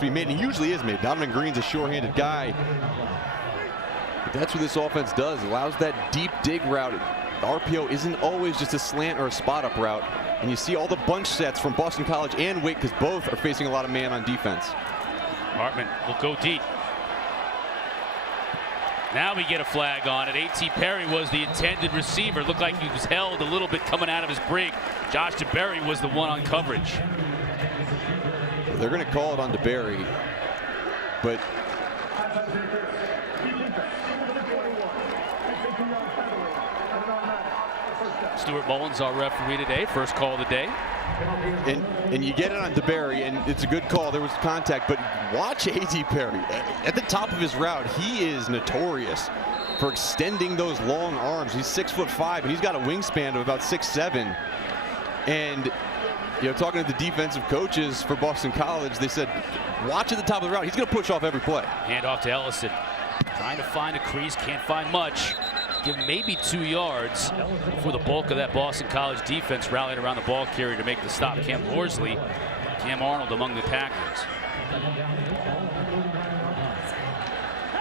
to be made, and he usually is made. Donovan Green's a sure-handed guy. But that's what this offense does. It allows that deep dig route. The RPO isn't always just a slant or a spot-up route. And you see all the bunch sets from Boston College and Wake, because both are facing a lot of man on defense. Hartman will go deep. Now we get a flag on it. A.T. Perry was the intended receiver. Looked like he was held a little bit coming out of his break. Josh DeBerry was the one on coverage. They're going to call it on DeBerry, but Stuart Mullins, our referee today, first call of the day. And you get it on DeBerry, and it's a good call. There was contact, but watch A.T. Perry. At the top of his route, he is notorious for extending those long arms. He's 6'5", and he's got a wingspan of about 6'7". And you know, talking to the defensive coaches for Boston College, they said, watch at the top of the route. He's going to push off every play. Hand off to Ellison. Trying to find a crease, can't find much. Give maybe 2 yards before the bulk of that Boston College defense rallied around the ball carrier to make the stop. Cam Horsley, Cam Arnold among the Packers.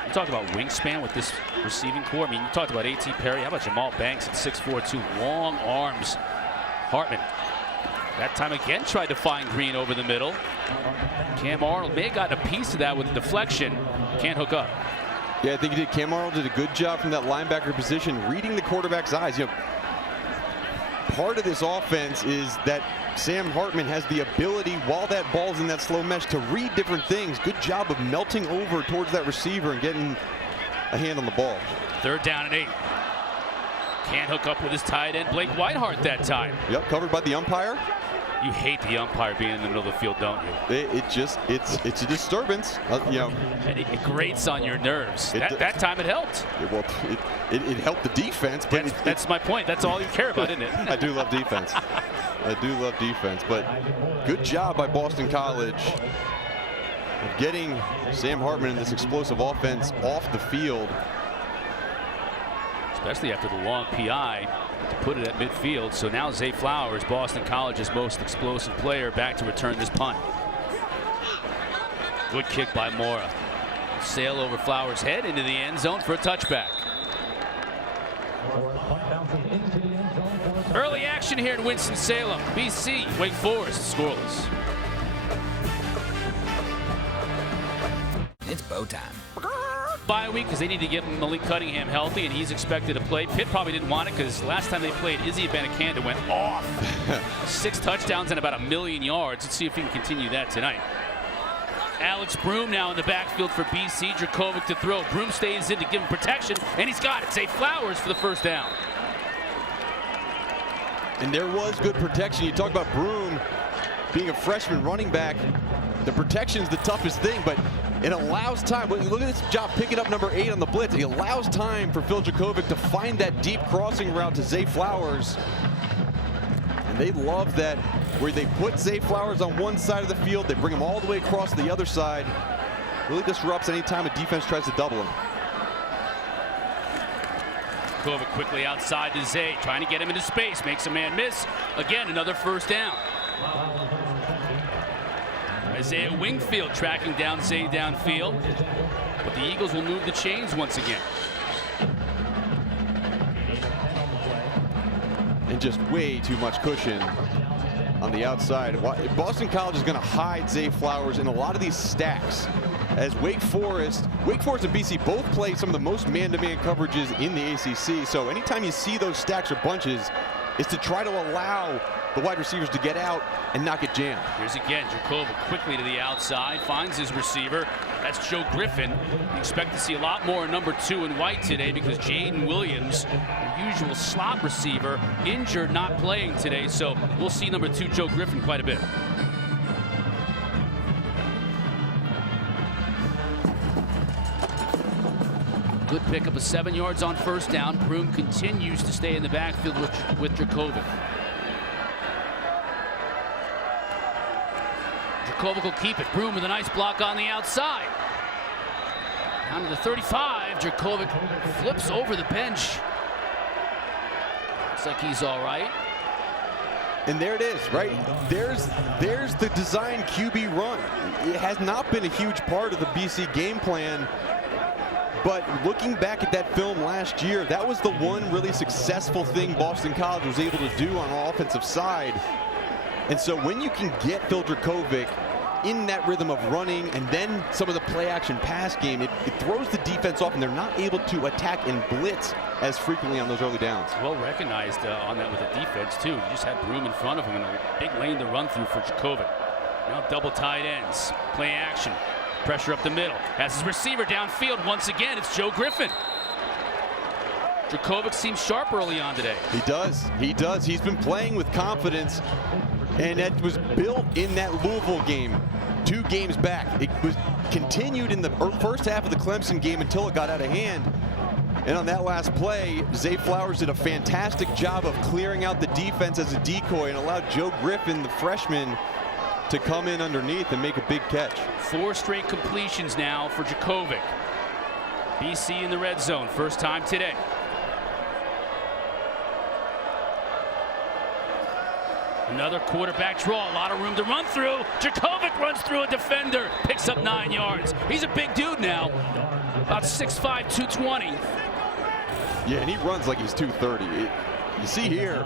You talked about wingspan with this receiving core. I mean, you talked about A.T. Perry. How about Jamal Banks at 6'4", 2 long arms. Hartman, that time again, tried to find Green over the middle. Cam Arnold may have gotten a piece of that with the deflection. Can't hook up. Yeah, I think he did. Cam Arnold did a good job from that linebacker position, reading the quarterback's eyes. You know, part of this offense is that Sam Hartman has the ability, while that ball's in that slow mesh, to read different things. Good job of melting over towards that receiver and getting a hand on the ball. 3rd down and 8. Can't hook up with his tight end, Blake Whitehart, that time. Yep, covered by the umpire. You hate the umpire being in the middle of the field, don't you? It's a disturbance. You know, and it grates on your nerves. That time it helped. It helped the defense, but that's my point. That's all you care about, isn't it? I do love defense. I do love defense, but good job by Boston College of getting Sam Hartman in this explosive offense off the field. Especially after the long PI to put it at midfield. So now Zay Flowers, Boston College's most explosive player, back to return this punt. Good kick by Mora. Sail over Flowers' head into the end zone for a touchback. Early action here in Winston-Salem. BC, Wake Forest, scoreless. It's bow time. Bye week because they need to get Malik Cunningham healthy, and he's expected to play. Pitt probably didn't want it because last time they played, Izzy Abanikanda went off. 6 touchdowns and about 1 million yards. Let's see if he can continue that tonight. Alex Broom now in the backfield for BC. Dracovic to throw. Broom stays in to give him protection, and he's got it. Zay Flowers for the 1st down. And there was good protection. You talk about Broom being a freshman running back. The protection's the toughest thing, but it allows time. Look at this job picking up number 8 on the blitz. It allows time for Phil Dracovic to find that deep crossing route to Zay Flowers. And they love that, where they put Zay Flowers on one side of the field, they bring him all the way across to the other side. Really disrupts any time a defense tries to double him. Dracovic quickly outside to Zay, trying to get him into space, makes a man miss. Again, another 1st down. Isaiah Wingfield tracking down Zay downfield, but the Eagles will move the chains once again. And just way too much cushion on the outside. Boston College is going to hide Zay Flowers in a lot of these stacks, as Wake Forest and BC both play some of the most man-to-man coverages in the ACC. So anytime you see those stacks or bunches, is to try to allow the wide receivers to get out and not get jammed. Here's again Dracovic quickly to the outside, finds his receiver. That's Joe Griffin. We expect to see a lot more number 2 in white today because Jaden Williams, the usual slot receiver, injured, not playing today. So we'll see number 2 Joe Griffin quite a bit. Good pickup of 7 yards on 1st down. Broom continues to stay in the backfield with Dracovic. Dracovic will keep it. Broom with a nice block on the outside. Down to the 35. Dracovic flips over the bench. Looks like he's all right. And there it is, right? There's the design QB run. It has not been a huge part of the BC game plan, but looking back at that film last year, that was the one really successful thing Boston College was able to do on the offensive side. And so when you can get Phil Dracovic in that rhythm of running and then some of the play action pass game, it throws the defense off and they're not able to attack and blitz as frequently on those early downs. Well recognized on that with the defense too. You just had Broom in front of him and a big lane to run through for Dracovic. Now double tight ends, play action, pressure up the middle. Has his receiver downfield once again. It's Joe Griffin. Dracovic seems sharp early on today. He does. He does. He's been playing with confidence, and that was built in that Louisville game 2 games back. It was continued in the first half of the Clemson game until it got out of hand. And on that last play, Zay Flowers did a fantastic job of clearing out the defense as a decoy and allowed Joe Griffin, the freshman, to come in underneath and make a big catch. 4 straight completions now for Dracovic. BC in the red zone, first time today. Another quarterback draw, a lot of room to run through. Dracovic runs through a defender, picks up 9 yards. He's a big dude now, about 6'5", 220. Yeah, and he runs like he's 230. You see here,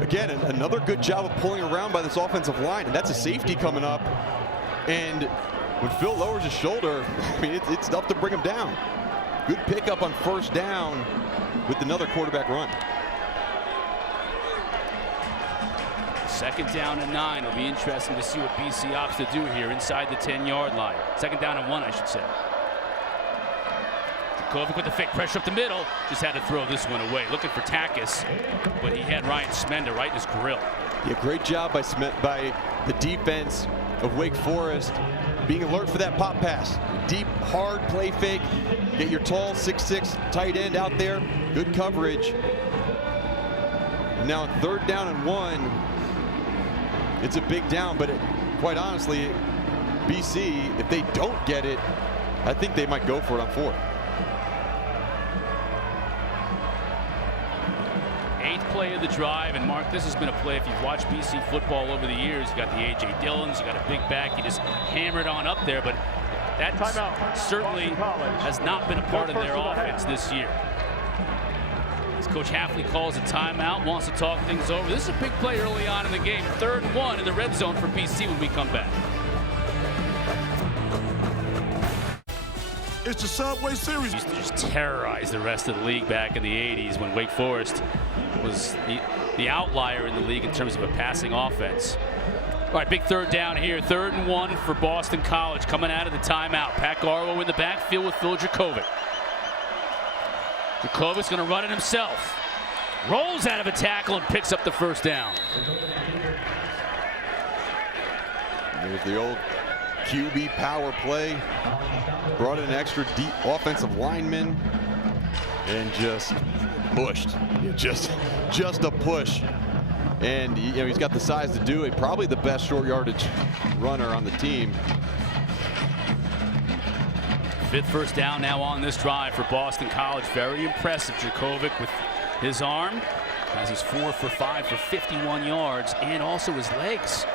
again, another good job of pulling around by this offensive line, and that's a safety coming up. And when Phil lowers his shoulder, I mean, it's tough to bring him down. Good pickup on first down with another quarterback run. 2nd down and 9. It'll be interesting to see what BC opts to do here inside the 10-yard line. 2nd down and 1, I should say. Dracovic with the fake pressure up the middle. Just had to throw this one away. Looking for Takis, but he had Ryan Smender right in his grill. Yeah, great job by the defense of Wake Forest being alert for that pop pass. Deep, hard play fake. Get your tall 6'6" tight end out there. Good coverage. And now 3rd down and 1. It's a big down, but quite honestly, BC, if they don't get it, I think they might go for it on 4th. 8th play of the drive, and Mark, this has been a play. If you've watched BC football over the years, you got the A.J. Dillons, you got a big back, you just hammered on up there, but that certainly has not been a part of their offense this year. As Coach Hafley calls a timeout, wants to talk things over. This is a big play early on in the game. 3rd and 1 in the red zone for BC when we come back. It's the Subway Series. Used to just terrorize the rest of the league back in the 80s when Wake Forest was the outlier in the league in terms of a passing offense. All right, big 3rd down here. 3rd and 1 for Boston College coming out of the timeout. Pat Garlow in the backfield with Phil Dracovic. Dracovic's going to run it himself. Rolls out of a tackle and picks up the 1st down. There's the old QB power play. Brought in an extra deep offensive lineman and just pushed. Just a push. And you know, he's got the size to do it. Probably the best short yardage runner on the team. 5th first down now on this drive for Boston College. Very impressive, Dracovic with his arm, as he's 4 for 5 for 51 yards, and also his legs.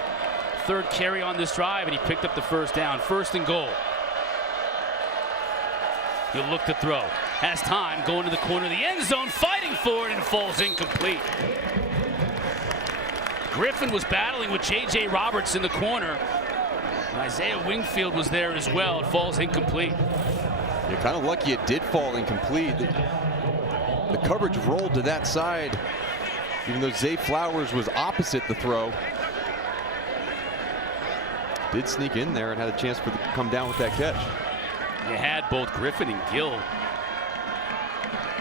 3rd carry on this drive, and he picked up the 1st down. 1st and goal. He'll look to throw. Has time, going to the corner of the end zone, fighting for it, and falls incomplete. Griffin was battling with J.J. Roberts in the corner. Isaiah Wingfield was there as well. It falls incomplete. You're kind of lucky it did fall incomplete. The coverage rolled to that side, even though Zay Flowers was opposite the throw. Did sneak in there and had a chance to come down with that catch. You had both Griffin and Gill.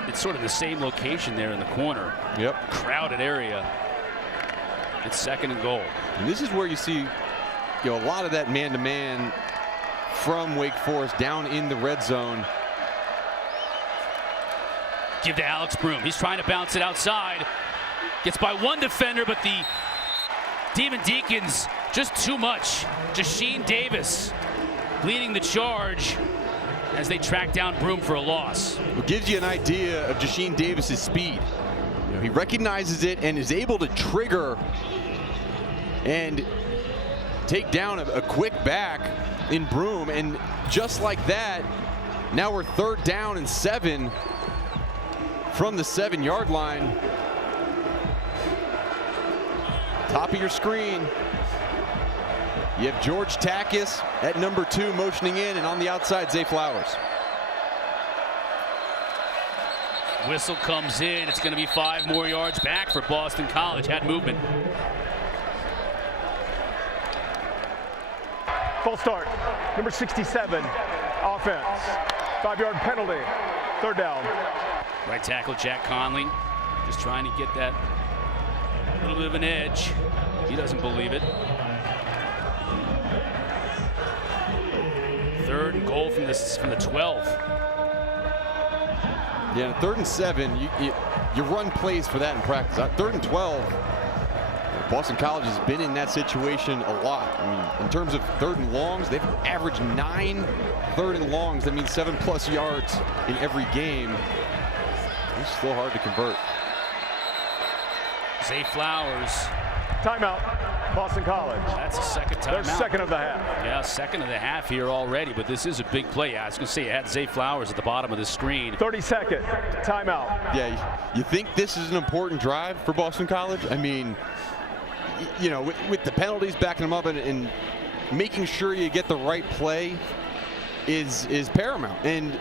It's sort of the same location there in the corner. Yep. Crowded area. It's 2nd and goal. And this is where you see, a lot of that man-to-man from Wake Forest down in the red zone. Give to Alex Broom. He's trying to bounce it outside. Gets by 1 defender, but the Demon Deacons just too much. Jasheen Davis leading the charge as they track down Broom for a loss. It gives you an idea of Jasheen Davis's speed. He recognizes it and is able to trigger and take down a quick back in Broome. And just like that, now we're 3rd down and 7 from the 7-yard line. Top of your screen, you have George Takis at number 2 motioning in, and on the outside, Zay Flowers. Whistle comes in. It's going to be 5 more yards back for Boston College. Had movement. Full start. Number 67, offense. 5-yard penalty. 3rd down. Right tackle Jack Conley just trying to get that little bit of an edge. He doesn't believe it. 3rd and goal from the 12. Yeah, 3rd and 7, you run plays for that in practice. 3rd and 12, Boston College has been in that situation a lot. I mean, in terms of 3rd and longs, they've averaged 9 3rd and longs. That means 7+ yards in every game. It's still hard to convert. Zay Flowers. Timeout, Boston College. That's the second timeout. Their second of the half. Yeah, second of the half here already, but this is a big play. I was going to say, it had Zay Flowers at the bottom of the screen. 32nd, timeout. Yeah, you think this is an important drive for Boston College? I mean, you know, with the penalties backing them up and making sure you get the right play is paramount. And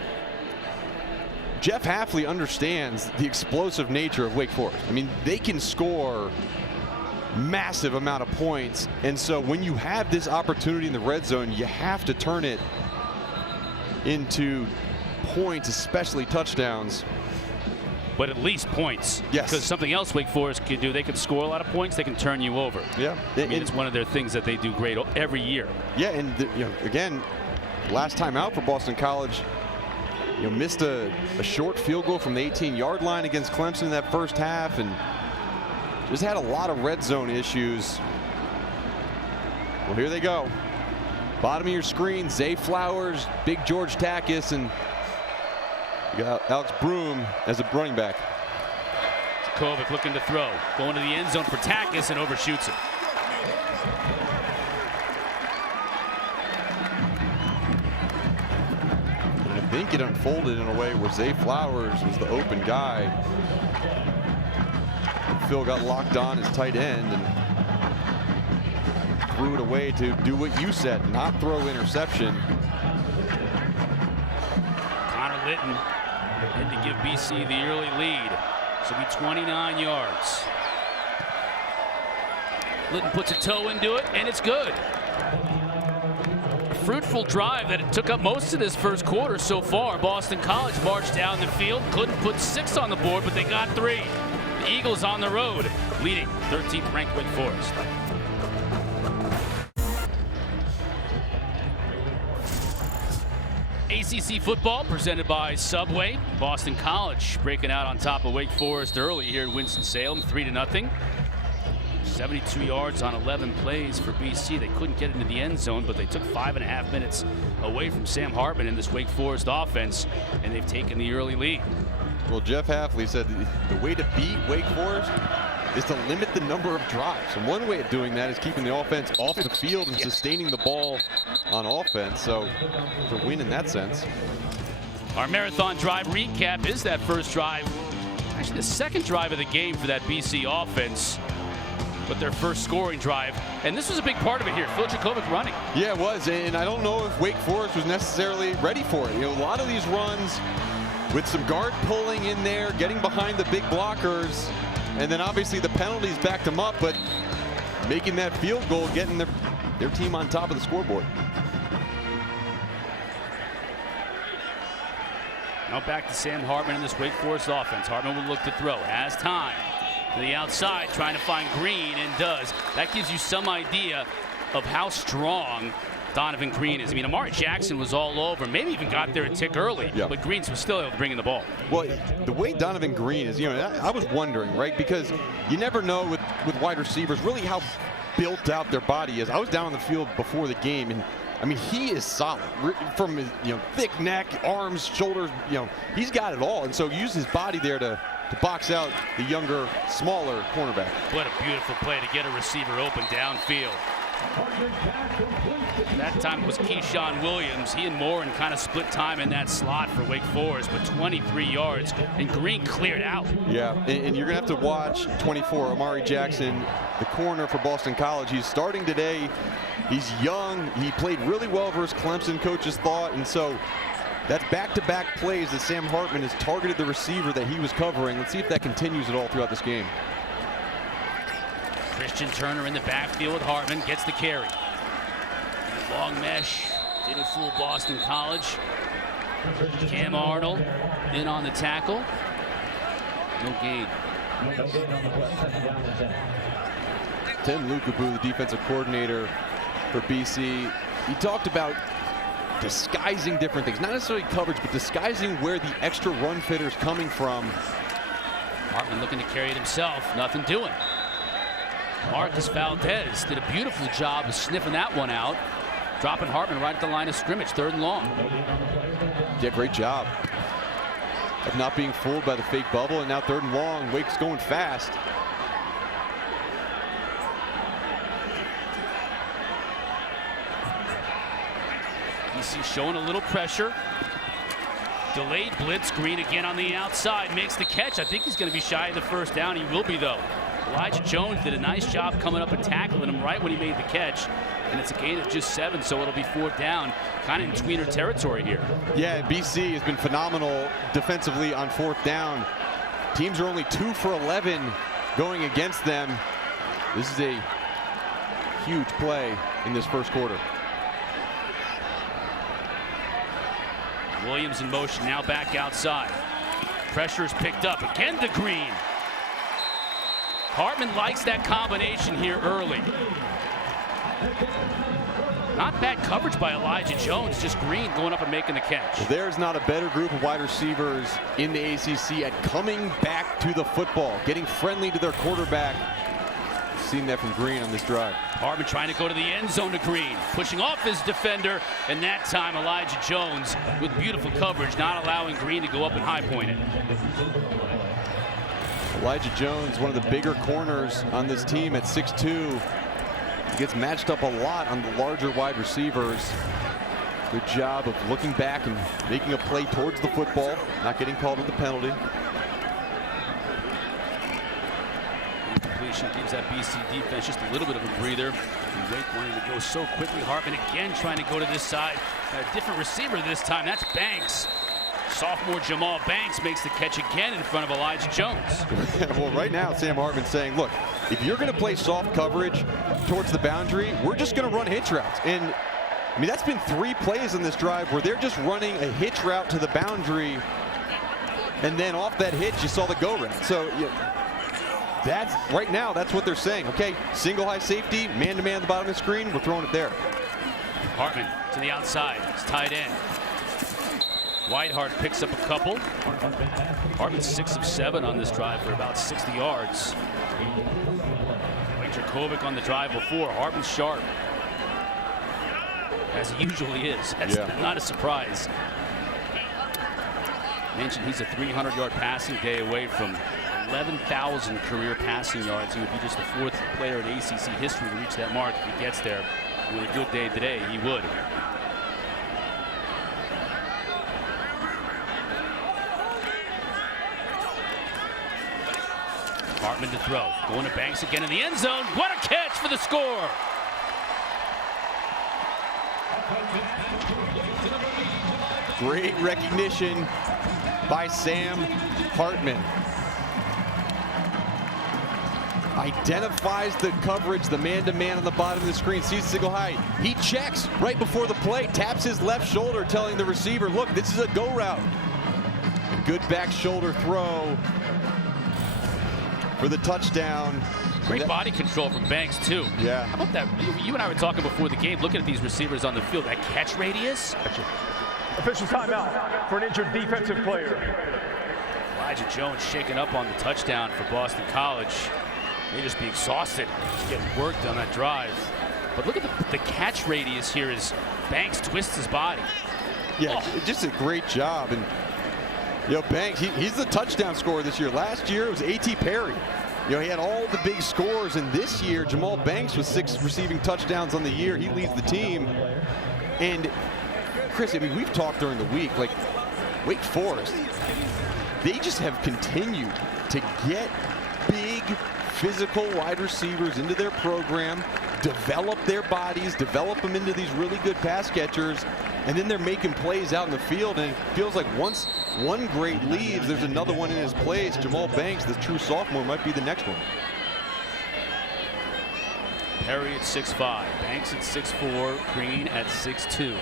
Jeff Hafley understands the explosive nature of Wake Forest. I mean, they can score massive amount of points, and so when you have this opportunity in the red zone, you have to turn it into points, especially touchdowns. But at least points. Yes. Because something else Wake Forest can do, they can score a lot of points, they can turn you over. Yeah. I mean, it's one of their things that they do great every year. Yeah, and you know, again, last time out for Boston College, you know, missed a short field goal from the 18-yard line against Clemson in that first half, and just had a lot of red zone issues. Well, here they go. Bottom of your screen, Zay Flowers, big George Takis, and you got Alex Broome as a running back. Kovic looking to throw. Going to the end zone for Takis and overshoots it. I think it unfolded in a way where Zay Flowers was the open guy. Phil got locked on his tight end and threw it away to do what you said, not throw interception. Connor Litton had to give BC the early lead. So it'll be 29 yards. Litton puts a toe into it, and it's good. A fruitful drive that it took up most of this first quarter so far. Boston College marched down the field, couldn't put 6 on the board, but they got 3. The Eagles on the road, leading 13th ranked Wake Forest. ACC football presented by Subway. Boston College breaking out on top of Wake Forest early here in Winston-Salem, 3-0. 72 yards on 11 plays for BC. They couldn't get into the end zone, but they took 5.5 minutes away from Sam Hartman in this Wake Forest offense, and they've taken the early lead. Well, Jeff Hafley said the way to beat Wake Forest is to limit the number of drives. And one way of doing that is keeping the offense off the field and sustaining the ball on offense. So to win in that sense. Our marathon drive recap is that first drive. Actually, the second drive of the game for that BC offense, but their first scoring drive. And this was a big part of it here. Phil Jakovic running. Yeah, it was. And I don't know if Wake Forest was necessarily ready for it. You know, a lot of these runs with some guard pulling in there, getting behind the big blockers, and then obviously the penalties backed them up, but making that field goal, getting their team on top of the scoreboard. Now back to Sam Hartman in this Wake Forest offense. Hartman will look to throw. Has time. To the outside, trying to find Green, and does. That gives you some idea of how strong Donovan Green is. I mean, Amari Jackson was all over, maybe even got there a tick early, yeah, but Green was still able to bring in the ball. Well, the way Donovan Green is, you know, I was wondering, right, because you never know with wide receivers really how built out their body is. I was down on the field before the game, and I mean, he is solid from his thick neck, arms, shoulders. He's got it all, and so use his body there to box out the younger, smaller cornerback. What a beautiful play to get a receiver open downfield. That time it was Keyshawn Williams. He and Morin kind of split time in that slot for Wake Forest, but 23 yards, and Green cleared out. Yeah, and you're going to have to watch 24, Amari Jackson, the corner for Boston College. He's starting today. He's young. He played really well versus Clemson, coaches thought, and so that's back-to-back plays that Sam Hartman has targeted the receiver that he was covering. Let's see if that continues at all throughout this game. Christian Turner in the backfield with Hartman, gets the carry. Long mesh, didn't fool Boston College. Cam Arnold in on the tackle. No gain. Tim Lukabu, the defensive coordinator for BC, he talked about disguising different things, not necessarily coverage, but disguising where the extra run fit is coming from. Hartman looking to carry it himself, nothing doing. Marcus Valdez did a beautiful job of sniffing that one out, dropping Hartman right at the line of scrimmage, 3rd and long. Yeah, great job of not being fooled by the fake bubble, and now 3rd and long. Wake's going fast. BC showing a little pressure. Delayed blitz. Green again on the outside, makes the catch. I think he's going to be shy of the 1st down. He will be, though. Elijah Jones did a nice job coming up and tackling him right when he made the catch. And it's a gain of just 7, so it'll be 4th down, kind of in tweener territory here. Yeah, BC has been phenomenal defensively on 4th down. Teams are only 2 for 11 going against them. This is a huge play in this 1st quarter. Williams in motion, now back outside. Pressure is picked up, again to Green. Hartman likes that combination here early. Not bad coverage by Elijah Jones, just Green going up and making the catch. There's not a better group of wide receivers in the ACC at coming back to the football, getting friendly to their quarterback. Seen that from Green on this drive. Hartman trying to go to the end zone to Green, pushing off his defender, and that time Elijah Jones with beautiful coverage, not allowing Green to go up and high point it. Elijah Jones, one of the bigger corners on this team at 6'2". He gets matched up a lot on the larger wide receivers. Good job of looking back and making a play towards the football, not getting called with the penalty. Incompletion gives that BC defense just a little bit of a breather. And Wake wanting to go so quickly. Hartman again trying to go to this side. Got a different receiver this time. That's Banks. Sophomore Jamal Banks makes the catch again in front of Elijah Jones. Well, right now, Sam Hartman saying, look, if you're going to play soft coverage towards the boundary, we're just going to run hitch routes. And, I mean, that's been 3 plays in this drive where they're just running a hitch route to the boundary. And then off that hitch, you saw the go route. So, that's right now, that's what they're saying. Okay, single high safety, man-to-man at the bottom of the screen, we're throwing it there. Hartman to the outside, it's tight end. Whitehart picks up a couple. Hartman 6 of 7 on this drive for about 60 yards. Like Dracovic on the drive before. Hartman's sharp, as he usually is. That's not a surprise. Mentioned he's a 300-yard passing day away from 11,000 career passing yards. He would be just the 4th player in ACC history to reach that mark if he gets there. With a good day today, he would. Hartman to throw. Going to Banks again in the end zone. What a catch for the score! Great recognition by Sam Hartman. Identifies the coverage, the man-to-man on the bottom of the screen, sees single high. He checks right before the play, taps his left shoulder, telling the receiver, look, this is a go route. A good back shoulder throw for the touchdown. Great body control from Banks, too. Yeah. How about that? You and I were talking before the game, looking at these receivers on the field. That catch radius. Official timeout for an injured defensive player. Elijah Jones shaking up on the touchdown for Boston College. May just be exhausted, just getting worked on that drive. But look at the catch radius here is Banks twists his body. Yeah, just a great job. And Banks, he's the touchdown scorer this year. Last year it was A.T. Perry. He had all the big scores, and this year Jamal Banks with 6 receiving touchdowns on the year. He leads the team. And Chris, I mean, we've talked during the week, like Wake Forest, they just have continued to get big physical wide receivers into their program, develop their bodies, develop them into these really good pass catchers, and then they're making plays out in the field. And it feels like once one great leaves, there's another one in his place. Jamal Banks, the true sophomore, might be the next one. Perry at 6'5", Banks at 6'4", Green at 6'2".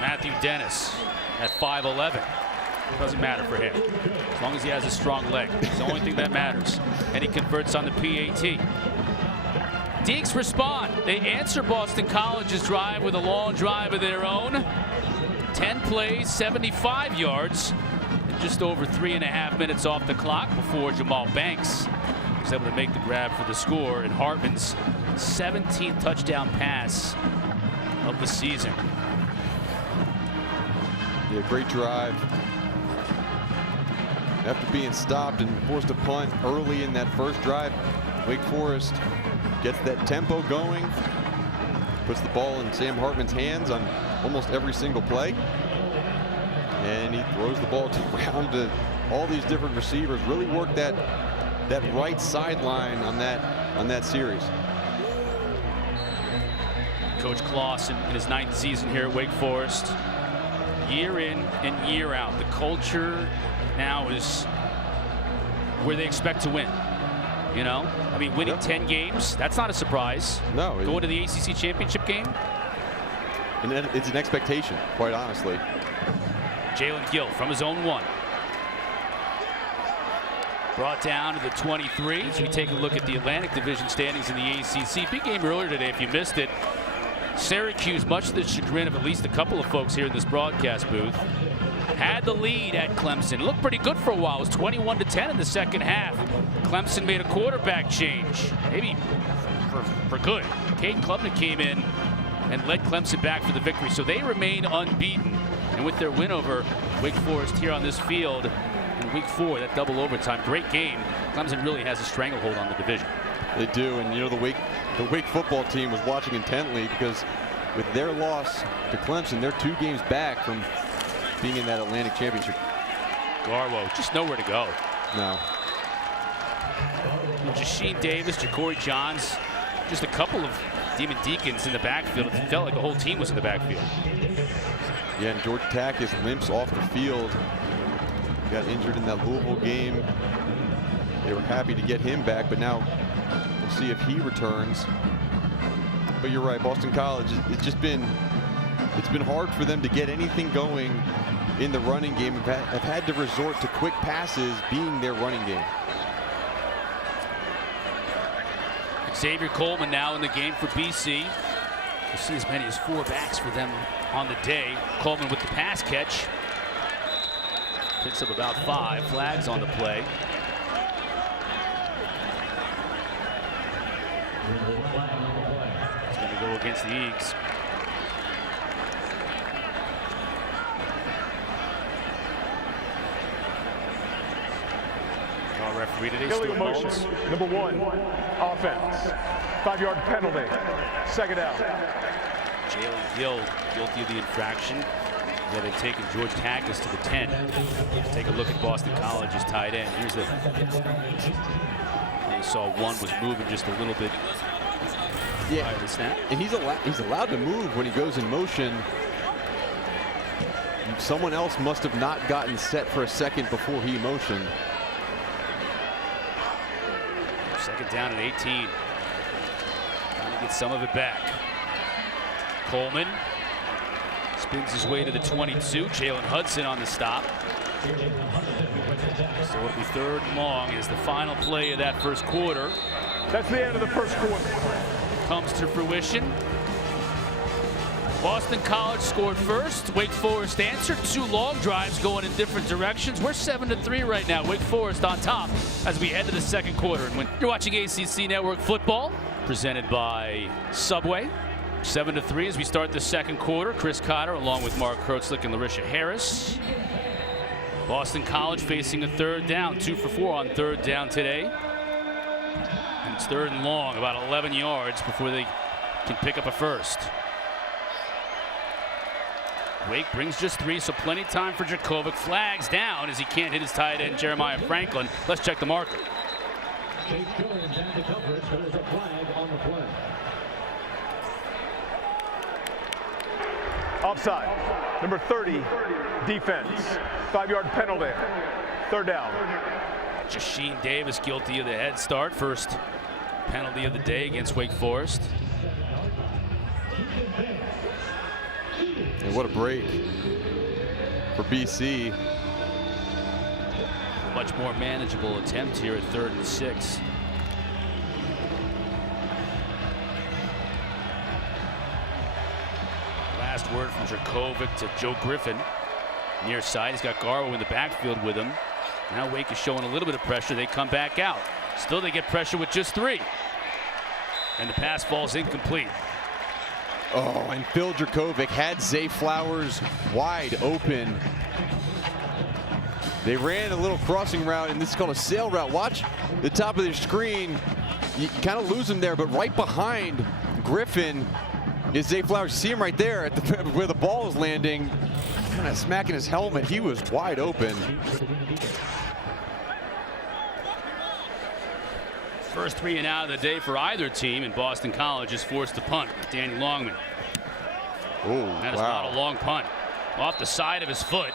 Matthew Dennis at 5'11". Doesn't matter for him, as long as he has a strong leg. It's the only thing that matters. And he converts on the PAT. Deacs respond. They answer Boston College's drive with a long drive of their own. 10 plays, 75 yards, and just over 3.5 minutes off the clock before Jamal Banks was able to make the grab for the score, and Hartman's 17th touchdown pass of the season. Yeah, great drive. After being stopped and forced to punt early in that first drive, Wake Forest gets that tempo going, puts the ball in Sam Hartman's hands on almost every single play, and he throws the ball around to all these different receivers. Really worked that right sideline on that series. Coach Clausen in his 9th season here at Wake Forest, year in and year out, the culture now is where they expect to win. I mean, winning 10 games, that's not a surprise. No. Going to the ACC championship game. And it's an expectation, quite honestly. Jalen Gill from his own 1. Brought down to the 23 as we take a look at the Atlantic Division standings in the ACC. Big game earlier today, if you missed it. Syracuse, much to the chagrin of at least a couple of folks here in this broadcast booth, had the lead at Clemson. It looked pretty good for a while. It was 21-10 in the second half. Clemson made a quarterback change, maybe for good. Caden Klubnik came in and led Clemson back for the victory. So they remain unbeaten. And with their win over Wake Forest here on this field in week 4, that double overtime, great game. Clemson really has a stranglehold on the division. They do, and the Wake football team was watching intently, because with their loss to Clemson, they're 2 games back from being in that Atlantic Championship. Garwo, just nowhere to go. No. Jasheen Davis, Ja'Cory Johns, just a couple of Demon Deacons in the backfield. It felt like a whole team was in the backfield. Yeah, and George Takis limps off the field. Got injured in that Louisville game. They were happy to get him back, but now we'll see if he returns. But you're right, Boston College, it's been hard for them to get anything going in the running game. Have had to resort to quick passes being their running game. Xavier Coleman now in the game for BC. We'll see as many as 4 backs for them on the day. Coleman with the pass catch. Picks up about 5. Flags on the play. It's going to go against the Eagles. Our referee today, Illegal motion. Number 1, offense. 5-yard penalty. Second down. Jalen Gill guilty of the infraction. Yeah, they've taken George Takis to the 10. Let's take a look at Boston College's tight end. Here's the. They saw one was moving just a little bit. Yeah, the snap. And he's allowed to move when he goes in motion. Someone else must have not gotten set for a second before he motioned. Second down at 18. Trying to get some of it back. Coleman spins his way to the 22. Jalen Hudson on the stop. So it'll be 3rd and long as the final play of that first quarter. That's the end of the first quarter. Comes to fruition. Boston College scored first. Wake Forest answered. 2 long drives going in different directions. We're 7-3 right now. Wake Forest on top as we head to the second quarter. And when you're watching ACC Network football, presented by Subway. 7-3 as we start the second quarter. Chris Cotter along with Mark Kurtzlick and Larisha Harris. Boston College facing a third down. 2 for 4 on third down today. And it's third and long, about 11 yards before they can pick up a first. Wake brings just 3, so plenty of time for Djokovic. Flags down as he can't hit his tight end, Jeremiah Franklin. Let's check the marker. Offside. Number 30, defense. 5-yard penalty. Third down. Jasheen Davis guilty of the head start. First penalty of the day against Wake Forest. And what a break for BC. A much more manageable attempt here at 3rd and 6. Last word from Djokovic to Joe Griffin. Near side, he's got Garwo in the backfield with him. Now Wake is showing a little bit of pressure. They come back out. Still they get pressure with just 3. And the pass falls incomplete. Oh, and Phil Djokovic had Zay Flowers wide open. They ran a little crossing route, and this is called a sail route. Watch the top of their screen. You kind of lose him there, but right behind Griffin is Zay Flowers. You see him right there at where the ball is landing, kind of smacking his helmet. He was wide open. First 3 and out of the day for either team, and Boston College is forced to punt with Danny Longman. Oh, that is not a long punt. Off the side of his foot.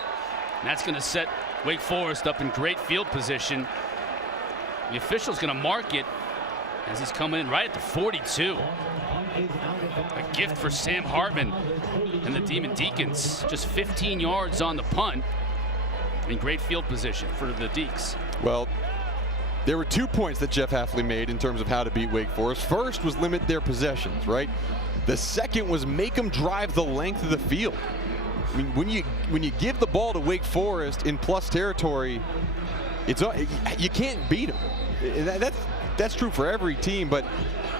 And that's going to set Wake Forest up in great field position. The official's going to mark it as he's coming in right at the 42. A gift for Sam Hartman and the Demon Deacons. Just 15 yards on the punt. In great field position for the Deeks. Well, there were 2 points that Jeff Hafley made in terms of how to beat Wake Forest. First was limit their possessions, right? The second was make them drive the length of the field. I mean, when you give the ball to Wake Forest in plus territory, you can't beat them. That's true for every team, but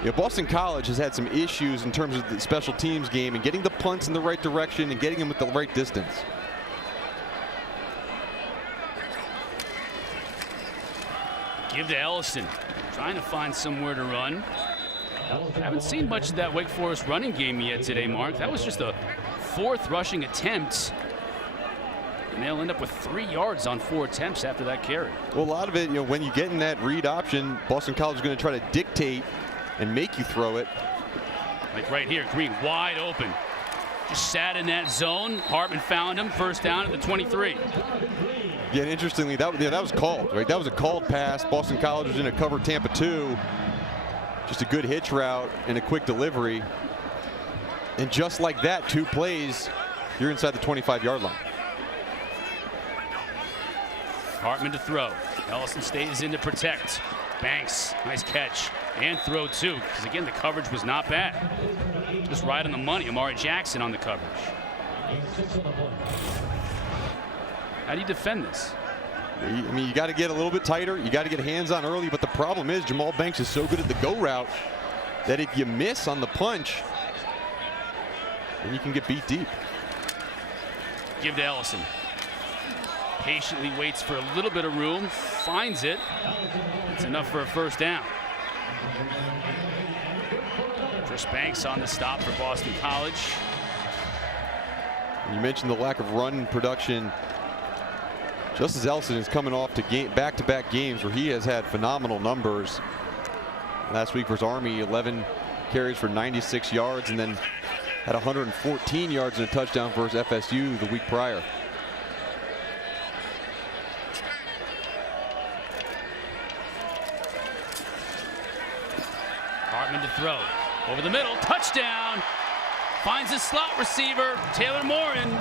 you know, Boston College has had some issues in terms of the special teams game and getting the punts in the right direction and getting them at the right distance. Give to Ellison, trying to find somewhere to run. Haven't seen much of that Wake Forest running game yet today, Mark. That was just a 4th rushing attempt. And they'll end up with 3 yards on 4 attempts after that carry. Well, a lot of it, you know, when you get in that read option, Boston College is going to try to dictate and make you throw it. Like right here, Green wide open. Just sat in that zone. Hartman found him. First down at the 23. Yeah, and interestingly, that was called, right? That was a called pass. Boston College was in a cover Tampa 2. Just a good hitch route and a quick delivery. And just like that, 2 plays, you're inside the 25-yard line. Hartman to throw. Ellison stays in to protect. Banks, nice catch. And throw too, because again, the coverage was not bad. Just right on the money. Amari Jackson on the coverage. How do you defend this? I mean, you got to get a little bit tighter. You got to get hands on early, but the problem is Jamal Banks is so good at the go route that if you miss on the punch, then you can get beat deep. Give to Ellison. Patiently waits for a little bit of room, finds it. It's enough for a first down. Chris Banks on the stop for Boston College. You mentioned the lack of run production. Justice Ellison is coming off to back-to-back games where he has had phenomenal numbers. Last week versus Army, 11 carries for 96 yards, and then had 114 yards and a touchdown versus FSU the week prior. Hartman to throw. Over the middle, touchdown. Finds his slot receiver, Taylor Morin.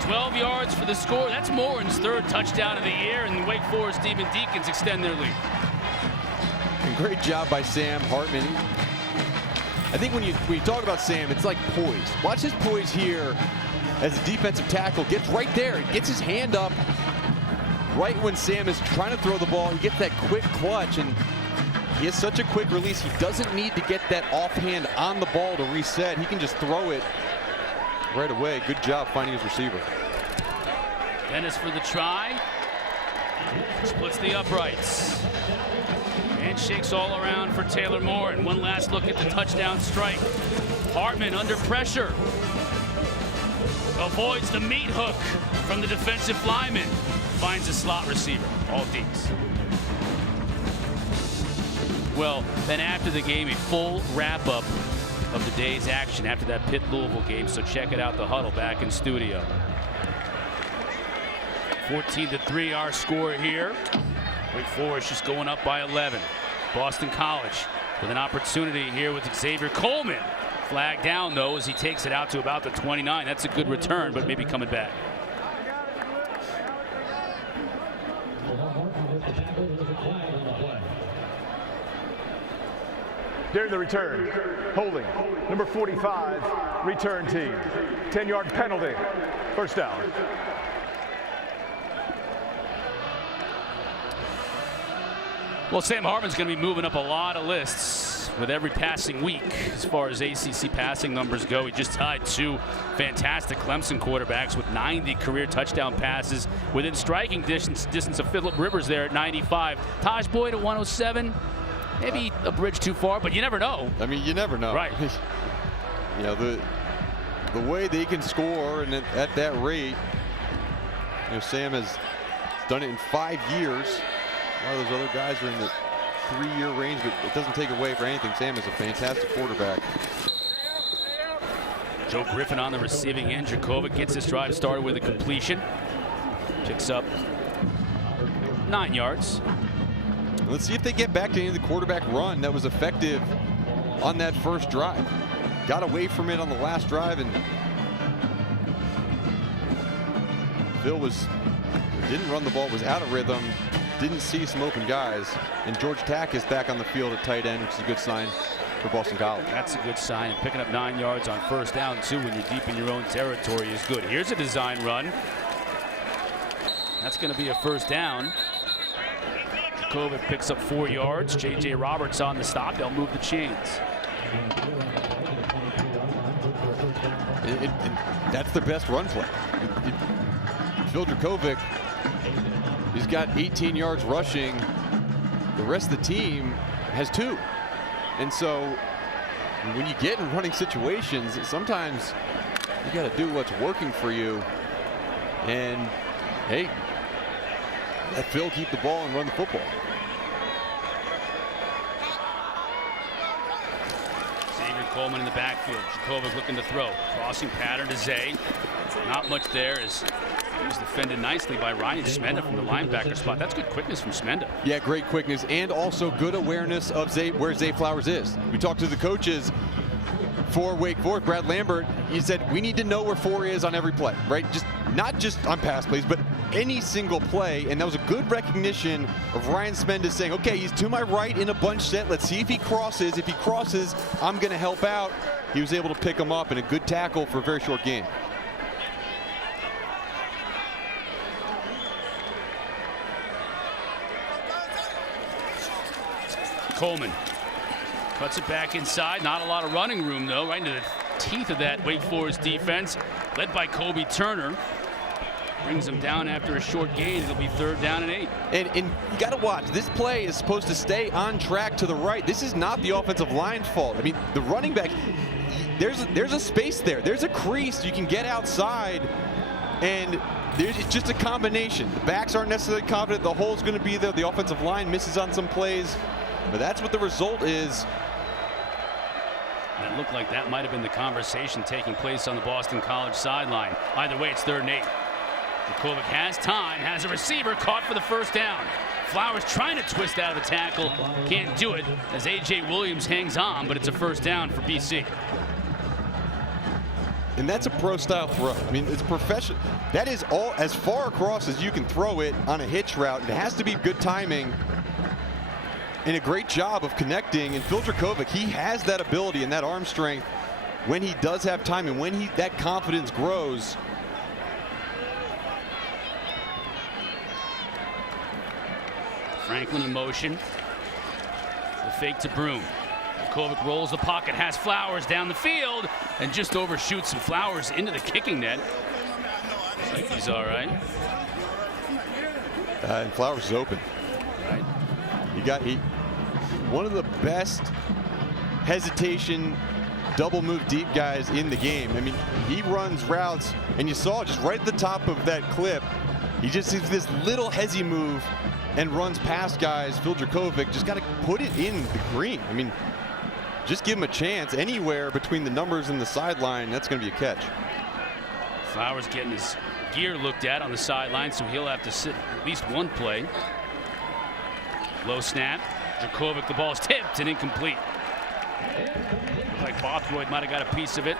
12 yards for the score. That's Morin's 3rd touchdown of the year, and the Wake Forest Demon Deacons extend their lead. And great job by Sam Hartman. I think when you talk about Sam, it's like poise. Watch his poise here as a defensive tackle. Gets right there, gets his hand up, right when Sam is trying to throw the ball, he gets that quick clutch, and he has such a quick release. He doesn't need to get that offhand on the ball to reset. He can just throw it right away. Good job finding his receiver. Dennis for the try. Splits the uprights. Handshakes all around for Taylor Moore. And one last look at the touchdown strike. Hartman under pressure. Avoids the meat hook from the defensive lineman. Finds a slot receiver. All D's. Well, then after the game, a full wrap-up of the day's action after that Pitt Louisville game. So check it out, the huddle back in studio. 14-3 our score here. Wake Forest just going up by 11. Boston College with an opportunity here with Xavier Coleman. Flag down though as he takes it out to about the 29. That's a good return, but maybe coming back. During the return, holding, number 45, return team. 10-yard penalty, first down. Well, Sam Hartman's going to be moving up a lot of lists with every passing week as far as ACC passing numbers go. He just tied two fantastic Clemson quarterbacks with 90 career touchdown passes within striking distance of Phillip Rivers there at 95. Taj Boyd at 107. Maybe a bridge too far, but you never know. I mean, you never know. Right. You know, the way they can score and at that rate, you know, Sam has done it in 5 years. A lot of those other guys are in the 3-year range, but it doesn't take away for anything. Sam is a fantastic quarterback. Joe Griffin on the receiving end. Jakovic gets his drive started with a completion. Picks up 9 yards. Let's see if they get back to the quarterback run that was effective on that first drive. Got away from it on the last drive, and Phil didn't run the ball, was out of rhythm, didn't see some open guys, and George Tack is back on the field at tight end, which is a good sign for Boston College. That's a good sign, and picking up 9 yards on first down too when you're deep in your own territory is good. Here's a design run. That's going to be a first down. Jakovic picks up 4 yards. J.J. Roberts on the stop. They'll move the chains. That's their best run play. Phil Jakovic, he's got 18 yards rushing. The rest of the team has 2. And so when you get in running situations, sometimes you got to do what's working for you. And hey, let Phil keep the ball and run the football. Xavier Coleman in the backfield. Jakovic looking to throw. Crossing pattern to Zay. Not much there as he was defended nicely by Ryan Smenda from the linebacker spot. That's good quickness from Smenda. Yeah, great quickness and also good awareness of where Zay Flowers is. We talked to the coaches for Wake Forest, Brad Lambert. He said we need to know where 4 is on every play, right? Not just on pass plays, but any single play. And that was a good recognition of Ryan Smenda saying, okay, he's to my right in a bunch set. Let's see if he crosses. If he crosses, I'm going to help out. He was able to pick him up in a good tackle for a very short game. Coleman cuts it back inside. Not a lot of running room, though, right into the teeth of that Wake Forest defense, led by Kobe Turner. Brings him down after a short gain. It'll be 3rd down and 8. And you got to watch. This play is supposed to stay on track to the right. This is not the offensive line's fault. I mean, the running back, there's a space there. There's a crease. You can get outside, and it's just a combination. The backs aren't necessarily confident. The hole's going to be there. The offensive line misses on some plays. But that's what the result is. And it looked like that might have been the conversation taking place on the Boston College sideline. Either way, it's 3rd and 8. Jakovic has time, has a receiver caught for the first down. Flowers trying to twist out of the tackle. Can't do it as A.J. Williams hangs on, but it's a first down for BC. And that's a pro-style throw. I mean, it's professional. That is all as far across as you can throw it on a hitch route. It has to be good timing and a great job of connecting. And Phil Jakovic, he has that ability and that arm strength when he does have time and when that confidence grows. Franklin in motion. The fake to Broom. Kovic rolls the pocket, has Flowers down the field, and just overshoots some Flowers into the kicking net. I think he's all right. And Flowers is open. Right. One of the best hesitation double move deep guys in the game. I mean, he runs routes, and you saw just right at the top of that clip, he just sees this little hezzy move and runs past guys. Phil Dracovic just got to put it in the green. I mean, just give him a chance anywhere between the numbers and the sideline. That's going to be a catch. Flowers getting his gear looked at on the sideline, so he'll have to sit at least one play. Low snap. Dracovic, the ball is tipped and incomplete. Looks like Bothroyd might have got a piece of it.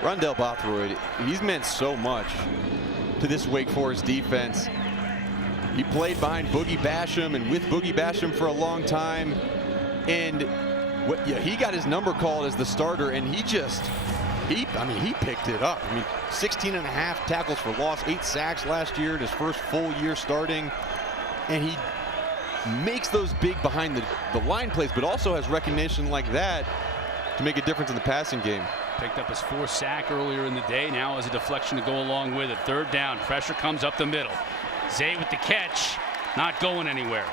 Rondell Bothroyd, he's meant so much to this Wake Forest defense. He played behind Boogie Basham and with Boogie Basham for a long time. And he got his number called as the starter, and he picked it up. I mean, 16 and a half tackles for loss, 8 sacks last year in his first full year starting. And he makes those big behind the line plays, but also has recognition like that to make a difference in the passing game. Picked up his 4th sack earlier in the day. Now has a deflection to go along with it. 3rd down. Pressure comes up the middle. Zay with the catch. Not going anywhere.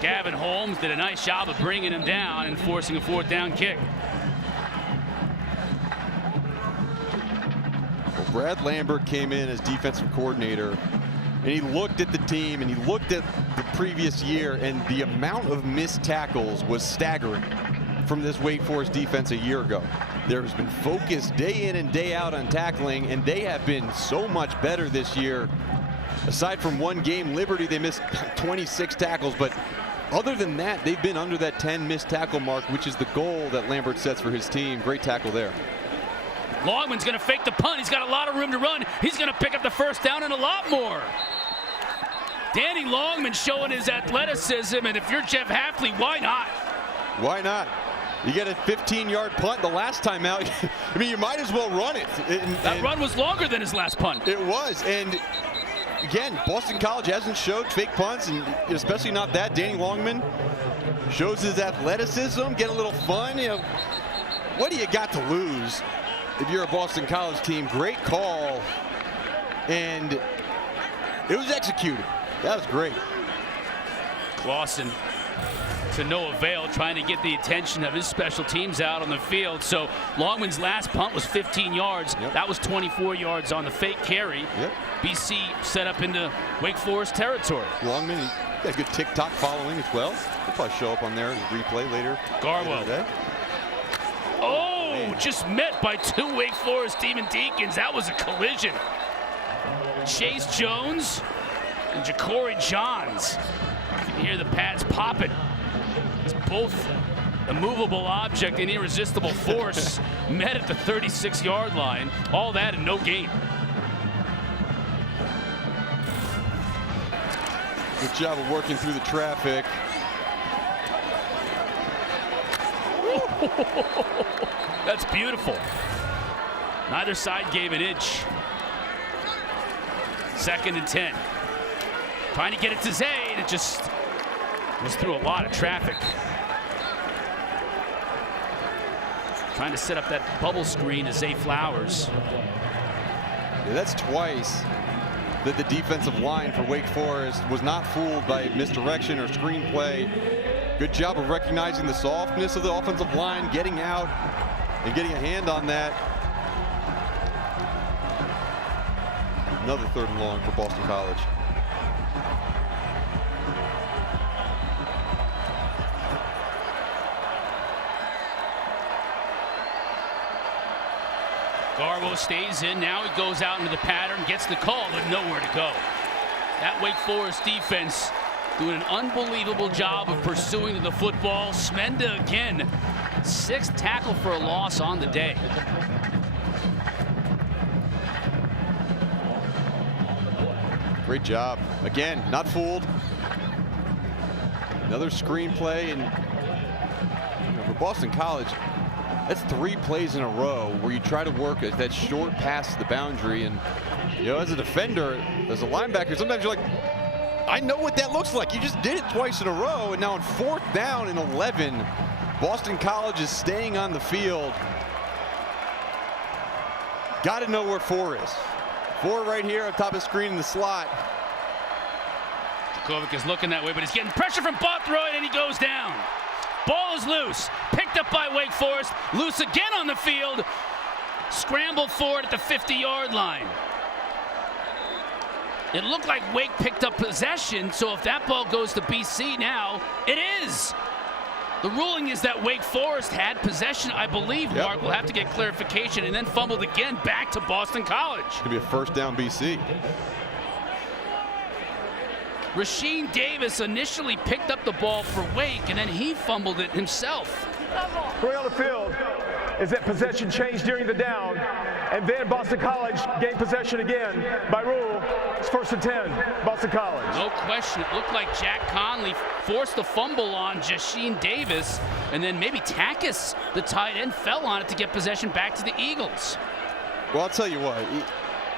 Gavin Holmes did a nice job of bringing him down and forcing a 4th down kick. Well, Brad Lambert came in as defensive coordinator, and he looked at the team and he looked at the previous year, and the amount of missed tackles was staggering from this Wake Forest defense a year ago. There has been focus day in and day out on tackling, and they have been so much better this year. Aside from one game, Liberty, they missed 26 tackles, but other than that, they've been under that 10 missed tackle mark, which is the goal that Lambert sets for his team. Great tackle there. Longman's going to fake the punt. He's got a lot of room to run. He's going to pick up the 1st down and a lot more. Danny Longman showing his athleticism, and if you're Jeff Hafley, why not? Why not? You get a 15-yard punt the last time out. I mean, you might as well run it. That run was longer than his last punt. It was, and again, Boston College hasn't showed fake punts, and especially not that. Danny Longman shows his athleticism, get a little fun. You know, what do you got to lose if you're a Boston College team? Great call, and it was executed. That was great. Clausen to no avail, trying to get the attention of his special teams out on the field. So Longman's last punt was 15 yards. Yep. That was 24 yards on the fake carry. Yep. BC set up into Wake Forest territory. Longman, he got a good TikTok following as well. He'll probably show up on there as a replay later. Garwo. Oh, just met by 2 Wake Forest Demon Deacons. That was a collision. Chase Jones and Ja'Cory Johns. You can hear the pads popping. It's both a movable object and irresistible force met at the 36-yard line. All that and no gain. Good job of working through the traffic. That's beautiful. Neither side gave an inch. 2nd and 10. Trying to get it to Zay, and it just was through a lot of traffic. Trying to set up that bubble screen to Zay Flowers. Yeah, that's twice that the defensive line for Wake Forest was not fooled by misdirection or screenplay. Good job of recognizing the softness of the offensive line, getting out and getting a hand on that. Another 3rd and long for Boston College. Garwo stays in. Now he goes out into the pattern, gets the call, but nowhere to go. That Wake Forest defense doing an unbelievable job of pursuing the football. Smenda again, 6th tackle for a loss on the day. Great job. Again, not fooled. Another screenplay, and for Boston College, That's 3 plays in a row where you try to work that short pass to the boundary. And, you know, as a defender, as a linebacker, sometimes you're like, I know what that looks like. You just did it twice in a row. And now on 4th down and 11, Boston College is staying on the field. Got to know where 4 is. 4 right here on top of the screen in the slot. Dracovic is looking that way, but he's getting pressure from Bothroyd, and he goes down. Ball is loose. Picked up by Wake Forest. Loose again on the field. Scrambled forward at the 50-yard line. It looked like Wake picked up possession, so if that ball goes to BC now, it is. The ruling is that Wake Forest had possession, I believe. Yep. Mark will have to get clarification, and then fumbled again back to Boston College. It's going to be a 1st down BC. Rasheed Davis initially picked up the ball for Wake, and then he fumbled it himself. Going on the field is that possession changed during the down, and then Boston College gained possession again. By rule, it's 1st and 10, Boston College. No question. It looked like Jack Conley forced the fumble on Rasheed Davis, and then maybe Takis, the tight end, fell on it to get possession back to the Eagles. Well, I'll tell you what.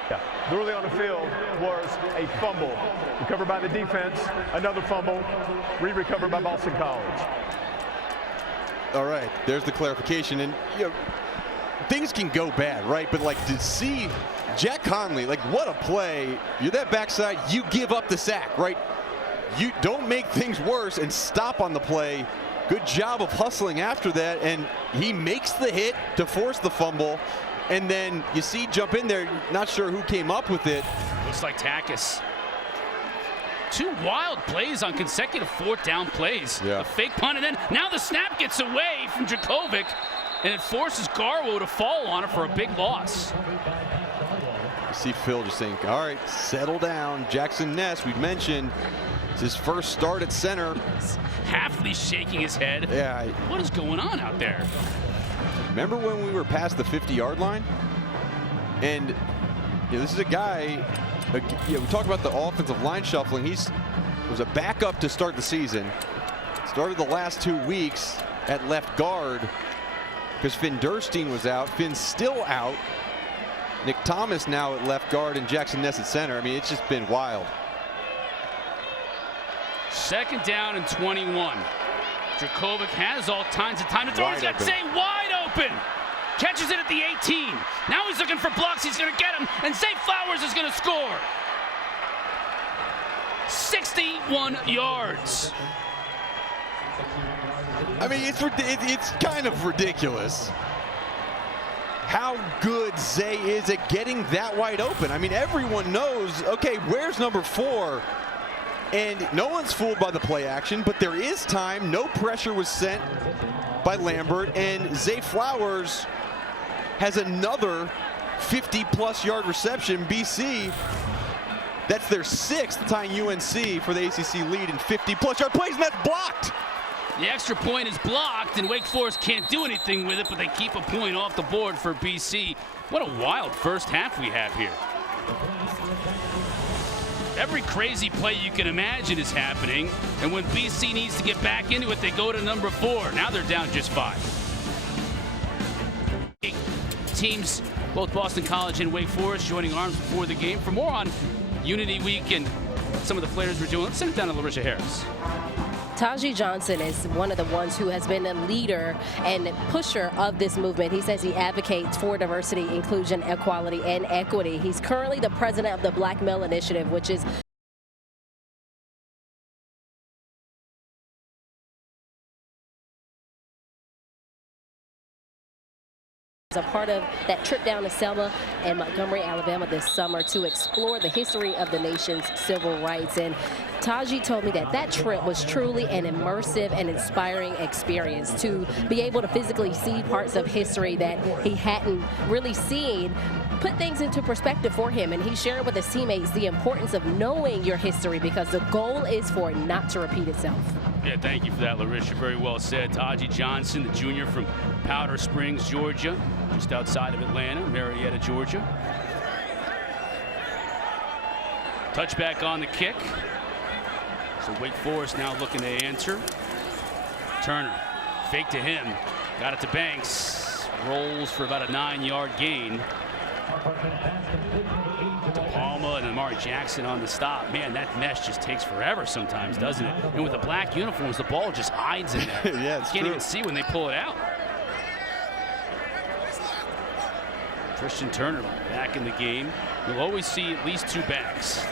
Yeah. The ruling on the field was a fumble. Recovered by the defense, another fumble, recovered by Boston College. All right, there's the clarification. And, you know, things can go bad, right? But, like, to see Jack Conley, like, what a play. You're that backside, you give up the sack, right? You don't make things worse and stop on the play. Good job of hustling after that, and he makes the hit to force the fumble. And then you see jump in there, not sure who came up with it. Looks like Takis. 2 wild plays on consecutive 4th down plays. Yeah. A fake punt, and then now the snap gets away from Dracovic, and it forces Garwo to fall on it for a big loss. You see Phil just saying, all right, settle down. Jackson Ness, we've mentioned, it's his first start at center. Hafley's shaking his head. Yeah. What is going on out there? Remember when we were past the 50-yard line? And, you know, this is a guy, we talk about the offensive line shuffling. Was a backup to start the season. Started the last 2 weeks at left guard because Finn Durstein was out. Finn's still out. Nick Thomas now at left guard and Jackson Ness at center. I mean, it's just been wild. 2nd down and 21. Dracovic has all kinds of time to throw. He's got Zay wide open. Catches it at the 18. Now he's looking for blocks. He's going to get him. And Zay Flowers is going to score. 61 yards. I mean, it's kind of ridiculous how good Zay is at getting that wide open. I mean, everyone knows, okay, where's number 4? And no one's fooled by the play action, but there is time. No pressure was sent by Lambert, and Zay Flowers has another 50-plus yard reception. BC, that's their 6th, tying UNC for the ACC lead in 50-plus yard plays, and that's blocked. The extra point is blocked, and Wake Forest can't do anything with it, but they keep a point off the board for BC. What a wild first half we have here. Every crazy play you can imagine is happening, and when BC needs to get back into it, they go to number 4. Now they're down just 5. Teams, both Boston College and Wake Forest, joining arms before the game. For more on Unity Week and some of the players we're doing, let's send it down to Larisha Harris. Taji Johnson is one of the ones who has been a leader and pusher of this movement. He says he advocates for diversity, inclusion, equality, and equity. He's currently the president of the Black Male Initiative, which is a part of that trip down to Selma and Montgomery, Alabama this summer to explore the history of the nation's civil rights. And Taji told me that that trip was truly an immersive and inspiring experience to be able to physically see parts of history that he hadn't really seen, put things into perspective for him. And he shared with his teammates the importance of knowing your history because the goal is for it not to repeat itself. Yeah, thank you for that, Larisha. Very well said. Taji Johnson, the junior from Powder Springs, Georgia, just outside of Atlanta, Marietta, Georgia. Touchback on the kick. So Wake Forest now looking to answer. Turner, fake to him, got it to Banks. rolls for about a 9-yard gain. DePalma and Amari Jackson on the stop. Man, that mesh just takes forever sometimes, doesn't it? And with the black uniforms, the ball just hides in there. Yeah, it's you can't true. even see when they pull it out. Christian Turner back in the game. You'll always see at least 2 backs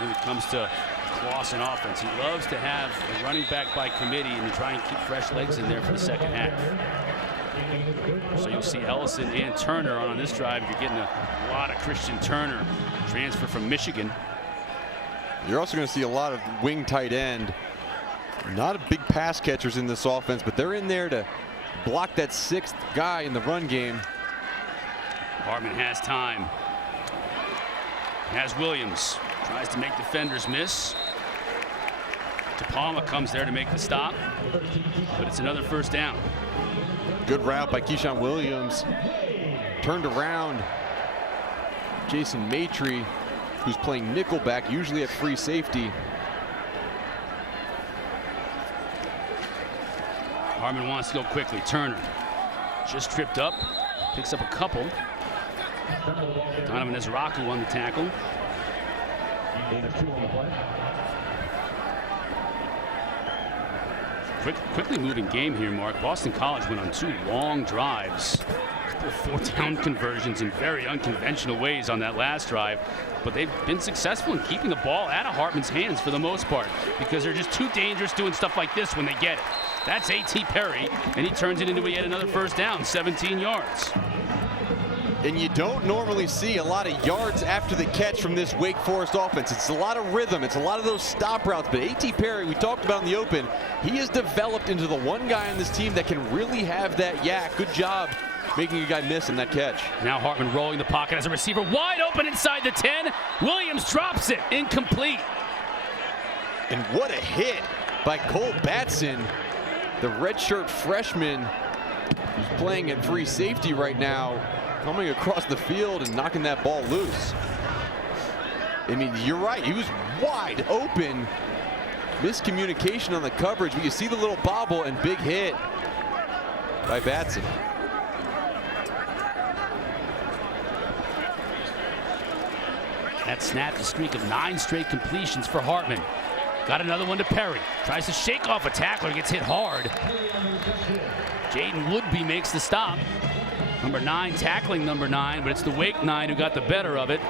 when it comes to Clausen offense. He loves to have a running back by committee and to try and keep fresh legs in there for the second half. So you'll see Ellison and Turner on this drive. You're getting a lot of Christian Turner, transfer from Michigan. You're also going to see a lot of wing tight end. Not a big pass catchers in this offense, but they're in there to block that 6th guy in the run game. Hartman has time. Has Williams. Tries to make defenders miss. DePalma comes there to make the stop, but it's another first down. Good route by Keyshawn Williams. Turned around. Jason Maitre, who's playing nickelback, usually at free safety. Hartman wants to go quickly. Turner just tripped up, picks up a couple. Donovan Ezraku on the tackle. Quickly moving game here, Mark. Boston College went on 2 long drives. 4-down conversions in very unconventional ways on that last drive. But they've been successful in keeping the ball out of Hartman's hands for the most part, because they're just too dangerous doing stuff like this when they get it. That's A.T. Perry, and he turns it into yet another first down, 17 yards. And you don't normally see a lot of yards after the catch from this Wake Forest offense. It's a lot of rhythm. It's a lot of those stop routes. But A.T. Perry, we talked about in the open, he has developed into the one guy on this team that can really have that yak. Good job making a guy miss in that catch. Now Hartman rolling the pocket as a receiver, wide open inside the 10. Williams drops it, incomplete. And what a hit by Cole Batson, the redshirt freshman who's playing at free safety right now, coming across the field and knocking that ball loose. I mean, you're right, he was wide open. Miscommunication on the coverage, but you see the little bobble and big hit by Batson. That snapped a streak of 9 straight completions for Hartman. Got another one to Perry. Tries to shake off a tackler, gets hit hard. Jaden Woodby makes the stop. Number 9 tackling number 9, but it's the Wake 9 who got the better of it.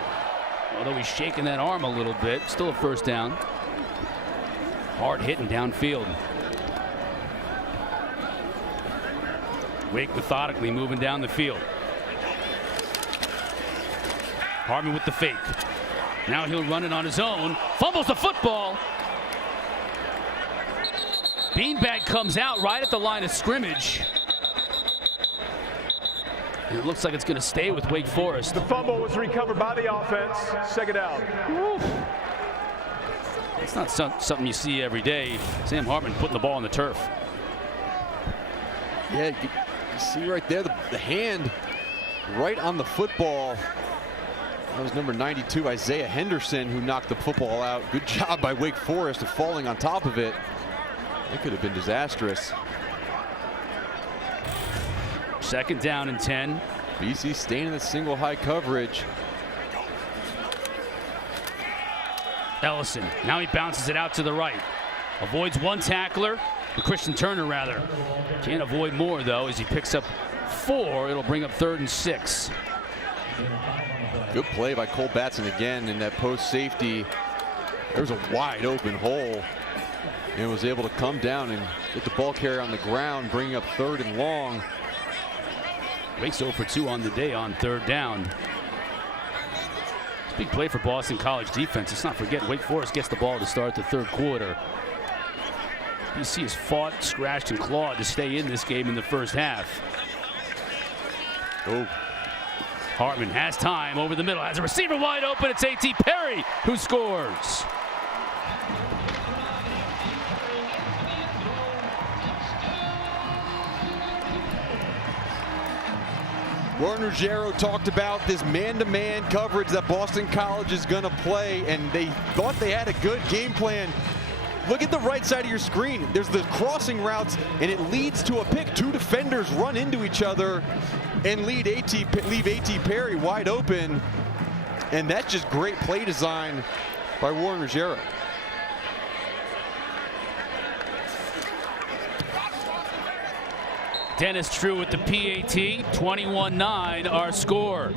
Although he's shaking that arm a little bit. Still a first down. Hard hitting downfield. Wake methodically moving down the field. Hartman with the fake. Now he'll run it on his own. Fumbles the football. Beanbag comes out right at the line of scrimmage. And it looks like it's going to stay with Wake Forest. The fumble was recovered by the offense. Second down. It's not something you see every day. Sam Hartman putting the ball on the turf. Yeah, you see right there the hand right on the football. That was number 92, Isaiah Henderson, who knocked the football out. Good job by Wake Forest of falling on top of it. It could have been disastrous. Second down and 10. BC staying in the single high coverage. Ellison, now he bounces it out to the right. Avoids one tackler, Christian Turner rather. Can't avoid more though as he picks up 4. It'll bring up 3rd and 6. Good play by Cole Batson again in that post safety. There's a wide open hole and was able to come down and get the ball carrier on the ground, bringing up 3rd and long. Wake's 0 for 2 on the day on 3rd down. Big play for Boston College defense. Let's not forget Wake Forest gets the ball to start the 3rd quarter. BC has fought, scratched, and clawed to stay in this game in the first half. Oh. Hartman has time over the middle, has a receiver wide open. It's A.T. Perry who scores. Warren Ruggiero talked about this man-to-man coverage that Boston College is going to play, and they thought they had a good game plan look at the right side of your screen. There's the crossing routes, and it leads to a pick. Two defenders run into each other and leave A.T. Perry wide open. And that's just great play design by Warren Ruggiero. Dennis True with the PAT, 21-9 our score.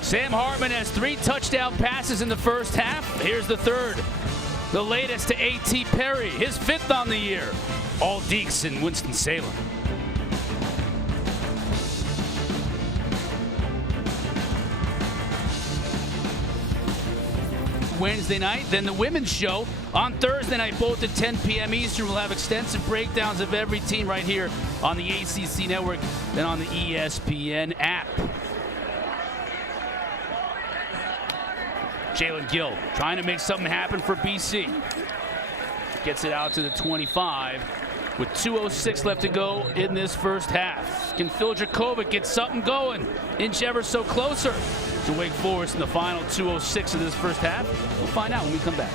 Sam Hartman has 3 touchdown passes in the first half. Here's the third. The latest to A.T. Perry, his 5th on the year. All Deeks in Winston-Salem. Wednesday night, then the women's show on Thursday night, both at 10 p.m. Eastern. We'll have extensive breakdowns of every team right here on the ACC network and on the ESPN app. Jalen Gill trying to make something happen for BC. Gets it out to the 25 with 2:06 left to go in this first half. Can Phil Dracovic get something going? Inch ever so closer to Wake Forest in the final 2:06 of this first half. We'll find out when we come back.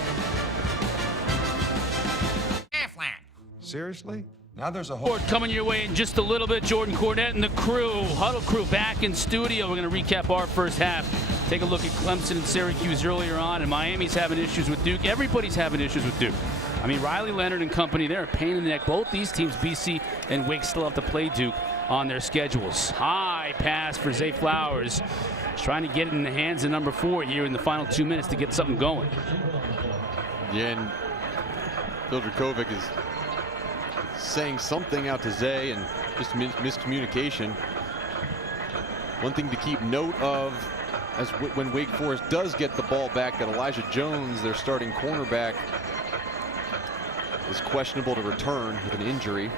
Seriously? Now there's a whole... Coming your way in just a little bit. Jordan Cornette and the crew, Huddle crew back in studio. We're going to recap our first half. Take a look at Clemson and Syracuse earlier on, and Miami's having issues with Duke. Everybody's having issues with Duke. I mean, Riley Leonard and company, they're a pain in the neck. Both these teams, BC and Wake, still have to play Duke on their schedules. High pass for Zay Flowers. He's trying to get it in the hands of number 4 here in the final 2 minutes to get something going. Yeah, and Phil Dracovic is saying something out to Zay, and just miscommunication. One thing to keep note of as when Wake Forest does get the ball back, that Elijah Jones, their starting cornerback, is questionable to return with an injury.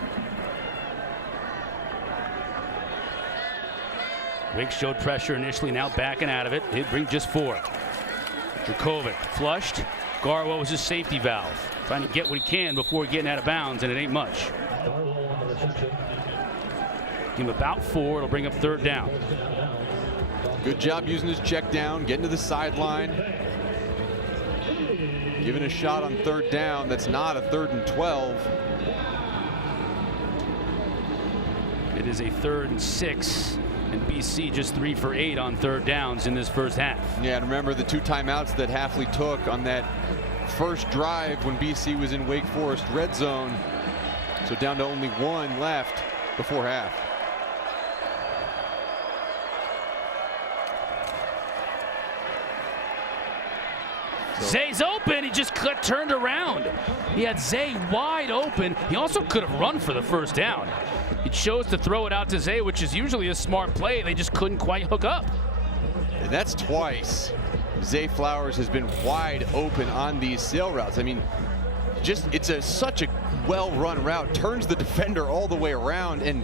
Wake showed pressure initially, now backing out of it. He'd bring just 4. Dracovic flushed. Garwo was his safety valve, trying to get what he can before getting out of bounds, and it ain't much. Give him about 4. It'll bring up 3rd down. Good job using his check down, getting to the sideline. Giving a shot on 3rd down. That's not a 3rd and 12. It is a 3rd and 6. And BC just 3 for 8 on 3rd downs in this first half. Yeah, and remember the 2 timeouts that Hafley took on that first drive when BC was in Wake Forest red zone. So down to only 1 left before half. Zay's open. He just turned around. He had Zay wide open. He also could have run for the first down. He chose to throw it out to Zay, which is usually a smart play. They just couldn't quite hook up. And that's twice Zay Flowers has been wide open on these sail routes. I mean, just it's such a well-run route. Turns the defender all the way around, and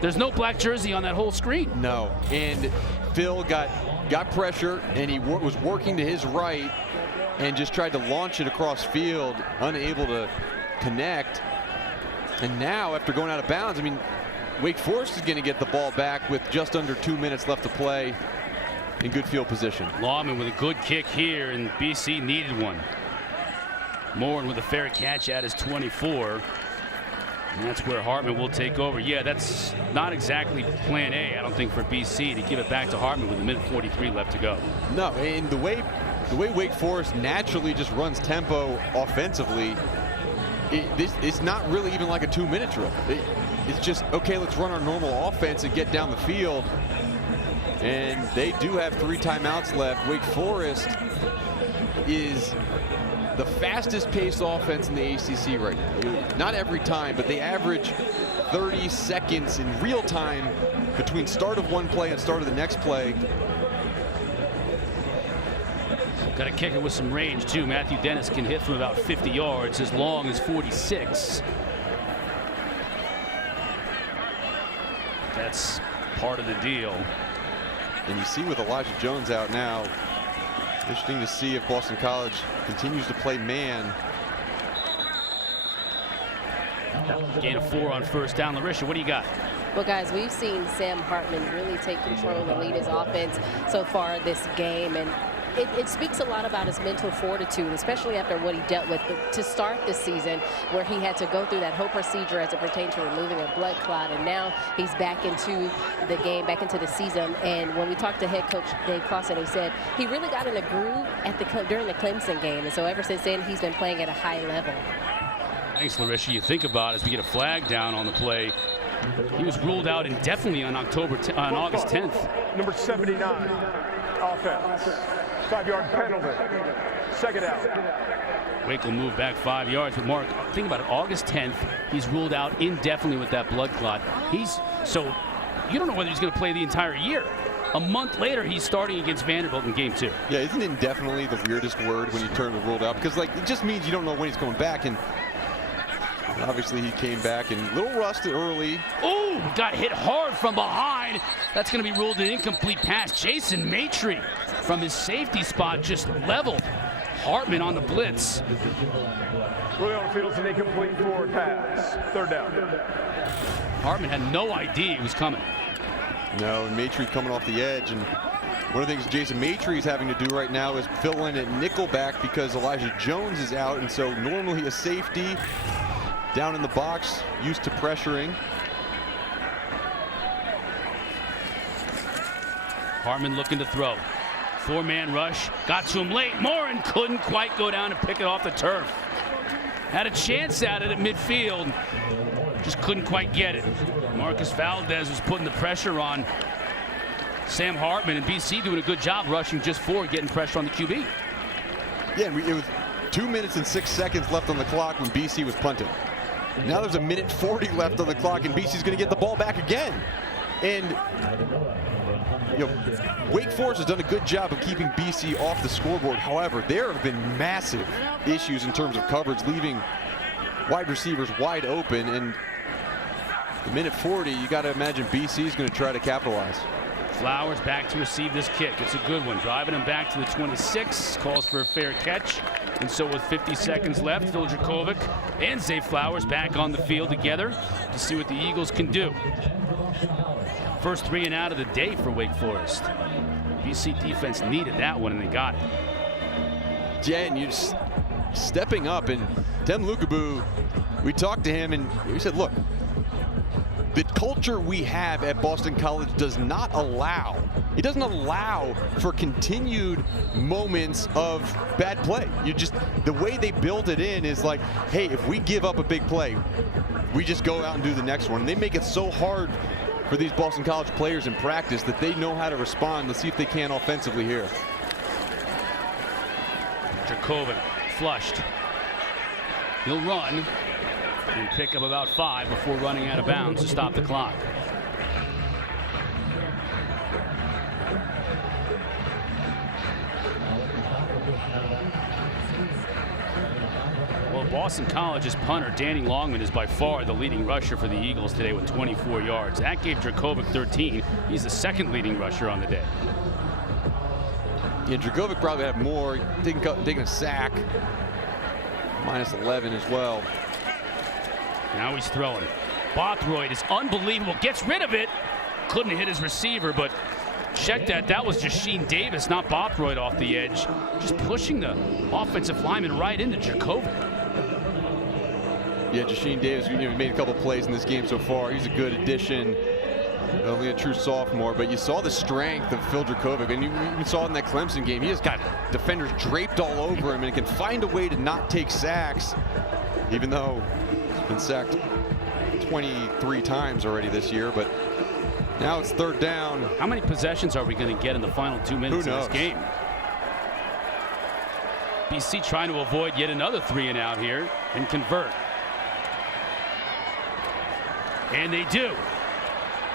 there's no black jersey on that whole screen. No, and Phil got pressure, and he was working to his right and just tried to launch it across field, unable to connect. And now, after going out of bounds, I mean, Wake Forest is going to get the ball back with just under 2 minutes left to play in good field position. Lawman with a good kick here, and BC needed one. Morin with a fair catch at his 24. And that's where Hartman will take over. Yeah, that's not exactly plan A, I don't think, for BC to give it back to Hartman with a minute 43 left to go. No, and the way Wake Forest naturally just runs tempo offensively, it's not really even like a 2-minute drill. It's just, okay, let's run our normal offense and get down the field. And they do have 3 timeouts left. Wake Forest is the fastest paced offense in the ACC right now. Not every time, but they average 30 seconds in real time between start of one play and start of the next play. Got to kick it with some range, too. Matthew Dennis can hit from about 50 yards, as long as 46. That's part of the deal. And you see with Elijah Jones out now, interesting to see if Boston College continues to play man. Gain of 4 on first down. Larisha, what do you got? Well, guys, we've seen Sam Hartman really take control and lead his offense so far this game. And it speaks a lot about his mental fortitude, especially after what he dealt with to start the season, where he had to go through that whole procedure as it pertained to removing a blood clot, and now he's back into the game, back into the season. And when we talked to head coach Dave Clawson, he said he really got in a groove during the Clemson game, and so ever since then he's been playing at a high level. Thanks, Larissa. You think about it, as we get a flag down on the play. He was ruled out indefinitely on August 10th. Number 79, offense. 5-yard penalty. Second out. Wake will move back 5 yards. But Mark, think about it. August 10th, he's ruled out indefinitely with that blood clot. So you don't know whether he's going to play the entire year. A month later, he's starting against Vanderbilt in game 2. Yeah, isn't indefinitely the weirdest word when you turn the ruled out? Because like it just means you don't know when he's going back. And obviously he came back and a little rusted early. Oh, got hit hard from behind. That's going to be ruled an incomplete pass. Jason Maitre from his safety spot just leveled Hartman on the blitz. Really on the field, it's an incomplete forward pass. Third down. Hartman had no idea he was coming. No, and Maitre coming off the edge. And one of the things Jason Maitre is having to do right now is fill in at nickelback because Elijah Jones is out. And so normally a safety down in the box, used to pressuring. Hartman looking to throw. 4-man rush. Got to him late. Morin couldn't quite go down and pick it off the turf. Had a chance at it at midfield. Just couldn't quite get it. Marcus Valdez was putting the pressure on Sam Hartman, and BC doing a good job rushing just forward, getting pressure on the QB. Yeah, and it was 2 minutes and 6 seconds left on the clock when BC was punting. Now there's 1:40 left on the clock, and BC's going to get the ball back again. And Wake Forest has done a good job of keeping BC off the scoreboard. However, there have been massive issues in terms of coverage, leaving wide receivers wide open. And the 1:40, you got to imagine BC is going to try to capitalize. Flowers back to receive this kick. It's a good one. Driving him back to the 26. Calls for a fair catch. And so with 50 seconds left, Phil Dracovic and Zay Flowers back on the field together to see what the Eagles can do. First 3 and out of the day for Wake Forest. BC defense needed that one, and they got it. Yeah, and you're just stepping up. And Tem Lukabu, we talked to him, and we said, look, the culture we have at Boston College does not allow, it doesn't allow for continued moments of bad play. The way they build it in is like, hey, if we give up a big play, we just go out and do the next one. And they make it so hard for these Boston College players in practice that they know how to respond. Let's see if they can offensively here. Dracovic flushed. He'll run and pick up about 5 before running out of bounds to stop the clock. Well, Boston College's punter, Danny Longman, is by far the leading rusher for the Eagles today with 24 yards. That gave Dracovic 13. He's the second leading rusher on the day. Yeah, Dracovic probably had more, taking a sack. Minus 11 as well. Now he's throwing. Bothroyd is unbelievable. Gets rid of it. Couldn't hit his receiver, but check that. That was Jasheen Davis, not Bothroyd, off the edge. Just pushing the offensive lineman right into Dracovic. Yeah, Jasheen Davis, made a couple plays in this game so far. He's a good addition. Only a true sophomore, but you saw the strength of Phil Dracovic, and you even saw it in that Clemson game. He just got defenders draped all over him and can find a way to not take sacks, even though he's been sacked 23 times already this year. But now it's third down. How many possessions are we going to get in the final 2 minutes of this game? BC trying to avoid yet another 3 and out here and convert. And they do.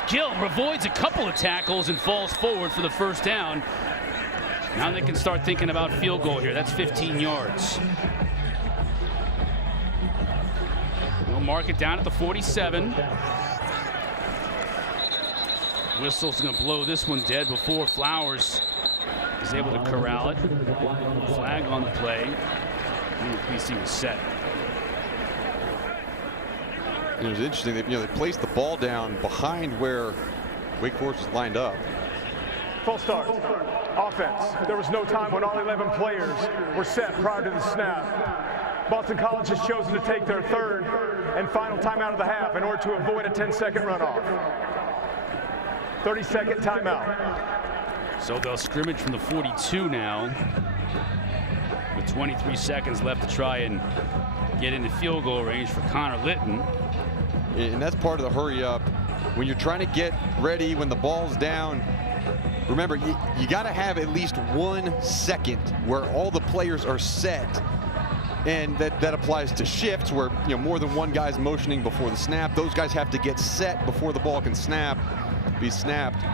Gill avoids a couple of tackles and falls forward for the first down. Now they can start thinking about field goal here. That's 15 yards. We'll mark it down at the 47. Whistle's going to blow this one dead before Flowers is able to corral it. Flag on the play. And the PC was set. It was interesting that they placed the ball down behind where Wake Forest was lined up. False start. Offense. There was no time when all 11 players were set prior to the snap. Boston College has chosen to take their third and final timeout of the half in order to avoid a 10-second runoff. 30-second timeout. So they'll scrimmage from the 42 now with 23 seconds left to try and get into field goal range for Connor Litton. And that's part of the hurry up. When you're trying to get ready, when the ball's down, remember, you got to have at least 1 second where all the players are set. And that applies to shifts where more than one guy's motioning before the snap. Those guys have to get set before the ball can be snapped.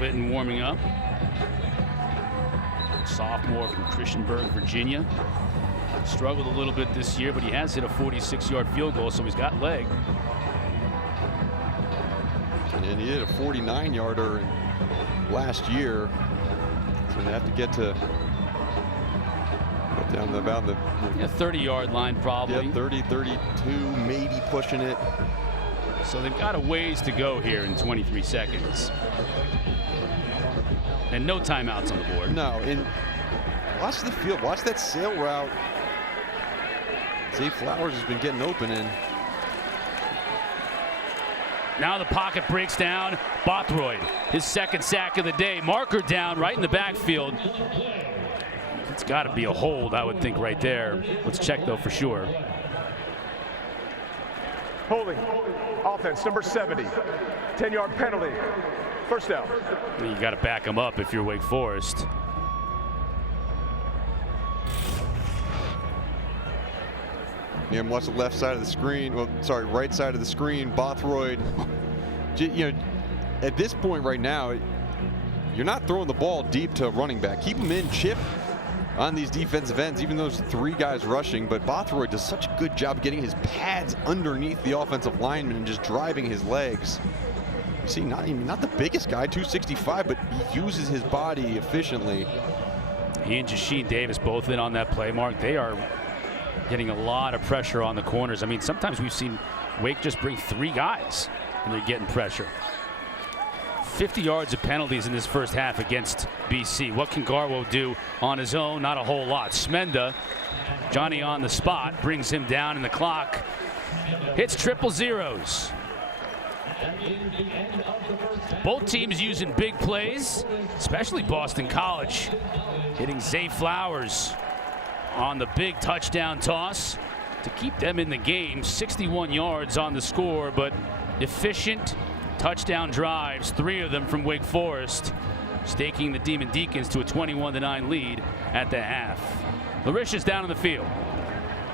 Litton warming up. Sophomore from Christiansburg, Virginia. Struggled a little bit this year, but he has hit a 46-yard field goal, so he's got leg. And he hit a 49-yarder last year. So they have to get down to about the 30-yard line probably. Yeah, 30, 32, maybe pushing it. So they've got a ways to go here in 23 seconds. And no timeouts on the board. No, and watch the field. Watch that sail route. Zay Flowers has been getting open in. Now the pocket breaks down. Bothroyd, his second sack of the day. Marker down right in the backfield. It's got to be a hold, I would think, right there. Let's check, though, for sure. Holding. Offense, number 70. 10-yard penalty. First down. You got to back him up if you're Wake Forest. Yeah, watch the left side of the screen. Well, sorry, right side of the screen. Bothroyd. At this point right now, you're not throwing the ball deep to a running back. Keep him in, chip on these defensive ends, even though there's 3 guys rushing. But Bothroyd does such a good job getting his pads underneath the offensive lineman and just driving his legs. You see, not the biggest guy, 265, but he uses his body efficiently. He and Jashin Davis both in on that play, Mark. They are getting a lot of pressure on the corners. I mean, sometimes we've seen Wake just bring 3 guys and they're getting pressure. 50 yards of penalties in this first half against BC. What can Garwo do on his own? Not a whole lot. Smenda, Johnny on the spot, brings him down, and the clock hits triple zeros. Both teams using big plays, especially Boston College, hitting Zay Flowers on the big touchdown toss to keep them in the game. 61 yards on the score, but efficient touchdown drives, 3 of them from Wake Forest, staking the Demon Deacons to a 21-9 lead at the half. Larisha's down on the field.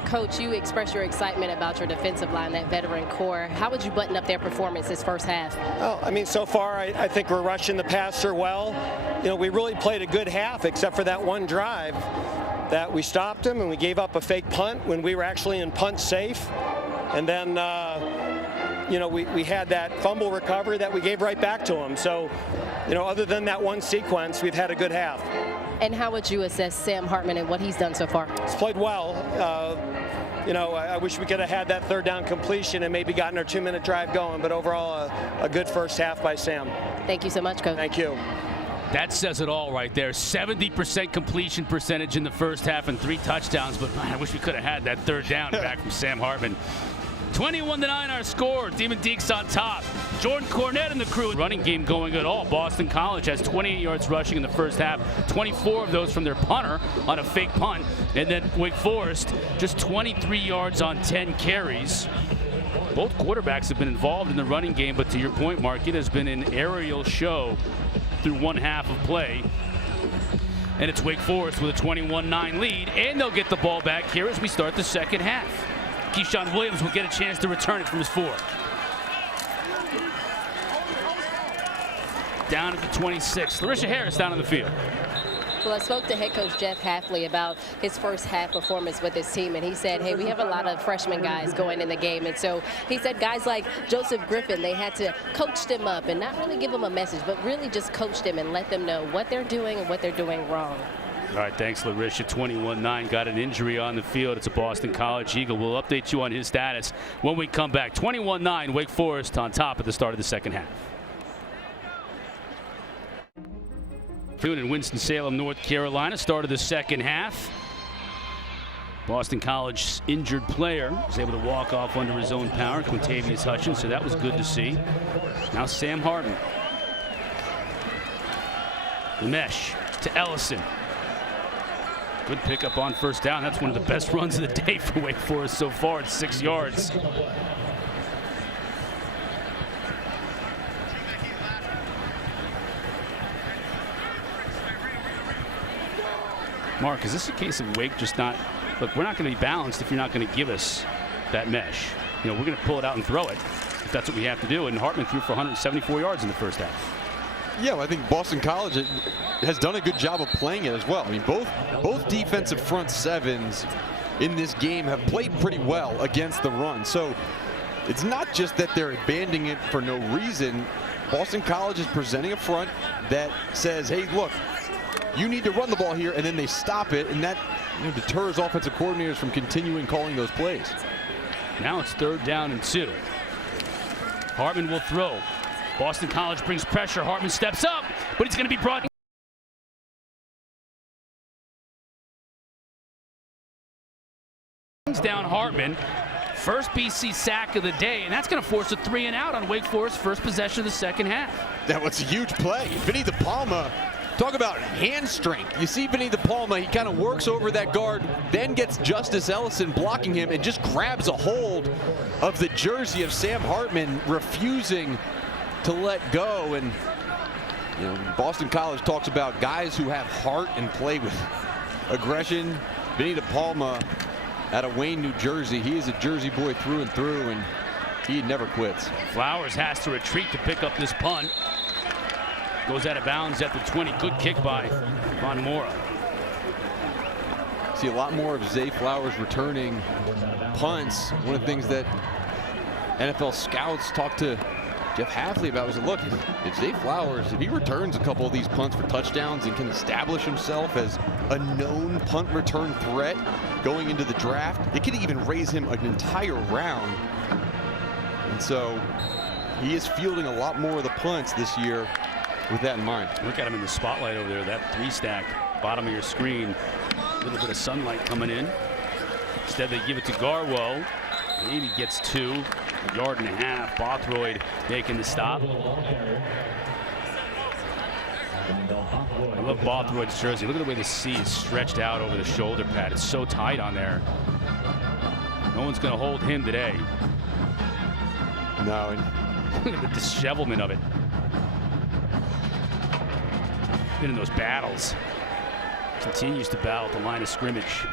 Coach, you expressed your excitement about your defensive line, that veteran core. How would you button up their performance this first half? Well, I mean, so far, I think we're rushing the passer well. We really played a good half, except for that one drive that we stopped them and we gave up a fake punt when we were actually in punt safe. And then, we had that fumble recovery that we gave right back to them. So, other than that one sequence, we've had a good half. And how would you assess Sam Hartman and what he's done so far? He's played well. I wish we could have had that third down completion and maybe gotten our 2-minute drive going, but overall a good first half by Sam. Thank you so much, Coach. Thank you. That says it all right there. 70% completion percentage in the first half and 3 touchdowns, but man, I wish we could have had that third down back from Sam Hartman. 21-9 our score. Demon Deacons on top. Jordan Cornett and the crew. Running game going at all. Boston College has 28 yards rushing in the first half. 24 of those from their punter on a fake punt. And then Wake Forest just 23 yards on 10 carries. Both quarterbacks have been involved in the running game, but to your point, Mark, it has been an aerial show through one half of play. And it's Wake Forest with a 21-9 lead, and they'll get the ball back here as we start the second half. Keyshawn Williams will get a chance to return it from his 4. Down at the 26. Larisha Harris down on the field. Well, I spoke to head coach Jeff Hafley about his first half performance with his team, and he said, hey, we have a lot of freshman guys going in the game. And so he said guys like Joseph Griffin, they had to coach them up and not really give them a message, but really just coach them and let them know what they're doing and what they're doing wrong. All right, thanks, Larisha. 21-9, got an injury on the field. It's a Boston College Eagle. We'll update you on his status when we come back. 21-9, Wake Forest on top at the start of the second half. In Winston-Salem, North Carolina, started the second half. Boston College injured player was able to walk off under his own power, Quintavious Hutchins, so that was good to see. Now Sam Hartman. The mesh to Ellison. Good pickup on first down. That's one of the best runs of the day for Wake Forest so far at 6 yards. Mark, is this a case of Wake just not, look, we're not going to be balanced if you're not going to give us that mesh. You know, we're going to pull it out and throw it if that's what we have to do. And Hartman threw for 174 yards in the first half. Yeah, well, I think Boston College has done a good job of playing it as well. I mean, both defensive front sevens in this game have played pretty well against the run. So it's not just that they're abandoning it for no reason. Boston College is presenting a front that says, hey, look, you need to run the ball here, and then they stop it, and that deters offensive coordinators from continuing calling those plays. Now it's 3rd down and 2. Hartman will throw. Boston College brings pressure. Hartman steps up, but he's going to be brought down. Hartman, first BC sack of the day, and that's going to force a 3 and out on Wake Forest's first possession of the second half. That was a huge play. Vinny De Palma, talk about hand strength. You see Vinny De Palma, he kind of works over that guard, then gets Justice Ellison blocking him and just grabs a hold of the jersey of Sam Hartman, refusing to let go. And you know, Boston College talks about guys who have heart and play with aggression. Vinny De Palma out of Wayne, New Jersey. He is a Jersey boy through and through, and he never quits. Flowers has to retreat to pick up this punt. Goes out of bounds at the 20. Good kick by Von Mora. See a lot more of Zay Flowers returning punts. One of the things that NFL scouts talked to Jeff Hafley about was, look, if Zay Flowers, if he returns a couple of these punts for touchdowns and can establish himself as a known punt return threat going into the draft, it could even raise him an entire round. And so he is fielding a lot more of the punts this year with that in mind. Look at him in the spotlight over there, that 3-stack, bottom of your screen. A little bit of sunlight coming in. Instead they give it to Garwo. Maybe gets 2, a yard and a half. Bothroyd making the stop. I love Bothroyd's jersey. Look at the way the C is stretched out over the shoulder pad. It's so tight on there. No one's going to hold him today. No. Look at the dishevelment of it. Been in those battles. Continues to battle at the line of scrimmage.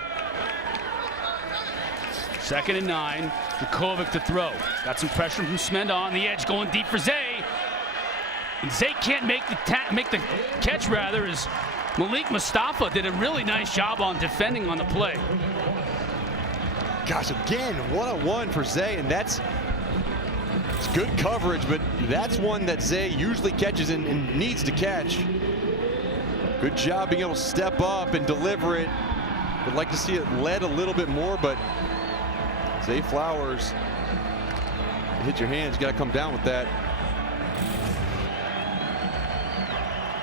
2nd and 9. Vukovic to throw. Got some pressure from Smenda on the edge, going deep for Zay. And Zay can't make the catch, rather, as Malik Mustafa did a really nice job on defending on the play. Gosh, again, one-on-one for Zay, and it's good coverage, but that's one that Zay usually catches and needs to catch. Good job being able to step up and deliver it. Would like to see it led a little bit more, but Zay Flowers, hit your hands, you got to come down with that.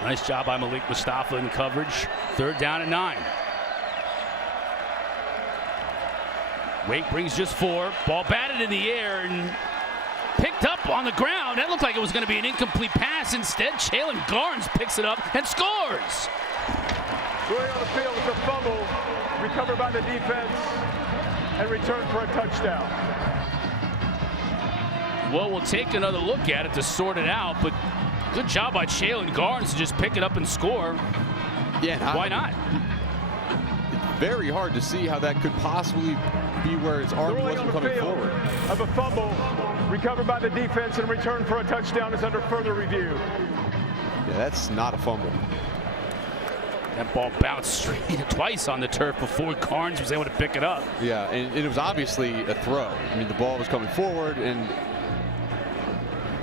Nice job by Malik Mustafa in coverage. 3rd down and 9. Wake brings just 4. Ball batted in the air and picked up on the ground. That looked like it was going to be an incomplete pass. Instead, Jalen Garnes picks it up and scores. Going on the field with a fumble, recovered by the defense, and returned for a touchdown. Well, we'll take another look at it to sort it out, but good job by Jalen Garnes to just pick it up and score. Yeah, why not? It's very hard to see how that could possibly be where his arm wasn't coming forward. Of a fumble, recovered by the defense and returned for a touchdown is under further review. Yeah, that's not a fumble. That ball bounced straight twice on the turf before Garnes was able to pick it up. Yeah, and it was obviously a throw. I mean, the ball was coming forward, and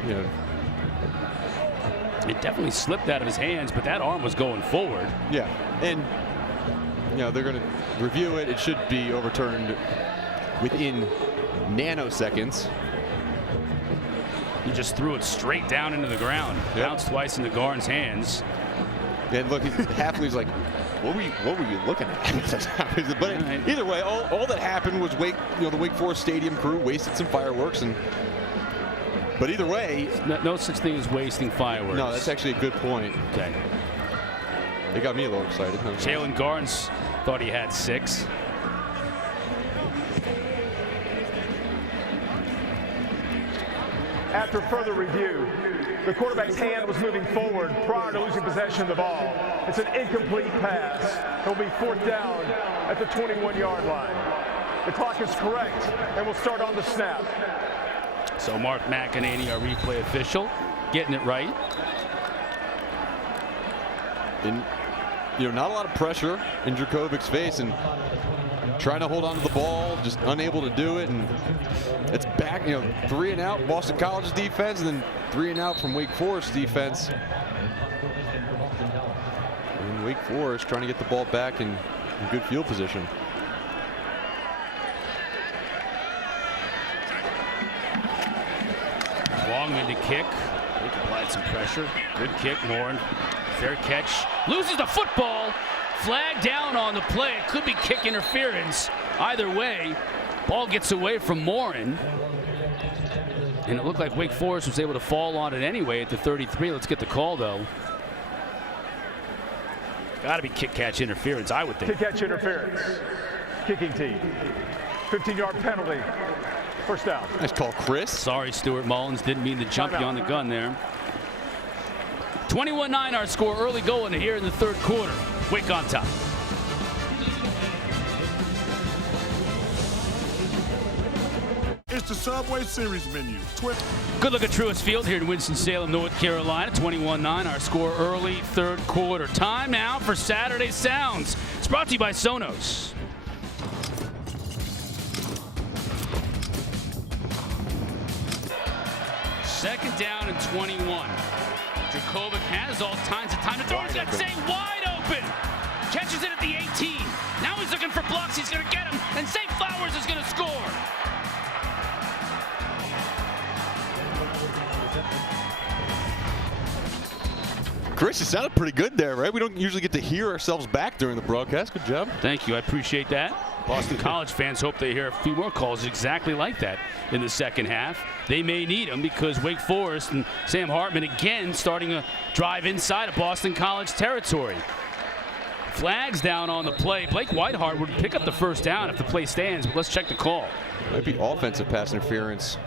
you know, it definitely slipped out of his hands, but that arm was going forward. Yeah, and you know, they're going to review it. It should be overturned within nanoseconds. He just threw it straight down into the ground. Yep. Bounced twice into Garnes' hands. And look, Hafley's like, what were you looking at? But either way, all that happened was the Wake Forest Stadium crew wasted some fireworks, but either way, no such thing as wasting fireworks. No, that's actually a good point. Okay. They got me a little excited. Jalen Garnes thought he had 6. After further review, the quarterback's hand was moving forward prior to losing possession of the ball. It's an incomplete pass. It'll be 4th down at the 21-yard line. The clock is correct, and we'll start on the snap. So Mark McEnany, our replay official, getting it right. And not a lot of pressure in Drakovic's face, and trying to hold on to the ball, just unable to do it, and it's back, 3 and out Boston College's defense, and then 3 and out from Wake Forest defense. And Wake Forest trying to get the ball back in good field position. Longman to kick. They can apply some pressure. Good kick, Morin. Fair catch. Loses the football. Flag down on the play. It could be kick interference. Either way, ball gets away from Morin. And it looked like Wake Forest was able to fall on it anyway at the 33. Let's get the call, though. Got to be kick-catch interference, I would think. Kick-catch interference. Kicking team. 15-yard penalty. 1st down. Nice call, Chris. Sorry, Stuart Mullins. Didn't mean to jump you on the gun there. 21-9 our score. Early going here in the 3rd quarter. Wake on top. It's the Subway Series menu. Good look at Truist Field here in Winston-Salem, North Carolina. 21-9 our score. Early 3rd quarter. Time now for Saturday Sounds. It's brought to you by Sonos. Second down and 21. Drakovic has all kinds of time to throw. He's got Zay wide open. Catches it at the 18. Now he's looking for blocks. He's going to get him. And Zay Flowers is going to score. Chris, you sounded pretty good there, right? We don't usually get to hear ourselves back during the broadcast. Good job. Thank you. I appreciate that. Boston College fans hope they hear a few more calls exactly like that in the second half. They may need them because Wake Forest and Sam Hartman again starting a drive inside of Boston College territory. Flags down on the play. Blake Whiteheart would pick up the 1st down if the play stands, but let's check the call. Might be offensive pass interference.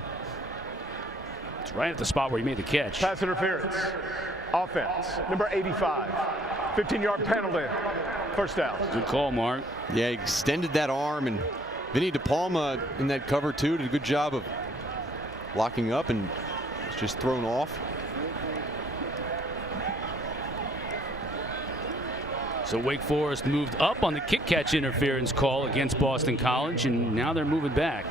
It's right at the spot where he made the catch. Pass interference. Offense. Number 85. 15-yard penalty. 1st down. Good call, Mark. Yeah, he extended that arm, and Vinny DePalma in that cover too did a good job of locking up, and it's just thrown off. So Wake Forest moved up on the kick-catch interference call against Boston College, and now they're moving back.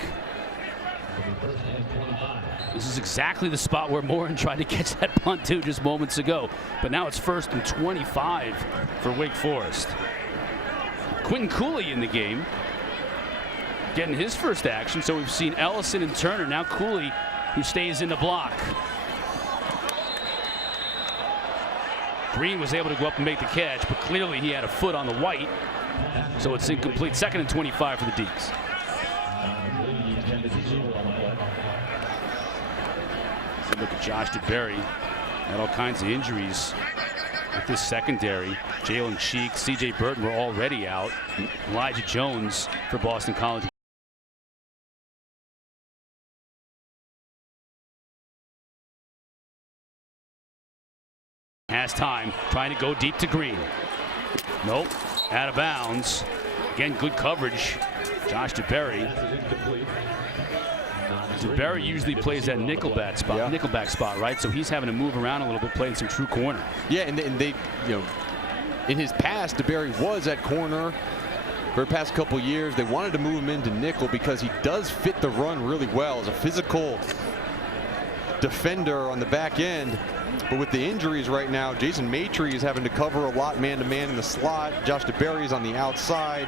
This is exactly the spot where Morin tried to catch that punt too just moments ago. But now it's 1st and 25 for Wake Forest. Quentin Cooley in the game, getting his first action. So we've seen Ellison and Turner. Now Cooley, who stays in the block. Green was able to go up and make the catch, but clearly he had a foot on the white. So it's incomplete. 2nd and 25 for the Deeks. Look at Josh DeBerry. Had all kinds of injuries with this secondary. Jalen Cheek, C.J. Burton were already out. Elijah Jones for Boston College. Has time, trying to go deep to Green. Nope, out of bounds. Again, good coverage. Josh DeBerry. DeBerry usually plays that nickelback spot, right? So he's having to move around a little bit, playing some true corner. Yeah, and they, in his past, DeBerry was at corner for the past couple years. They wanted to move him into nickel because he does fit the run really well as a physical defender on the back end. But with the injuries right now, Jason Maitre is having to cover a lot man-to-man in the slot. Josh DeBerry is on the outside.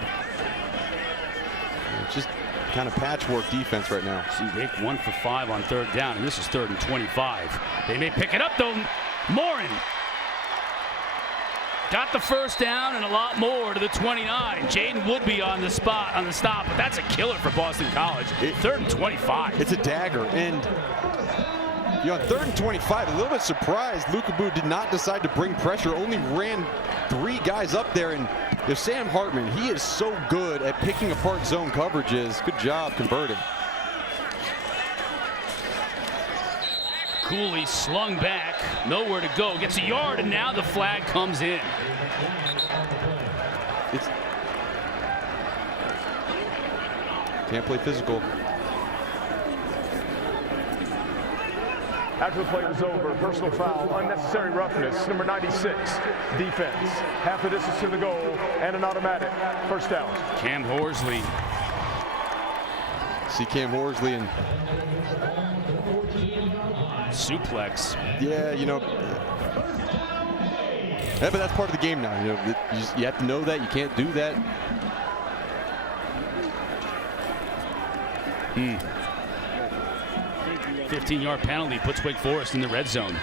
It's just kind of patchwork defense right now. See, Wake 1 for 5 on 3rd down, and this is 3rd and 25. They may pick it up, though. Morin Got the first down and a lot more to the 29. Jaden would be on the spot, on the stop, but that's a killer for Boston College. 3rd and 25. It's a dagger. And on 3rd and 25, a little bit surprised Lukabu did not decide to bring pressure, only ran 3 guys up there. And Sam Hartman, he is so good at picking apart zone coverages. Good job converting. Cooley slung back, nowhere to go, gets a yard, and now the flag comes in. Can't play physical. After the play was over, personal foul, unnecessary roughness, number 96, defense. Half the distance to the goal and an automatic. First down. Cam Horsley. See Cam Horsley and suplex. Yeah, you know. Yeah, but that's part of the game now. You know, you have to know that. You can't do that. 15-yard penalty puts Wake Forest in the red zone.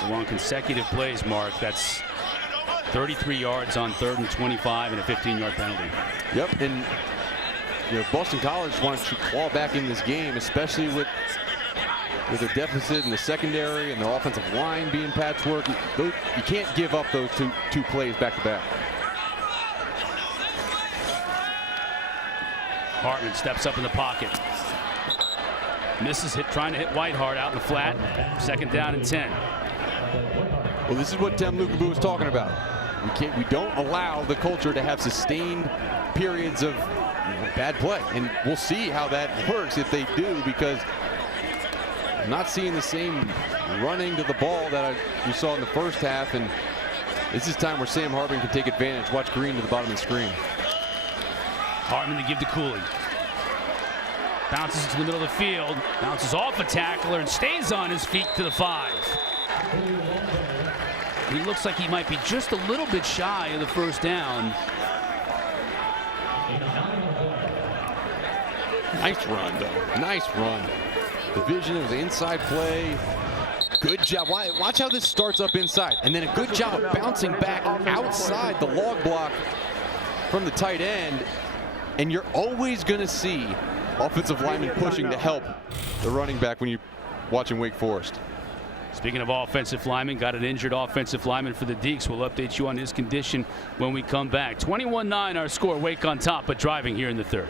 So on consecutive plays, Mark, that's 33 yards on 3rd and 25 and a 15-yard penalty. Yep, and you know, Boston College wants to claw back in this game, especially with a deficit in the secondary and the offensive line being patchwork. You can't give up those two plays back to back. Hartman steps up in the pocket. Misses trying to hit Whitehart out in the flat. 2nd down and 10. Well, this is what Tim Lukabu was talking about. We don't allow the culture to have sustained periods of bad play, and we'll see how that works if they do, because I'm not seeing the same running to the ball that you saw in the first half, and this is time where Sam Hartman can take advantage. Watch Green to the bottom of the screen. Hartman to give to Cooley. Bounces into the middle of the field, bounces off a tackler and stays on his feet to the 5. He looks like he might be just a little bit shy of the first down. Nice run, though. Nice run. The vision of the inside play. Good job. Watch how this starts up inside. And then a good job of bouncing back outside the log block from the tight end. And you're always going to see offensive linemen pushing to help the running back when you're watching Wake Forest. Speaking of offensive linemen, got an injured offensive lineman for the Deacs. We'll update you on his condition when we come back. 21-9 our score. Wake on top, but driving here in the 3rd.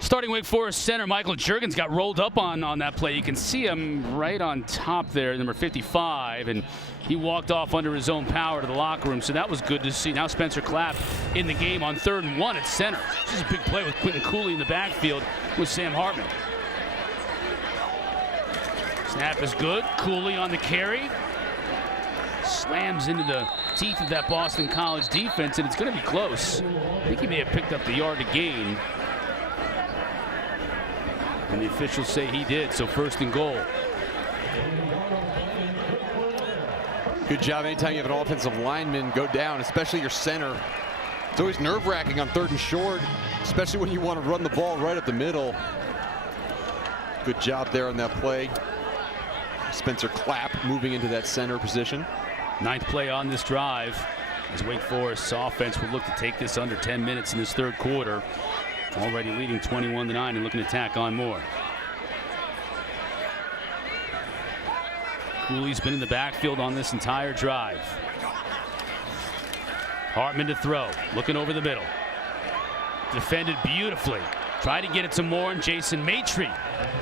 Starting Wake Forest center, Michael Juergens got rolled up on that play. You can see him right on top there, number 55, and he walked off under his own power to the locker room, so that was good to see. Now Spencer Clapp in the game on 3rd and 1 at center. This is a big play with Quentin Cooley in the backfield with Sam Hartman. Snap is good. Cooley on the carry. Slams into the teeth of that Boston College defense, and it's going to be close. I think he may have picked up the yard to gain. And the officials say he did, so 1st and goal. Good job anytime you have an offensive lineman go down, especially your center. It's always nerve-wracking on 3rd and short, especially when you want to run the ball right up the middle. Good job there on that play. Spencer Clapp moving into that center position. 9th play on this drive as Wake Forest's offense will look to take this under 10 minutes in this 3rd quarter. Already leading 21-9 and looking to tack on more. Cooley's been in the backfield on this entire drive. Hartman to throw, looking over the middle. Defended beautifully. Tried to get it to Moore, and Jason Maitre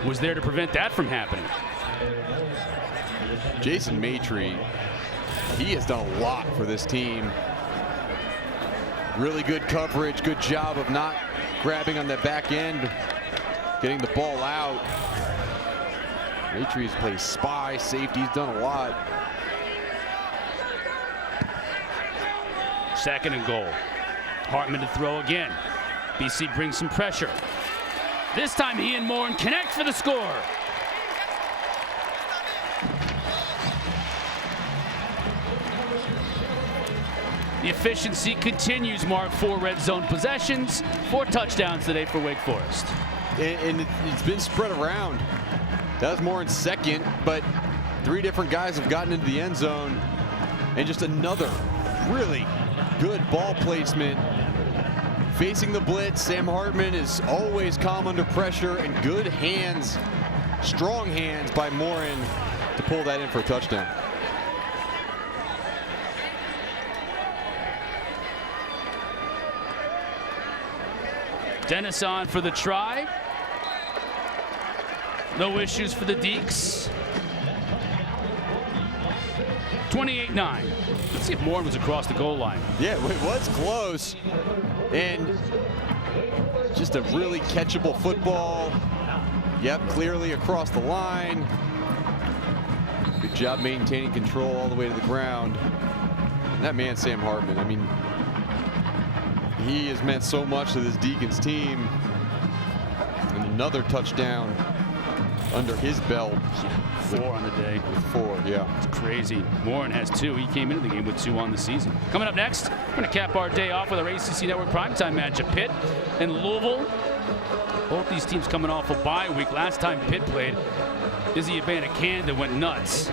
was there to prevent that from happening. Jason Maitre, he has done a lot for this team. Really good coverage, good job of not grabbing on that back end, getting the ball out. Maitre's plays spy, safety, he's done a lot. 2nd and goal. Hartman to throw again. BC brings some pressure. This time he and Moore connect for the score. The efficiency continues, Mark. 4 red zone possessions, 4 touchdowns today for Wake Forest. and it's been spread around. That was more in second, but 3 different guys have gotten into the end zone. And just another really good ball placement. Facing the blitz, Sam Hartman is always calm under pressure, and good hands, strong hands by Morin to pull that in for a touchdown. Dennis on for the try. No issues for the Deeks. 28-9. Let's see if Morin was across the goal line. Yeah, it was close. And just a really catchable football. Yep, clearly across the line. Good job maintaining control all the way to the ground. And that man, Sam Hartman, I mean, he has meant so much to this Deacons team. And another touchdown under his belt. 4 on the day. With 4, yeah. It's crazy. Morin has 2. He came into the game with 2 on the season. Coming up next, we're going to cap our day off with our ACC Network primetime matchup. Pitt and Louisville. Both these teams coming off a bye week. Last time Pitt played, Izzy Abanikanda went nuts.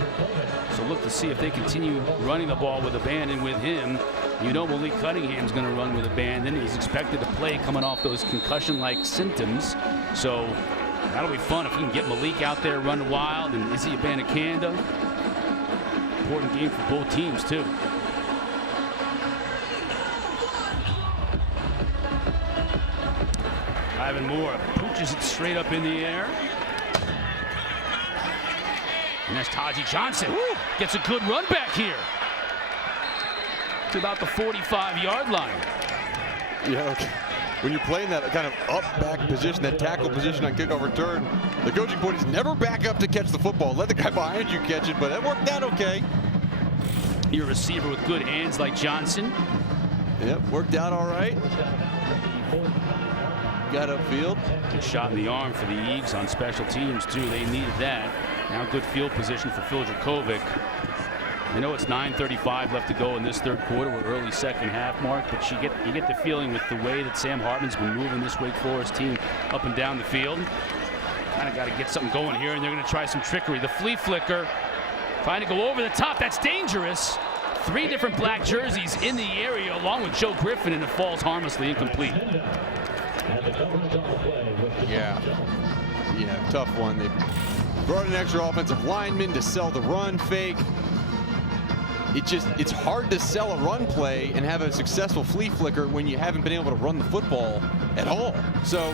So look to see if they continue running the ball with Abandon with him. You know Malik Cunningham's going to run with Abandon. He's expected to play coming off those concussion-like symptoms. So that'll be fun if we can get Malik out there running wild, and Izzy Abanikanda. Important game for both teams, too. Ivan Moore pooches it straight up in the air. And that's Taji Johnson. Woo! Gets a good run back here to about the 45-yard line. Yeah, okay. When you're playing that kind of up back position, that tackle position on kickoff return, the coaching point is never back up to catch the football. Let the guy behind you catch it, but it worked out okay. Your receiver with good hands like Johnson. Yep, worked out all right. Got upfield. Good shot in the arm for the Eaves on special teams, too. They needed that. Now good field position for Phil Dracovic. I know it's 9:35 left to go in this third quarter. We're early second half mark, but you get the feeling with the way that Sam Hartman's been moving this Wake Forest team up and down the field. Kind of got to get something going here, and they're going to try some trickery. The flea flicker, trying to go over the top. That's dangerous. 3 different black jerseys in the area, along with Joe Griffin, and it falls harmlessly incomplete. Yeah, tough one. They brought an extra offensive lineman to sell the run fake. It's hard to sell a run play and have a successful flea flicker when you haven't been able to run the football at all. So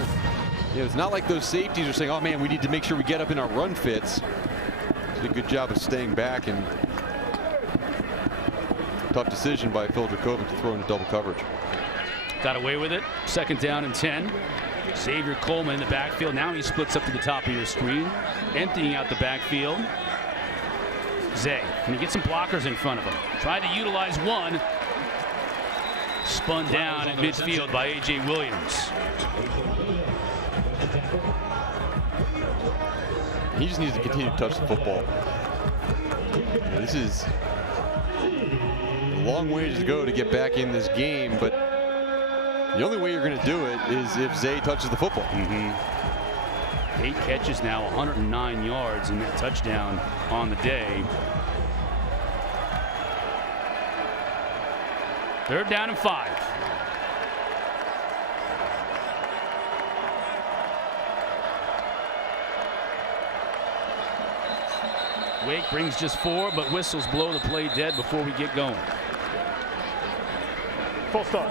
it's not like those safeties are saying, oh man, we need to make sure we get up in our run fits. Did a good job of staying back, and tough decision by Phil Dracovic to throw into double coverage. Got away with it. 2nd down and 10. Xavier Coleman in the backfield. Now he splits up to the top of your screen, emptying out the backfield. Zay, can he get some blockers in front of him? Tried to utilize one. Spun down at midfield by A.J. Williams. He just needs to continue to touch the football. This is a long ways to go to get back in this game, but the only way you're going to do it is if Zay touches the football. 8 catches now, 109 yards, and that touchdown on the day. 3rd down and 5. Wake brings just 4, but whistles blow the play dead before we get going. Full start.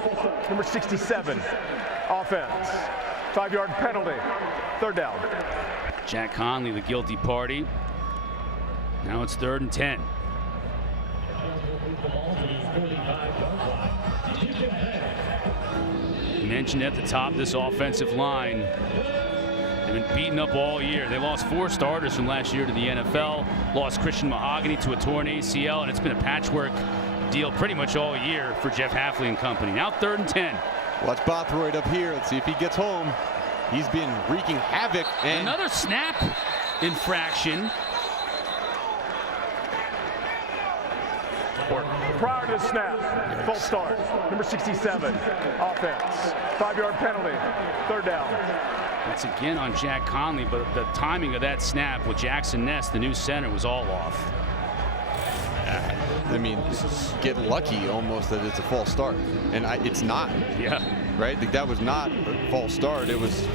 Number 67, offense. 5-yard penalty. 3rd down. Jack Conley, the guilty party. Now it's 3rd and 10. Mentioned at the top, this offensive line. They've been beaten up all year. They lost 4 starters from last year to the NFL. Lost Christian Mahogany to a torn ACL, and it's been a patchwork deal pretty much all year for Jeff Hafley and company. Now 3rd and 10. Watch Bothroyd up here. Let's see if he gets home. He's been wreaking havoc. And another snap infraction. Prior to the snap, full start. Number 67, offense. 5-yard penalty. 3rd down. That's again on Jack Conley, but the timing of that snap with Jackson Ness, the new center, was all off. I mean, get lucky almost that it's a false start, and it's not. Yeah. Right? That was not a false start. It was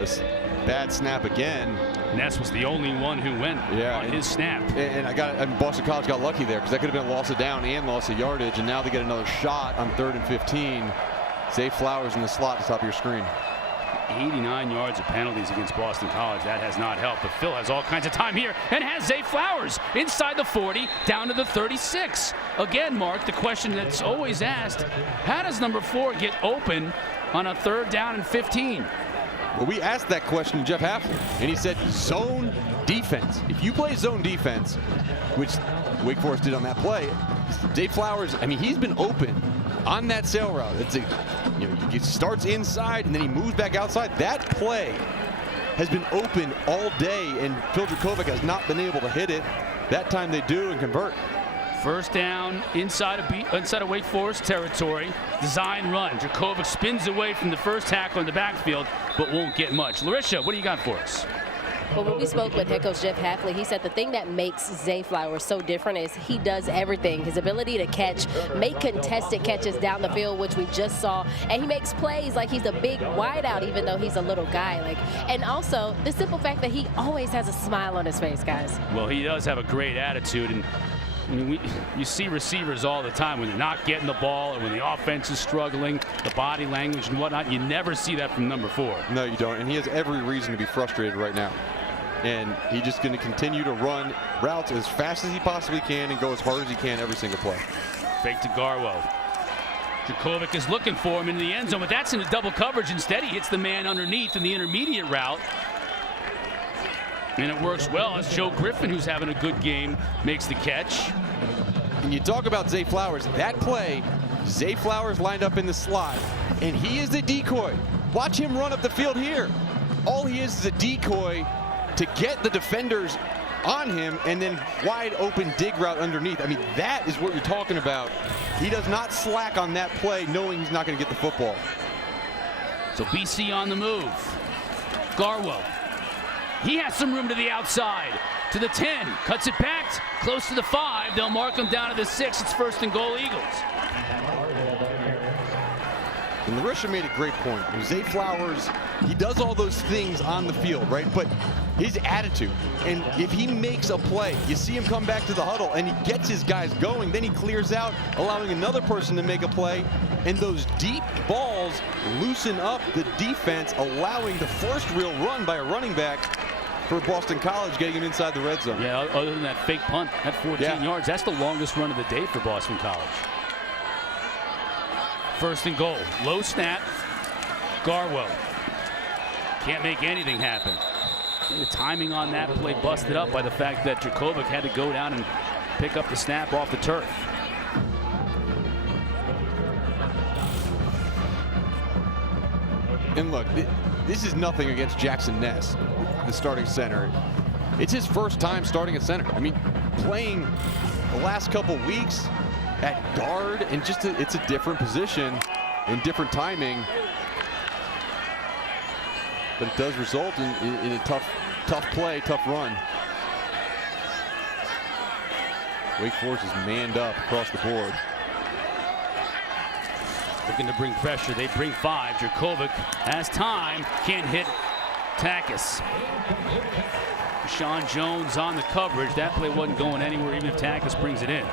a bad snap again. Ness was the only one who went on his snap. And Boston College got lucky there because that could have been loss of down and loss of yardage, and now they get another shot on 3rd and 15. Zay Flowers in the slot at the top of your screen. 89 yards of penalties against Boston College. That has not helped, but Phil has all kinds of time here and has Zay Flowers inside the 40 down to the 36. Again, Mark, the question that's always asked, how does number 4 get open on a 3rd down and 15? Well, we asked that question to Jeff Hafley, and he said zone defense. If you play zone defense, which Wake Forest did on that play, Zay Flowers, I mean, he's been open on that sail route. He starts inside and then he moves back outside. That play has been open all day, and Phil Dracovic has not been able to hit it. That time they do and convert. First down inside of Wake Forest territory. Design run. Dracovic spins away from the first tackle in the backfield, but won't get much. Larisha, what do you got for us? Well, when we spoke with head coach Jeff Hafley, he said the thing that makes Zay Flowers so different is he does everything. His ability to catch, make contested catches down the field, which we just saw, and he makes plays like he's a big wideout, even though he's a little guy. And also the simple fact that he always has a smile on his face, guys. Well, he does have a great attitude, and I mean, you see receivers all the time when they're not getting the ball or when the offense is struggling, the body language and whatnot. You never see that from number 4. No, you don't, and he has every reason to be frustrated right now. And he's just going to continue to run routes as fast as he possibly can and go as hard as he can every single play. Fake to Garwo. Dracovic is looking for him in the end zone, but that's in a double coverage. Instead, he hits the man underneath in the intermediate route. And it works well as Joe Griffin, who's having a good game, makes the catch. And you talk about Zay Flowers. That play, Zay Flowers lined up in the slot, and he is the decoy. Watch him run up the field here. All he is a decoy to get the defenders on him, and then wide open dig route underneath. I mean, that is what you're talking about. He does not slack on that play, knowing he's not going to get the football. So BC on the move. Garwo. He has some room to the outside. To the 10. Cuts it back. Close to the 5. They'll mark him down to the 6. It's 1st and goal, Eagles. And Larisha made a great point. Zay Flowers, he does all those things on the field, right? But his attitude, and if he makes a play, you see him come back to the huddle and he gets his guys going, then he clears out, allowing another person to make a play, and those deep balls loosen up the defense, allowing the first real run by a running back for Boston College, getting him inside the red zone. Yeah, other than that fake punt at 14 yards, that's the longest run of the day for Boston College. 1st and goal. Low snap. Garwo. Can't make anything happen. And the timing on that play busted up by the fact that Dracovic had to go down and pick up the snap off the turf. And look, this is nothing against Jackson Ness, the starting center. It's his first time starting at center. I mean, playing the last couple weeks at guard, and just it's a different position and different timing, but it does result in a tough play, tough run. Wake Forest is manned up across the board. Looking to bring pressure. They bring 5. Dracovic has time. Can't hit Takis. Deshaun Jones on the coverage. That play wasn't going anywhere even if Takis brings it in.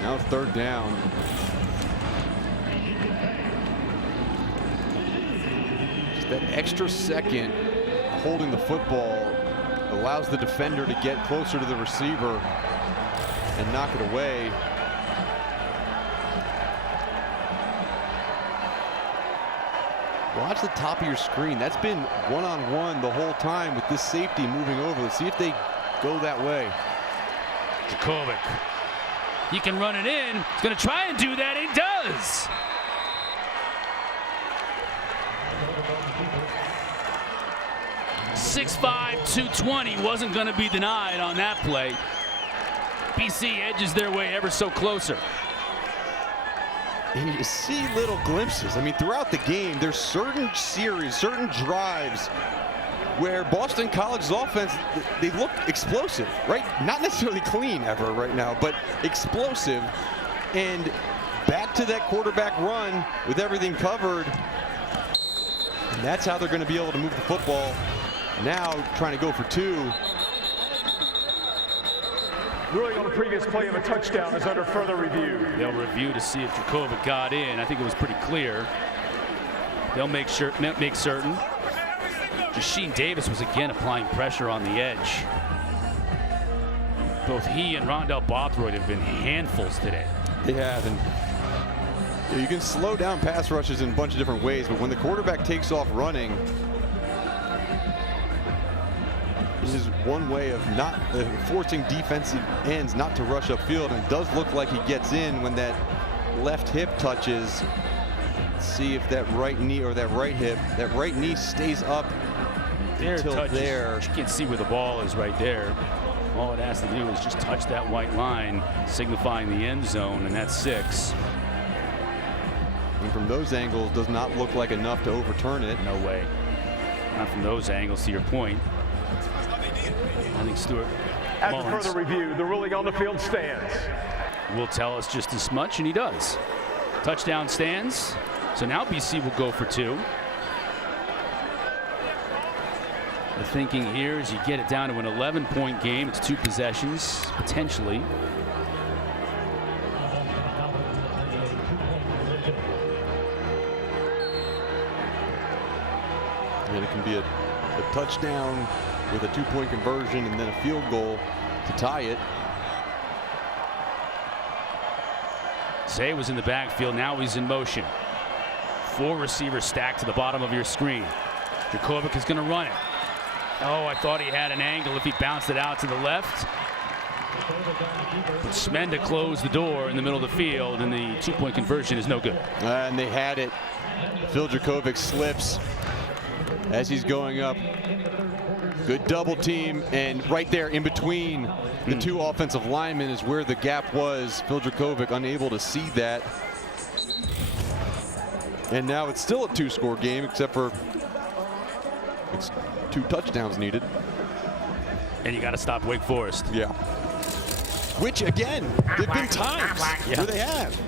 Now 3rd down. Just that extra second holding the football allows the defender to get closer to the receiver and knock it away. Watch the top of your screen. That's been one-on-one the whole time with this safety moving over. Let's see if they go that way. Dracovic. He can run it in. He's going to try and do that. He does. .6'5", 220 wasn't going to be denied on that play. BC edges their way ever so closer. And you see little glimpses. I mean, throughout the game, there's certain series, certain drives where Boston College's offense, they look explosive, right? Not necessarily clean ever right now, but explosive. And back to that quarterback run with everything covered. And that's how they're going to be able to move the football. Now trying to go for 2. Ruling on the previous play of a touchdown is under further review. They'll review to see if Jakovic got in. I think it was pretty clear. They'll make certain. Jashin Davis was again applying pressure on the edge. Both he and Rondell Bothroyd have been handfuls today. They have, and you can slow down pass rushes in a bunch of different ways, but when the quarterback takes off running, this is one way of not forcing defensive ends not to rush upfield, and it does look like he gets in when that left hip touches. Let's see if that right knee or that right hip, that right knee stays up until there. You can't see where the ball is right there. All it has to do is just touch that white line, signifying the end zone, and that's 6. And from those angles, does not look like enough to overturn it. No way. Not from those angles, to your point. I think Stuart After Mullins further review, the ruling on the field stands. will tell us just as much, and he does. Touchdown stands. So now BC will go for 2. The thinking here is you get it down to an 11-point game. It's 2 possessions, potentially. And it can be a touchdown with a 2-point conversion and then a field goal to tie it. Zay was in the backfield. Now he's in motion. 4 receivers stacked to the bottom of your screen. Jakovic is going to run it. Oh, I thought he had an angle if he bounced it out to the left. But Smenda closed the door in the middle of the field, and the 2-point conversion is no good. And they had it. Phil Jakovic slips as he's going up. Good double team, and right there in between the 2 offensive linemen is where the gap was. Phil Jakovic unable to see that. And now it's still a 2-score game, except for it's 2 touchdowns needed. And you got to stop Wake Forest. Yeah. Which, again, there've been times where they have.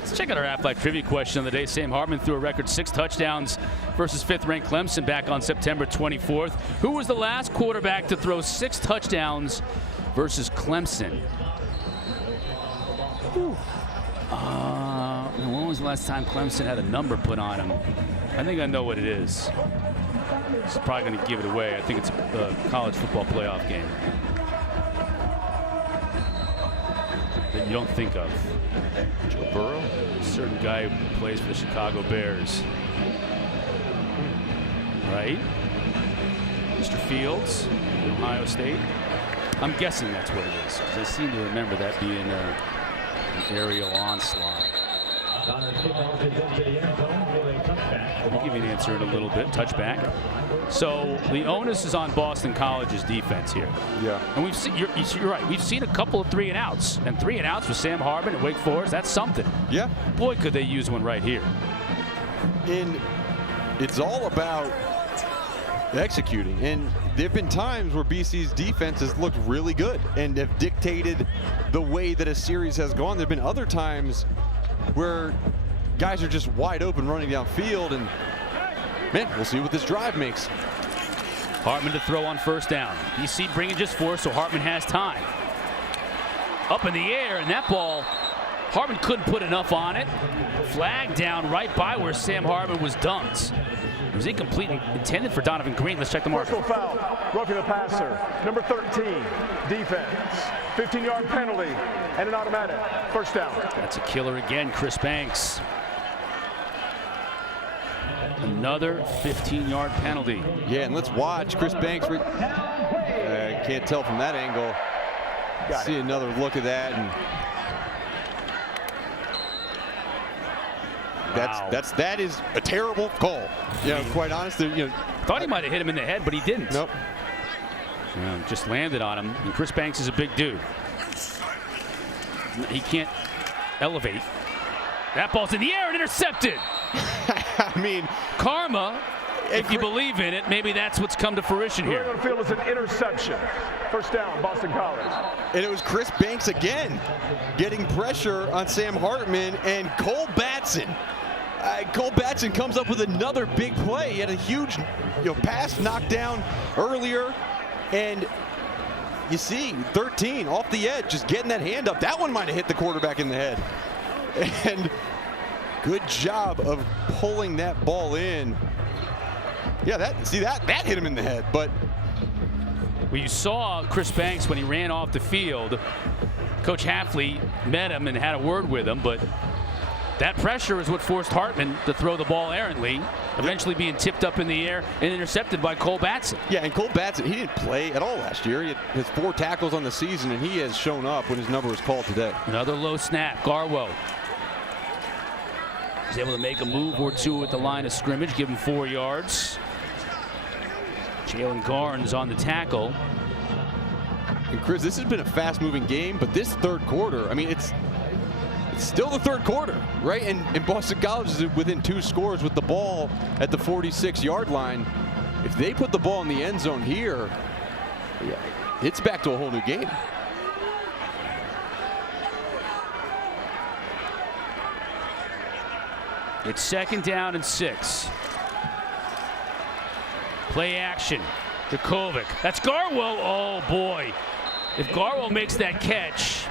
Let's check out our Aflac trivia question of the day. Sam Hartman threw a record 6 touchdowns versus 5th-ranked Clemson back on September 24th. Who was the last quarterback to throw 6 touchdowns versus Clemson? When was the last time Clemson had a number put on him? I think I know what it is. It's probably going to give it away. I think it's a college football playoff game that you don't think of. Joe Burrow? A certain guy who plays for the Chicago Bears. Right? Mr. Fields, Ohio State. I'm guessing that's what it is, because I seem to remember that being an aerial onslaught. I'll give you an answer in a little bit. Touchback. So the onus is on Boston College's defense here. Yeah. And we've seen, you're right. We've seen a couple of 3-and-outs, and 3-and-outs with Sam Hartman at Wake Forest. That's something. Yeah. Boy, could they use one right here. And it's all about executing. And there have been times where BC's defense has looked really good and have dictated the way that a series has gone. There have been other times where guys are just wide open running downfield, and man, we'll see what this drive makes. Hartman to throw on 1st down. BC bringing just 4, so Hartman has time. Up in the air, and that ball, Hartman couldn't put enough on it. Flag down right by where Sam Hartman was dumped. It was incomplete and intended for Donovan Green. Let's check the marker. Personal foul, roughing the passer. Number 13, defense. 15-yard penalty and an automatic 1st down. That's a killer again, Chris Banks. Another 15-yard penalty. Yeah, and let's watch Chris Banks. Can't tell from that angle. See another look at that, and that is a terrible call. Quite honestly, thought he might have hit him in the head, but he didn't. Nope. Just landed on him, and Chris Banks is a big dude. He can't elevate. That ball's in the air and intercepted. I mean, karma. If you believe in it, maybe that's what's come to fruition here. On the field is an interception. First down, Boston College. And it was Chris Banks again getting pressure on Sam Hartman and Cole Batson. Cole Batson comes up with another big play. He had a huge pass knocked down earlier. And you see 13 off the edge, just getting that hand up. That one might have hit the quarterback in the head. And good job of pulling that ball in. Yeah, that hit him in the head, but. Well, you saw Chris Banks when he ran off the field. Coach Hafley met him and had a word with him, but that pressure is what forced Hartman to throw the ball errantly, eventually being tipped up in the air and intercepted by Cole Batson. Yeah, and Cole Batson, he didn't play at all last year. He had his 4 tackles on the season, and he has shown up when his number was called today. Another low snap. Garwo is able to make a move or two at the line of scrimmage, give him 4 yards. Jalen Garnes on the tackle. And Chris, this has been a fast-moving game, but this third quarter, I mean, it's still the third quarter, right? And Boston College is within 2 scores with the ball at the 46-yard line. If they put the ball in the end zone here, yeah, it's back to a whole new game. It's 2nd down and 6. Play action. Dracovic. That's Garwo. Oh, boy. If Garwo makes that catch,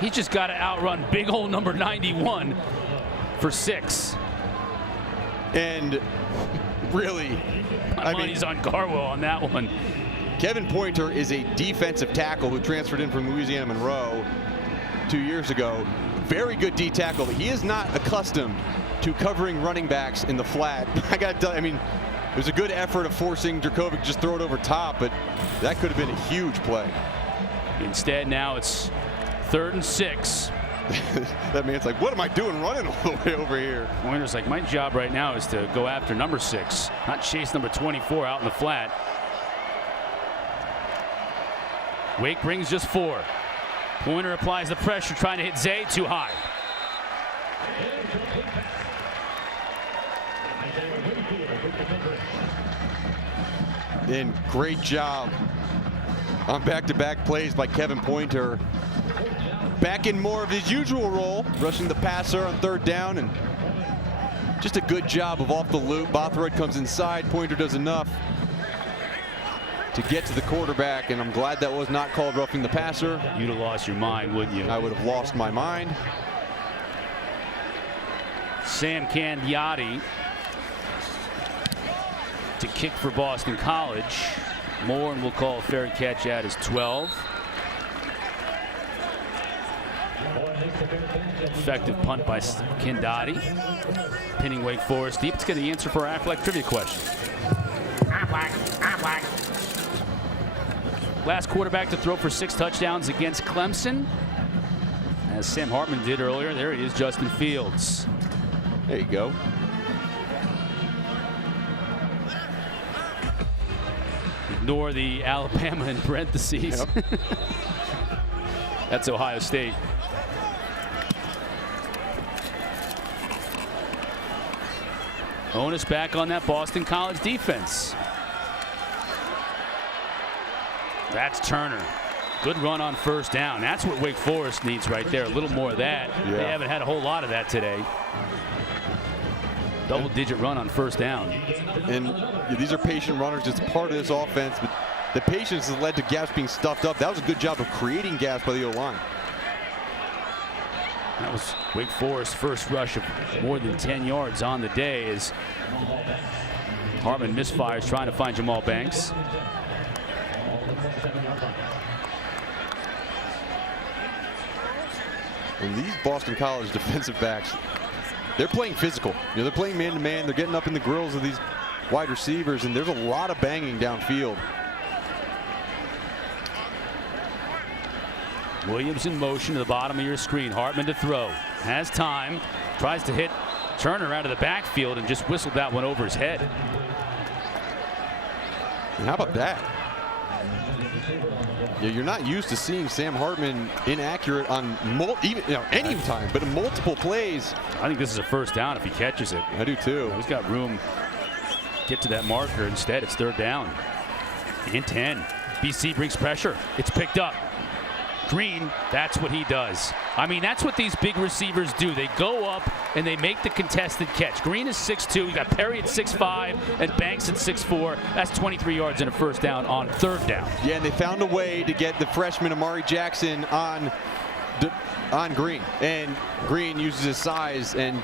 he's just got to outrun big old number 91 for 6. And really, I mean, he's on Garwo on that one. Kevin Pointer is a defensive tackle who transferred in from Louisiana Monroe 2 years ago. Very good D tackle, but he is not accustomed to covering running backs in the flat. I got to tell you, I mean, it was a good effort of forcing Dracovic to just throw it over top, but that could have been a huge play. Instead, now it's 3rd and 6. That man's like, what am I doing running all the way over here? Pointer's like, my job right now is to go after number 6, not chase number 24 out in the flat. Wake brings just 4. Pointer applies the pressure, trying to hit Zay too high. And great job on back-to-back plays by Kevin Pointer. Back in more of his usual role, rushing the passer on 3rd down, and just a good job of off the loop. Bothroyd comes inside, Pointer does enough to get to the quarterback, and I'm glad that was not called roughing the passer. You'd have lost your mind, wouldn't you? I would have lost my mind. Sam Candiotti to kick for Boston College. Moore will call a fair catch at his 12. Effective punt by Candiotti. Pinning Wake Forest deep. Let's get the answer for our Aflac trivia question. Last quarterback to throw for 6 touchdowns against Clemson, as Sam Hartman did earlier. There he is, Justin Fields. There you go. Ignore the Alabama in parentheses. Yep. That's Ohio State. Onus back on that Boston College defense. That's Turner. Good run on 1st down. That's what Wake Forest needs right there. A little more of that. Yeah. They haven't had a whole lot of that today. Double-digit run on 1st down. And these are patient runners. It's part of this offense, but the patience has led to gaps being stuffed up. That was a good job of creating gaps by the O-line. That was Wake Forest's first rush of more than 10 yards on the day as Hartman misfires trying to find Jamal Banks. And these Boston College defensive backs, they're playing physical. They're playing man-to-man. They're getting up in the grills of these wide receivers, and there's a lot of banging downfield. Williams in motion to the bottom of your screen. Hartman to throw. Has time. Tries to hit Turner out of the backfield and just whistled that one over his head. And how about that? Yeah, you're not used to seeing Sam Hartman inaccurate on any time, but in multiple plays. I think this is a first down if he catches it. I do too. He's got room. Get to that marker. Instead, it's 3rd down. And 10. BC brings pressure. It's picked up. Green, that's what he does. I mean, that's what these big receivers do. They go up and they make the contested catch. Green is 6'2". You got Perry at 6'5", and Banks at 6'4". That's 23 yards and a first down on 3rd down. Yeah, and they found a way to get the freshman Amari Jackson on Green. And Green uses his size and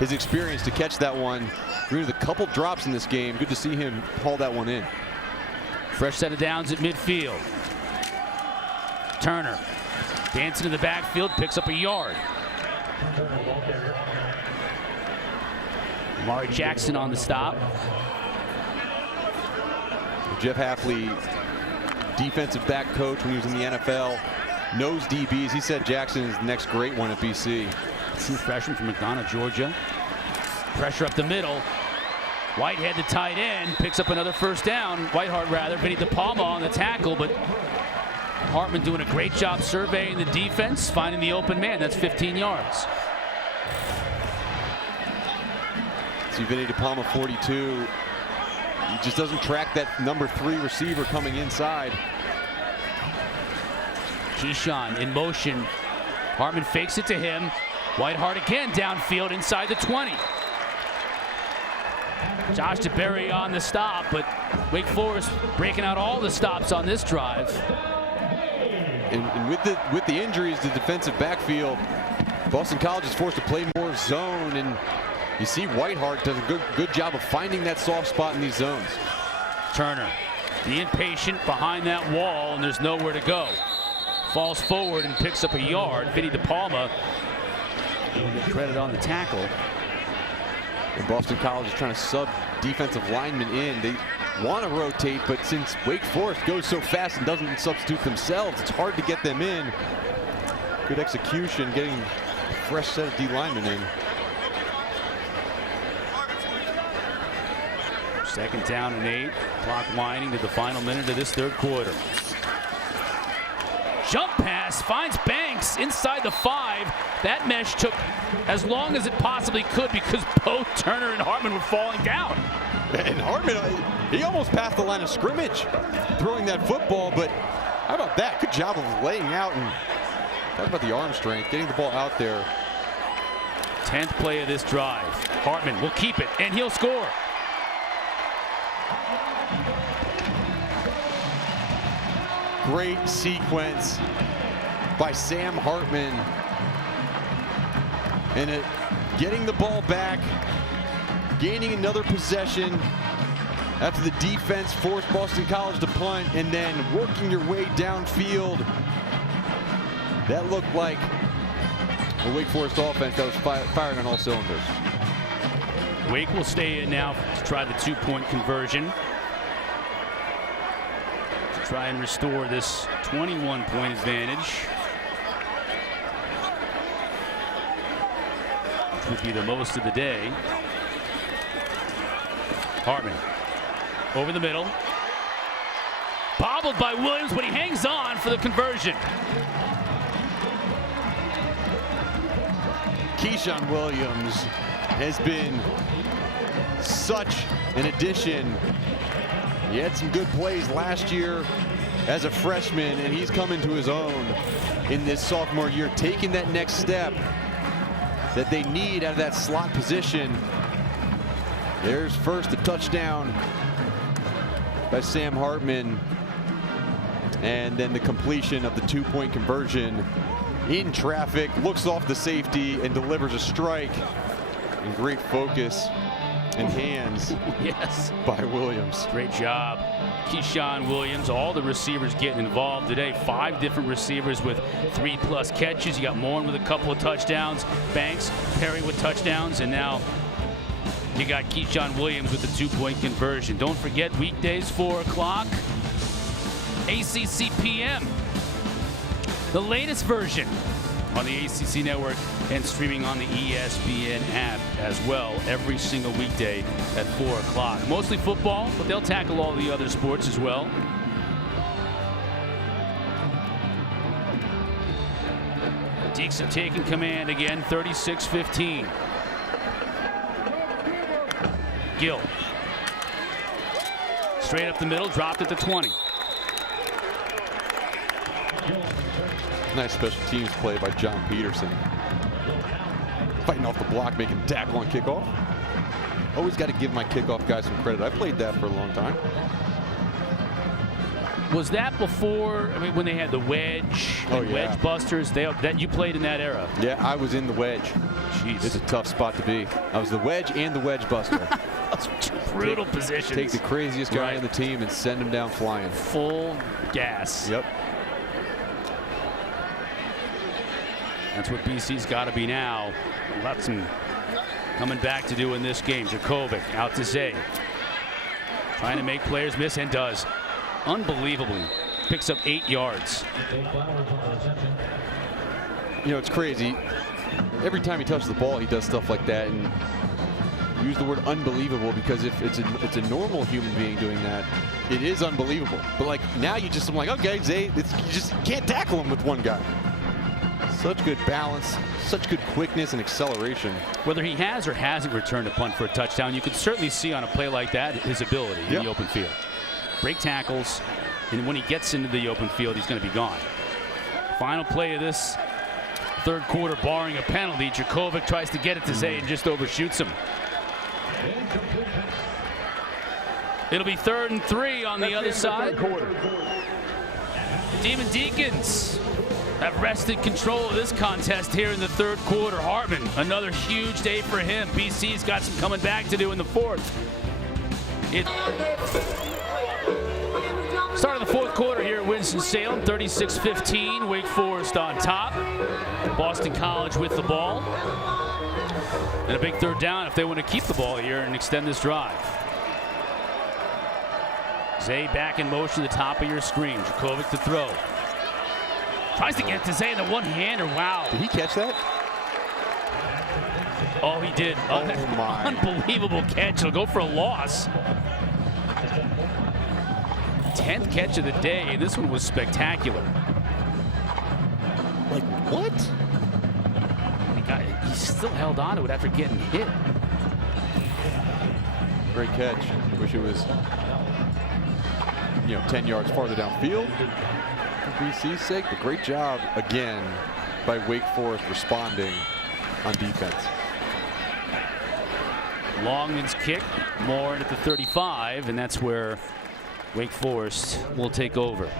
his experience to catch that one. Green with a couple drops in this game. Good to see him haul that one in. Fresh set of downs at midfield. Turner dancing to the backfield, picks up a yard. Amari Jackson on the stop. Jeff Hafley, defensive back coach when he was in the NFL, knows DBs. He said Jackson is the next great one at BC. True freshman from McDonough, Georgia. Pressure up the middle. Whitehead, the tight end, picks up another first down. Whiteheart, rather. Vinny DePalma on the tackle, but Hartman doing a great job surveying the defense, finding the open man. That's 15 yards. See Vinny DePalma, 42. He just doesn't track that number 3 receiver coming inside. Keyshawn in motion. Hartman fakes it to him. Whiteheart again downfield inside the 20. Josh DeBerry on the stop, but Wake Forest breaking out all the stops on this drive. And with the injuries to the defensive backfield, Boston College is forced to play more zone, and you see Whiteheart does a good job of finding that soft spot in these zones. Turner, the impatient behind that wall, and there's nowhere to go. Falls forward and picks up a yard. Vinny DePalma will get credit on the tackle. And Boston College is trying to sub defensive linemen in. They want to rotate, but since Wake Forest goes so fast and doesn't substitute themselves, it's hard to get them in. Good execution, getting a fresh set of D linemen in. 2nd down and 8. Clock winding to the final minute of this 3rd quarter. Jump pass finds Banks inside the 5. That mesh took as long as it possibly could because both Turner and Hartman were falling down. And Hartman, he almost passed the line of scrimmage throwing that football, but how about that? Good job of laying out and talk about the arm strength, getting the ball out there. 10th play of this drive. Hartman will keep it, and he'll score. Great sequence by Sam Hartman. And getting the ball back, gaining another possession after the defense forced Boston College to punt, and then working your way downfield. That looked like a Wake Forest offense that was firing on all cylinders. Wake will stay in now to try the 2-point conversion. To try and restore this 21-point advantage. Which would be the most of the day. Hartman over the middle. Bobbled by Williams, but he hangs on for the conversion. Keyshawn Williams has been such an addition. He had some good plays last year as a freshman, and he's come into his own in this sophomore year, taking that next step that they need out of that slot position. There's first a touchdown by Sam Hartman, and then the completion of the 2-point conversion in traffic, looks off the safety and delivers a strike. And great focus and hands Yes. by Williams. Great job. Keyshawn Williams, all the receivers getting involved today. 5 different receivers with 3+ catches. You got Morin with a couple of touchdowns. Banks, Perry with touchdowns. And now you got Keyshawn Williams with the 2-point conversion. Don't forget, weekdays, 4 o'clock, ACC PM. The latest version on the ACC network and streaming on the ESPN app as well every single weekday at 4 o'clock. Mostly football, but they'll tackle all the other sports as well. Deeks have taken command again, 36-15. Gill. Straight up the middle, dropped at the 20. Nice special teams play by John Peterson. Fighting off the block, making tackle on kickoff. Always got to give my kickoff guys some credit. I played that for a long time. Was that before, I mean, when they had the wedge, and wedge busters? That you played in that era? Yeah, I was in the wedge. Jeez. It's a tough spot to be. I was the wedge and the wedge buster. That's two brutal positions. Take the craziest guy on the team and send him down flying. Full gas. Yep. That's what BC's got to be now. Lots of coming back to do in this game. Jakovic out to Zay. Trying to make players miss, and does. Unbelievably. Picks up 8 yards. You know, it's crazy. Every time he touches the ball, he does stuff like that. And use the word unbelievable, because if it's a normal human being doing that, it is unbelievable. But like now, I'm like, okay, Zay, you just can't tackle him with one guy. Such good balance, such good quickness and acceleration. Whether he has or hasn't returned a punt for a touchdown, you can certainly see on a play like that his ability in the open field. Break tackles, and when he gets into the open field, he's going to be gone. Final play of this third quarter, barring a penalty. Jakovic tries to get it to Zay and just overshoots him. It'll be 3rd and 3 on the other side. Demon Deacons have wrested control of this contest here in the third quarter. Hartman, another huge day for him. BC's got some coming back to do in the fourth. Start of the fourth quarter here at Winston-Salem, 36-15. Wake Forest on top. Boston College with the ball. And a big third down if they want to keep the ball here and extend this drive. Zay back in motion at the top of your screen. Jakovic to throw. Tries to get to Zay in the one-hander. Wow. Did he catch that? Oh, he did. Oh, my. Unbelievable catch. He'll go for a loss. 10th catch of the day, and this one was spectacular. Like, what? He still held on to it after getting hit. Great catch. Wish it was, 10 yards farther downfield for BC's sake, but great job again by Wake Forest responding on defense. Longman's kick, more at the 35, and that's where Wake Forest will take over.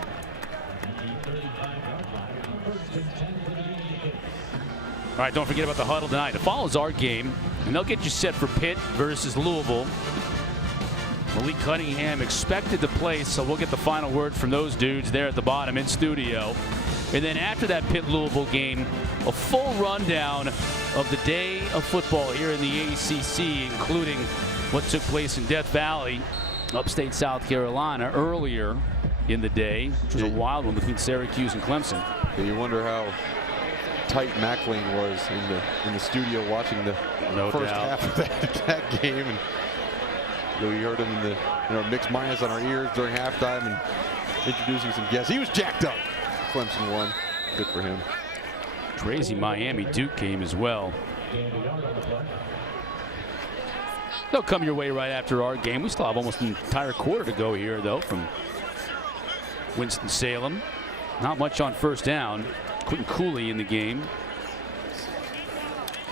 All right, don't forget about the huddle tonight. It follows our game, and they'll get you set for Pitt versus Louisville. Malik Cunningham expected to play, so we'll get the final word from those dudes there at the bottom in studio. And then after that Pitt-Louisville game, a full rundown of the day of football here in the ACC, including what took place in Death Valley, upstate South Carolina, earlier in the day, which was a wild one between Syracuse and Clemson. Yeah, you wonder how tight Mackling was in the studio watching the first half of that game, and we heard him in the mixed minus on our ears during halftime and introducing some guests. He was jacked up. Clemson won. Good for him. Crazy Miami Duke game as well. They'll come your way right after our game. We still have almost an entire quarter to go here, though, from Winston-Salem. Not much on first down. Quentin Cooley in the game.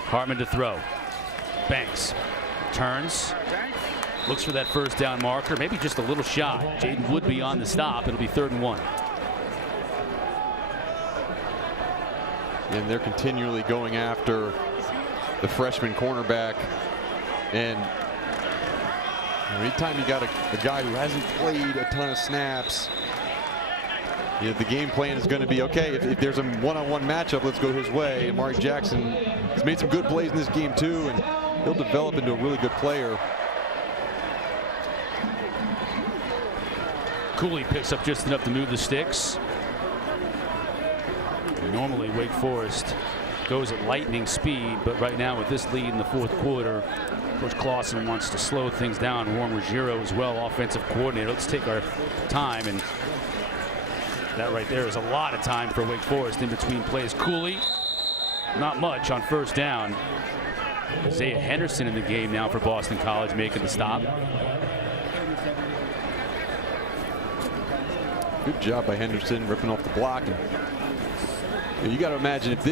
Hartman to throw. Banks turns. Looks for that first down marker. Maybe just a little shot. Jaden would be on the stop. It'll be 3rd and 1. And they're continually going after the freshman cornerback. And anytime you got a guy who hasn't played a ton of snaps, the game plan is going to be, okay, if there's a one-on-one matchup, let's go his way. And Amari Jackson has made some good plays in this game too, and he'll develop into a really good player. Cooley picks up just enough to move the sticks. Normally Wake Forest goes at lightning speed, but right now with this lead in the fourth quarter, Coach Clausen wants to slow things down. Warren Ruggiero as well, offensive coordinator. Let's take our time, and that right there is a lot of time for Wake Forest in between plays. Cooley not much on first down. Isaiah Henderson in the game now for Boston College, making the stop. Good job by Henderson ripping off the block. And you got to imagine if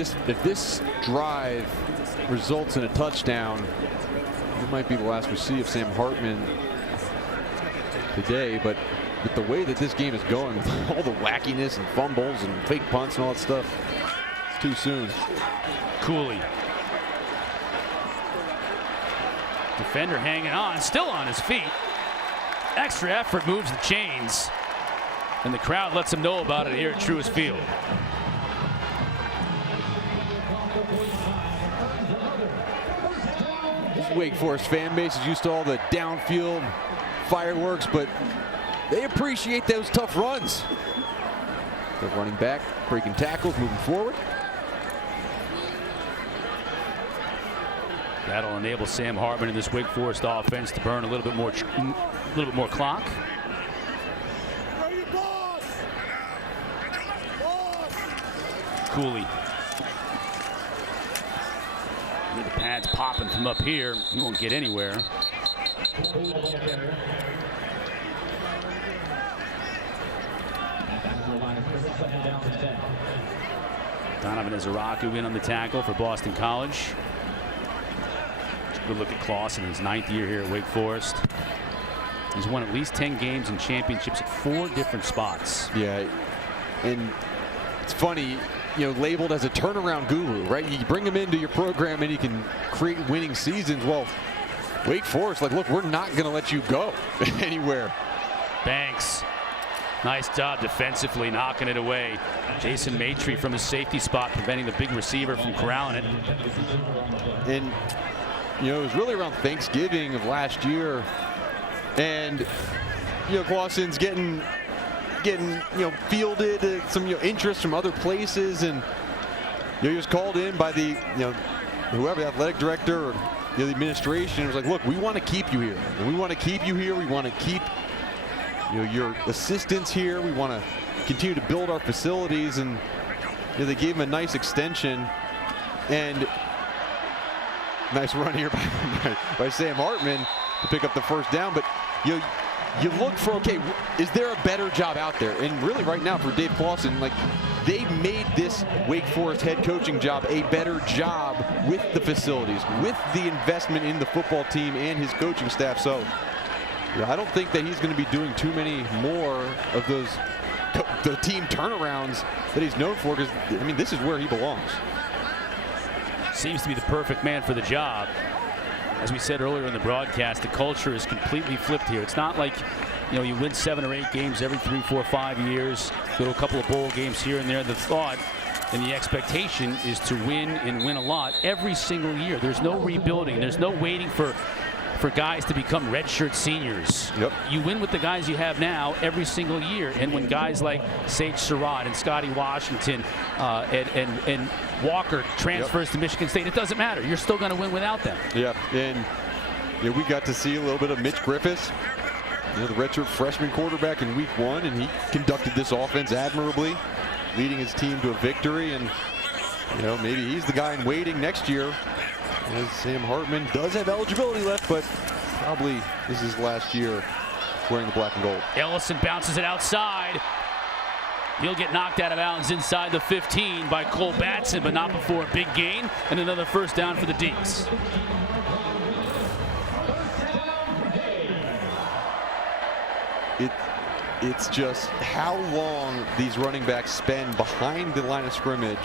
this drive results in a touchdown, it might be the last we see of Sam Hartman today. But with the way that this game is going, with all the wackiness and fumbles and fake punts and all that stuff, it's too soon. Cooley. Defender hanging on, still on his feet. Extra effort moves the chains. And the crowd lets him know about it here at Truist Field. Wake Forest fan base is used to all the downfield fireworks, but they appreciate those tough runs. They're running back, breaking tackles, moving forward. That'll enable Sam Hartman in this Wake Forest offense to burn a little bit more clock. Cooley. The pads popping from up here. He won't get anywhere. Donovan Izaraku in on the tackle for Boston College. Good look at Clausen in his 9th year here at Wake Forest. He's won at least 10 games and championships at 4 different spots. Yeah, and it's funny, you know, labeled as a turnaround guru, right? You bring him into your program and you can create winning seasons. Well, Wake Forest, like, look, we're not going to let you go anywhere. Banks, nice job defensively, knocking it away. Jason Maitre from his safety spot, preventing the big receiver from corralling it. And, you know, it was really around Thanksgiving of last year. And, you know, Clausen's getting fielded some interest from other places, and he was called in by the whoever, the athletic director or the administration. It was like, look, we want to keep you here, and we want to keep you here. We want to keep your assistants here. We want to continue to build our facilities, and they gave him a nice extension and nice run here by Sam Hartman to pick up the first down. But you look for, okay, is there a better job out there? And really right now for Dave Clausen, like, they made this Wake Forest head coaching job a better job with the facilities, with the investment in the football team and his coaching staff. So I don't think that he's going to be doing too many more of the team turnarounds that he's known for, because, I mean, this is where he belongs. Seems to be the perfect man for the job. As we said earlier in the broadcast, the culture is completely flipped here. It's not like, you win 7 or 8 games every 3, 4, 5 years, go to a couple of bowl games here and there. The thought and the expectation is to win and win a lot every single year. There's no rebuilding. There's no waiting for guys to become redshirt seniors. Yep. You win with the guys you have now every single year. And when guys like Sage Surratt and Scotty Washington and Walker transfers to Michigan State, it doesn't matter. You're still going to win without them. Yeah, and we got to see a little bit of Mitch Griffiths, the redshirt freshman quarterback in week 1, and he conducted this offense admirably, leading his team to a victory. And maybe he's the guy in waiting next year, as Sam Hartman does have eligibility left, but probably this is his last year wearing the black and gold. Ellison bounces it outside. He'll get knocked out of bounds inside the 15 by Cole Batson, but not before a big gain and another first down for the Deacs. It's just how long these running backs spend behind the line of scrimmage.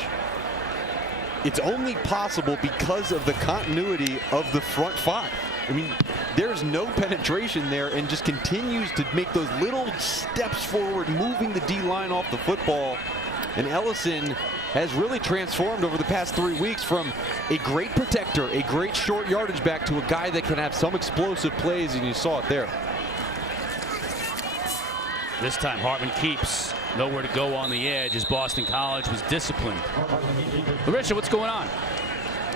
It's only possible because of the continuity of the front 5. I mean, there's no penetration there, and just continues to make those little steps forward, moving the D-line off the football. And Ellison has really transformed over the past 3 weeks from a great protector, a great short yardage back, to a guy that can have some explosive plays, and you saw it there. This time Hartman keeps. Nowhere to go on the edge as Boston College was disciplined. Larissa, what's going on?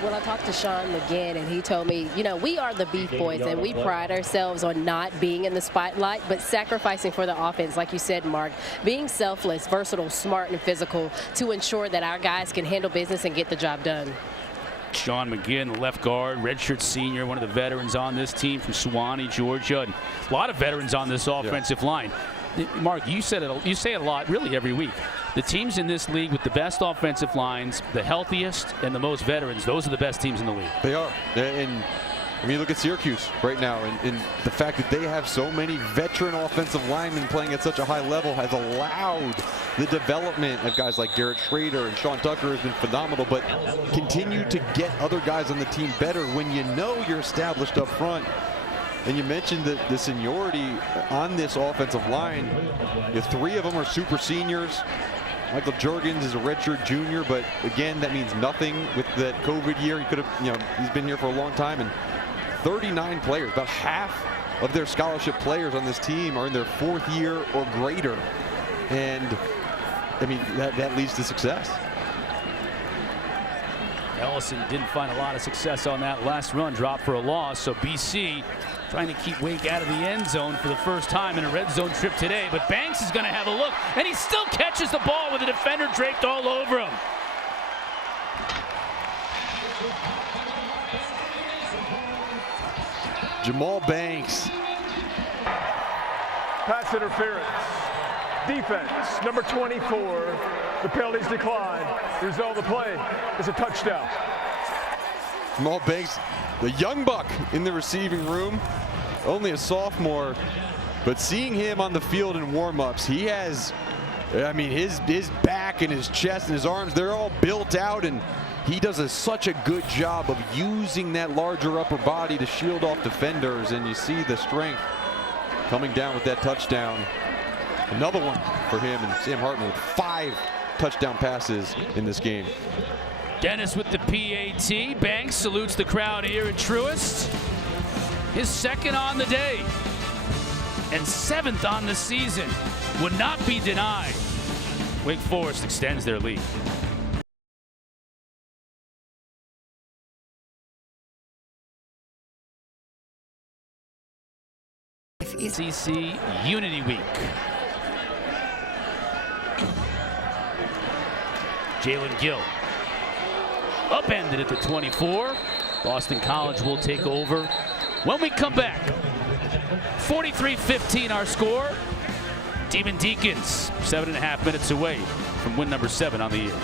Well, I talked to Sean McGinn, and he told me, you know, we are the Beef Boys, and we pride ourselves on not being in the spotlight, but sacrificing for the offense, like you said, Mark, being selfless, versatile, smart, and physical to ensure that our guys can handle business and get the job done. Sean McGinn, the left guard, redshirt senior, one of the veterans on this team from Suwanee, Georgia. And a lot of veterans on this offensive line. Mark, you say it a lot, really every week. The teams in this league with the best offensive lines, the healthiest, and the most veterans, those are the best teams in the league. They are. And I mean, you look at Syracuse right now, and the fact that they have so many veteran offensive linemen playing at such a high level has allowed the development of guys like Garrett Schrader, and Sean Tucker has been phenomenal, but continue to get other guys on the team better when you know you're established up front. And you mentioned the seniority on this offensive line. Three of them are super seniors. Michael Juergens is a redshirt junior, but again, that means nothing with that COVID year. He could have, you know, he's been here for a long time. And 39 players, about half of their scholarship players on this team are in their fourth year or greater. And I mean, that leads to success. Ellison didn't find a lot of success on that last run, dropped for a loss. So BC trying to keep Wake out of the end zone for the first time in a red zone trip today. But Banks is going to have a look, and he still catches the ball with the defender draped all over him. Jamal Banks. Pass interference. Defense, number 24. The penalties decline. The result of the play is a touchdown. Jamal Banks, the young buck in the receiving room, only a sophomore, but seeing him on the field in warm-ups, he has, I mean, his back and his chest and his arms, they're all built out, and he does such a good job of using that larger upper body to shield off defenders, and you see the strength coming down with that touchdown. Another one for him, and Sam Hartman with 5 touchdown passes in this game. Dennis with the PAT. Banks salutes the crowd here at Truist. His second on the day and 7th on the season would not be denied. Wake Forest extends their lead. ACC Unity Week. Jalen Gill upended at the 24. Boston College will take over when we come back. 43-15 our score. Demon Deacons 7.5 minutes away from win number 7 on the year.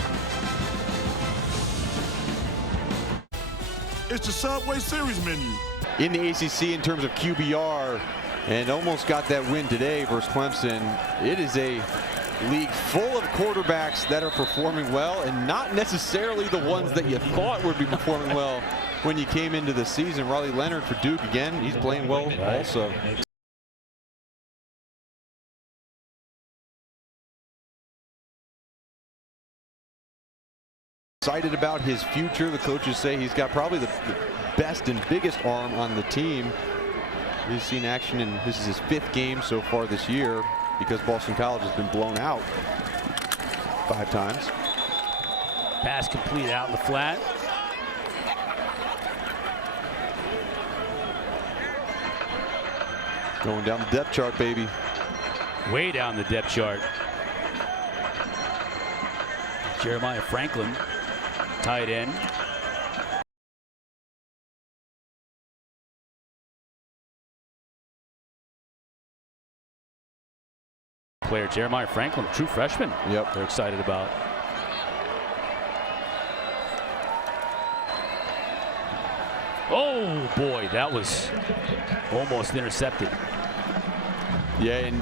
It's the Subway Series menu. In the ACC in terms of QBR, and almost got that win today versus Clemson. It is a league full of quarterbacks that are performing well, and not necessarily the ones that you thought would be performing well when you came into the season. Riley Leonard for Duke again, he's playing well also. Excited about his future. The coaches say he's got probably the best and biggest arm on the team. He's seen action, and this is his 5th game so far this year, because Boston College has been blown out 5 times. Pass complete out in the flat. Going down the depth chart, baby. Way down the depth chart. Jeremiah Franklin, tight end. Player Jeremiah Franklin, true freshman. Yep. They're excited about. Oh boy, that was almost intercepted. Yeah, and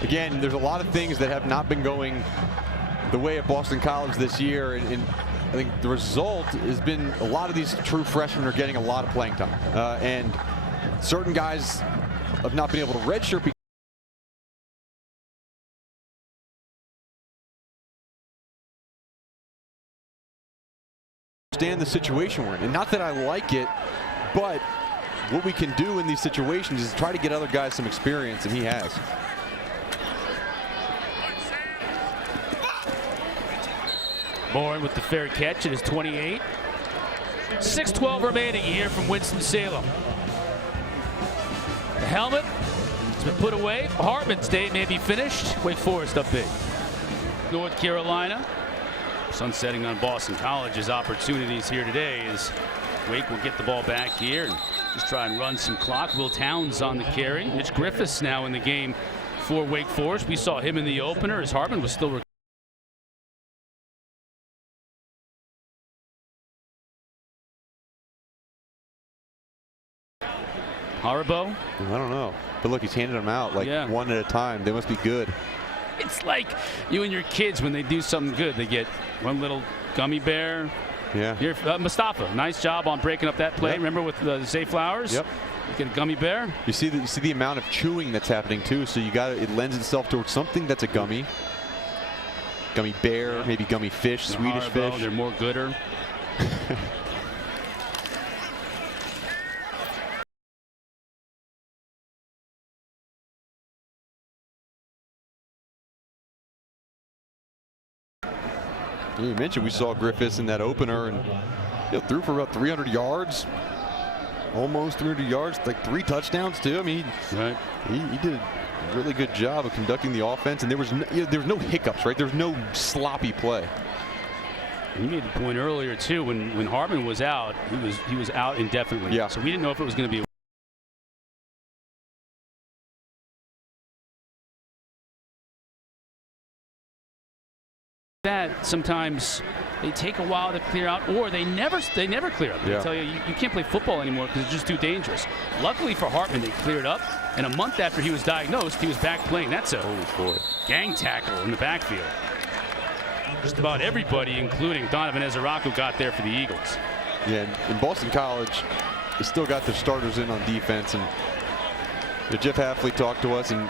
again, there's a lot of things that have not been going the way of Boston College this year, and I think the result has been a lot of these true freshmen are getting a lot of playing time, and certain guys have not been able to redshirt. Understand the situation we're in, and not that I like it, but what we can do in these situations is try to get other guys some experience, and he has. Bourne with the fair catch at his 28. 6:12 remaining here from Winston-Salem. The helmet has been put away. Hartman's day may be finished. Wake Forest up big. North Carolina. Sun setting on Boston College's opportunities here today as Wake will get the ball back here and just try and run some clock. Will Towns on the carry. Mitch Griffiths now in the game for Wake Forest. We saw him in the opener as Hartman was still Haribo? I don't know. But look, he's handing them out like one at a time. They must be good. It's like you and your kids when they do something good. They get one little gummy bear. Yeah. Here, Mustafa, nice job on breaking up that play. Yep. Remember with Zay Flowers? Yep. You get a gummy bear. You see the amount of chewing that's happening too. So you got it lends itself towards something that's a gummy. Gummy bear, maybe gummy fish, Swedish Haribo, fish. They're more gooder. You mentioned we saw Griffiths in that opener and threw for about 300 yards. Almost 300 yards, like 3 touchdowns too. I mean, he did a really good job of conducting the offense, and there was no hiccups, right? There's no sloppy play. He made the point earlier too when Hartman was out, he was out indefinitely. Yeah. So we didn't know if it was going to be that. Sometimes they take a while to clear out, or they never clear up. They tell you can't play football anymore because it's just too dangerous. Luckily for Hartman, they cleared up, and a month after he was diagnosed, he was back playing. That's a gang tackle in the backfield. Just about everybody, including Donovan Ezeraku, got there for the Eagles. Yeah, in Boston College, they still got their starters in on defense, and Jeff Hafley talked to us, and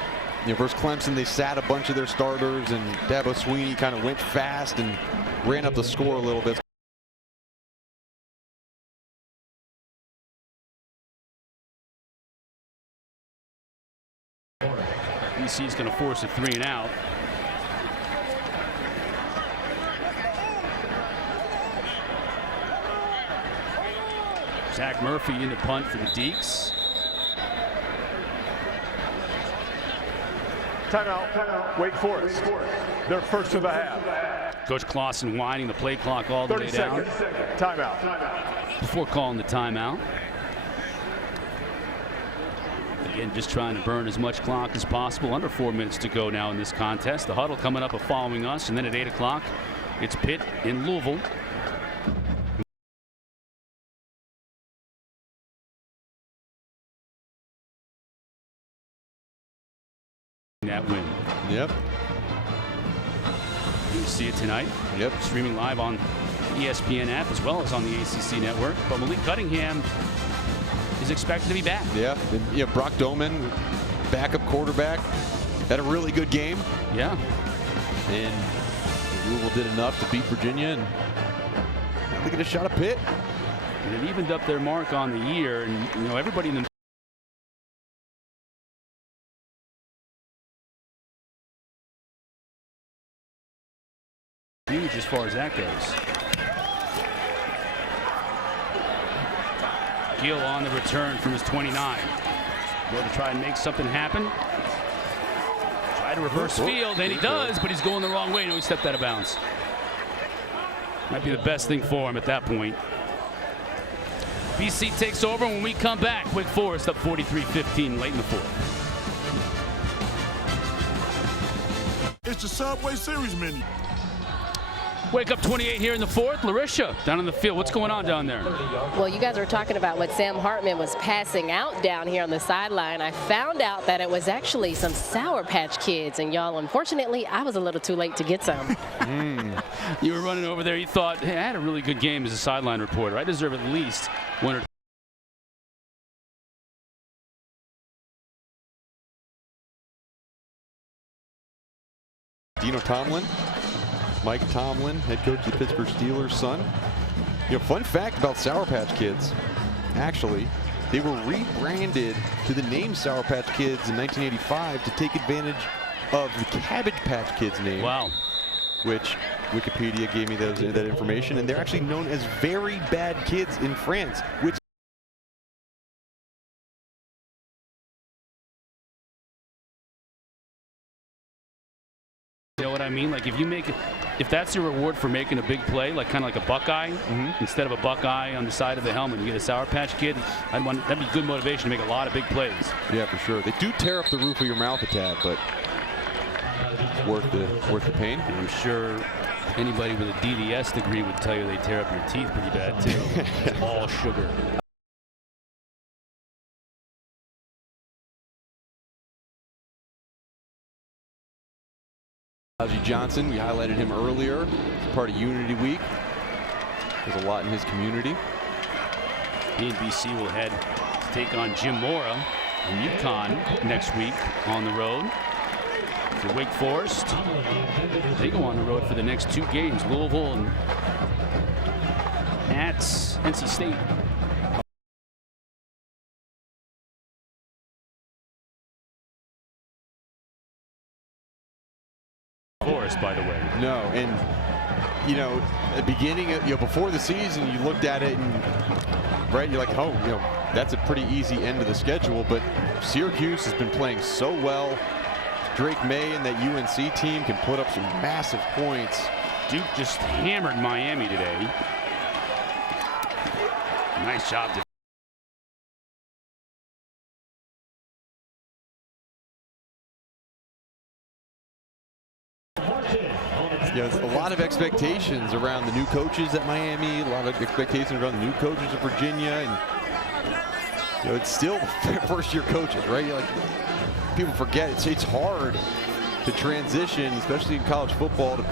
versus Clemson, they sat a bunch of their starters, and Dabo Sweeney kind of went fast and ran up the score a little bit. BC's going to force a 3 and out. Zach Murphy in the punt for the Deeks. Timeout. Wake Forest. They're first of the half. Coach Clausen winding the play clock all the way down. 30 seconds. Timeout. Before calling the timeout. Again, just trying to burn as much clock as possible. Under 4 minutes to go now in this contest. The huddle coming up following us, and then at 8 o'clock, it's Pitt in Louisville. That win. Yep. You see it tonight. Yep. Streaming live on the ESPN app as well as on the ACC network. But Malik Cunningham is expected to be back. Yeah. And, Brock Doman, backup quarterback, had a really good game. Yeah. And Louisville did enough to beat Virginia, and now they get a shot at Pitt. And it evened up their mark on the year, and everybody in the huge as far as that goes. Gill on the return from his 29. Go to try and make something happen. Try to reverse field, and he does, but he's going the wrong way. No, he stepped out of bounds. Might be the best thing for him at that point. BC takes over when we come back. Wake Forest up 43-15 late in the fourth. It's the Subway Series menu. Wake up 28 here in the fourth. Larisha down on the field. What's going on down there? Well, you guys were talking about what Sam Hartman was passing out down here on the sideline. I found out that it was actually some Sour Patch Kids. And y'all, unfortunately, I was a little too late to get some. You were running over there. You thought, hey, I had a really good game as a sideline reporter. I deserve at least one or two. Dino Tomlin. Mike Tomlin, head coach of the Pittsburgh Steelers' son. Fun fact about Sour Patch Kids. Actually, they were rebranded to the name Sour Patch Kids in 1985 to take advantage of the Cabbage Patch Kids name. Wow. which Wikipedia gave me that information, and they're actually known as very bad kids in France, which you know what I mean? Like if that's your reward for making a big play, like kind of like a Buckeye, instead of a Buckeye on the side of the helmet, you get a Sour Patch Kid. That'd be good motivation to make a lot of big plays. Yeah, for sure. They do tear up the roof of your mouth a tad, but worth the pain. And I'm sure anybody with a DDS degree would tell you they tear up your teeth pretty bad too. It's all sugar. Johnson, we highlighted him earlier. He's part of Unity Week. There's a lot in his community. He and BC will head to take on Jim Mora in UConn next week on the road. For Wake Forest, they go on the road for the next 2 games, Louisville and at NC State. Forest, by the way. No, and you know, at the beginning, before the season, you looked at it and right, you're like, oh, that's a pretty easy end of the schedule. But Syracuse has been playing so well. Drake May and that UNC team can put up some massive points. Duke just hammered Miami today. Nice job. There's a lot of expectations around the new coaches at Miami, a lot of expectations around the new coaches at Virginia, and it's still first-year coaches, right? People forget it's hard to transition, especially in college football, to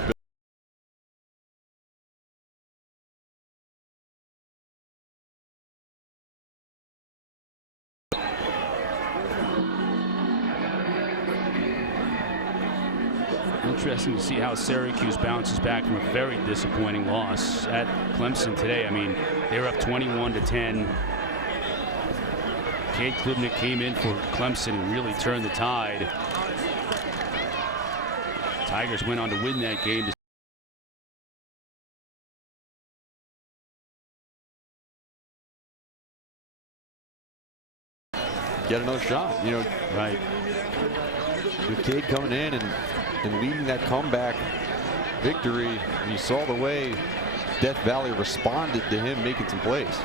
interesting to see how Syracuse bounces back from a very disappointing loss at Clemson today. I mean, they were up 21-10. Cade Klubnik came in for Clemson and really turned the tide. Tigers went on to win that game. Get another shot, right. With Cade coming in and leading that comeback victory, and you saw the way Death Valley responded to him making some plays.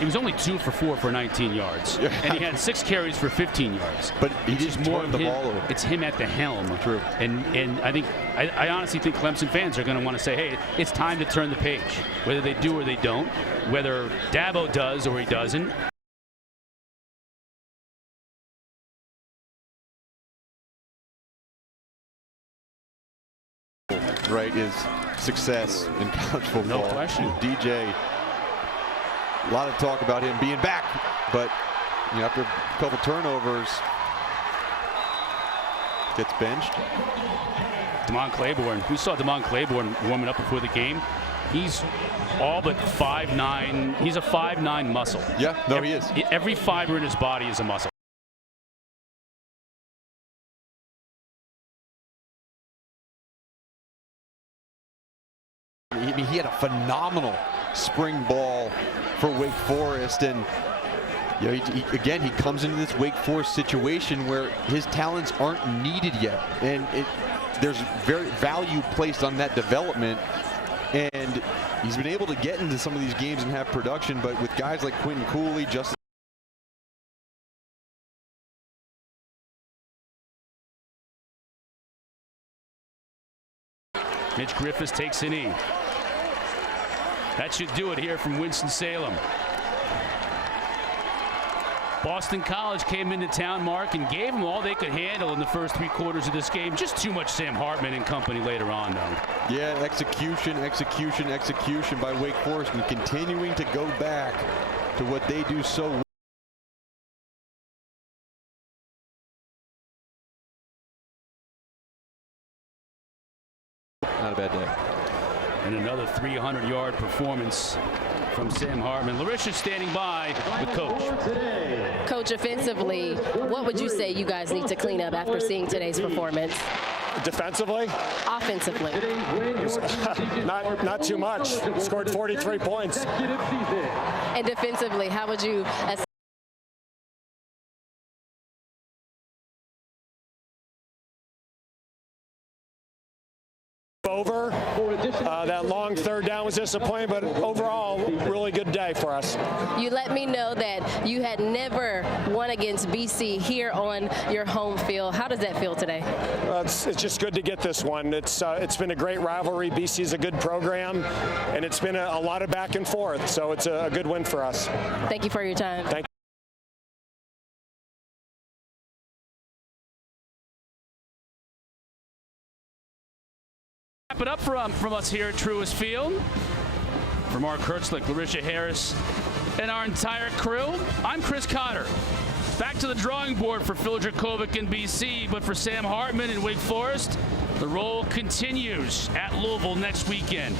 He was only 2 for 4 for 19 yards, and he had 6 carries for 15 yards. But he just more of the ball over. It's him at the helm. True. And I honestly think Clemson fans are going to want to say, hey, it's time to turn the page. Whether they do or they don't, whether Dabo does or he doesn't. Right, is success in college football. No question. DJ. A lot of talk about him being back, but after a couple turnovers, gets benched. Damon Claiborne. We saw Damon Claiborne warming up before the game. He's all but 5'9". He's a 5'9" muscle. Yeah, no, he is. Every fiber in his body is a muscle. He had a phenomenal spring ball for Wake Forest, and again he comes into this Wake Forest situation where his talents aren't needed yet, and there's very value placed on that development, and he's been able to get into some of these games and have production, but with guys like Quentin Cooley, Justin Mitch Griffiths takes a knee. That should do it here from Winston-Salem. Boston College came into town, Mark, and gave them all they could handle in the first 3 quarters of this game. Just too much Sam Hartman and company later on, though. Yeah, execution by Wake Forest, and continuing to go back to what they do so well. Not a bad day. And another 300-yard performance from Sam Hartman. Larisha standing by with Coach. Coach, offensively, what would you say you guys need to clean up after seeing today's performance? Defensively? Offensively. Not too much. Scored 43 points. And defensively, how would you assess? Over. That long third down was disappointing, but overall, really good day for us. You let me know that you had never won against BC here on your home field. How does that feel today? It's just good to get this one. It's been a great rivalry. BC's a good program, and it's been a lot of back and forth, so it's a good win for us. Thank you for your time. Thank you. Wrap it up from us here at Truist Field. For Mark Hertzlich, Larisha Harris, and our entire crew, I'm Chris Cotter. Back to the drawing board for Phil Dracovic in BC, but for Sam Hartman in Wake Forest, the roll continues at Louisville next weekend.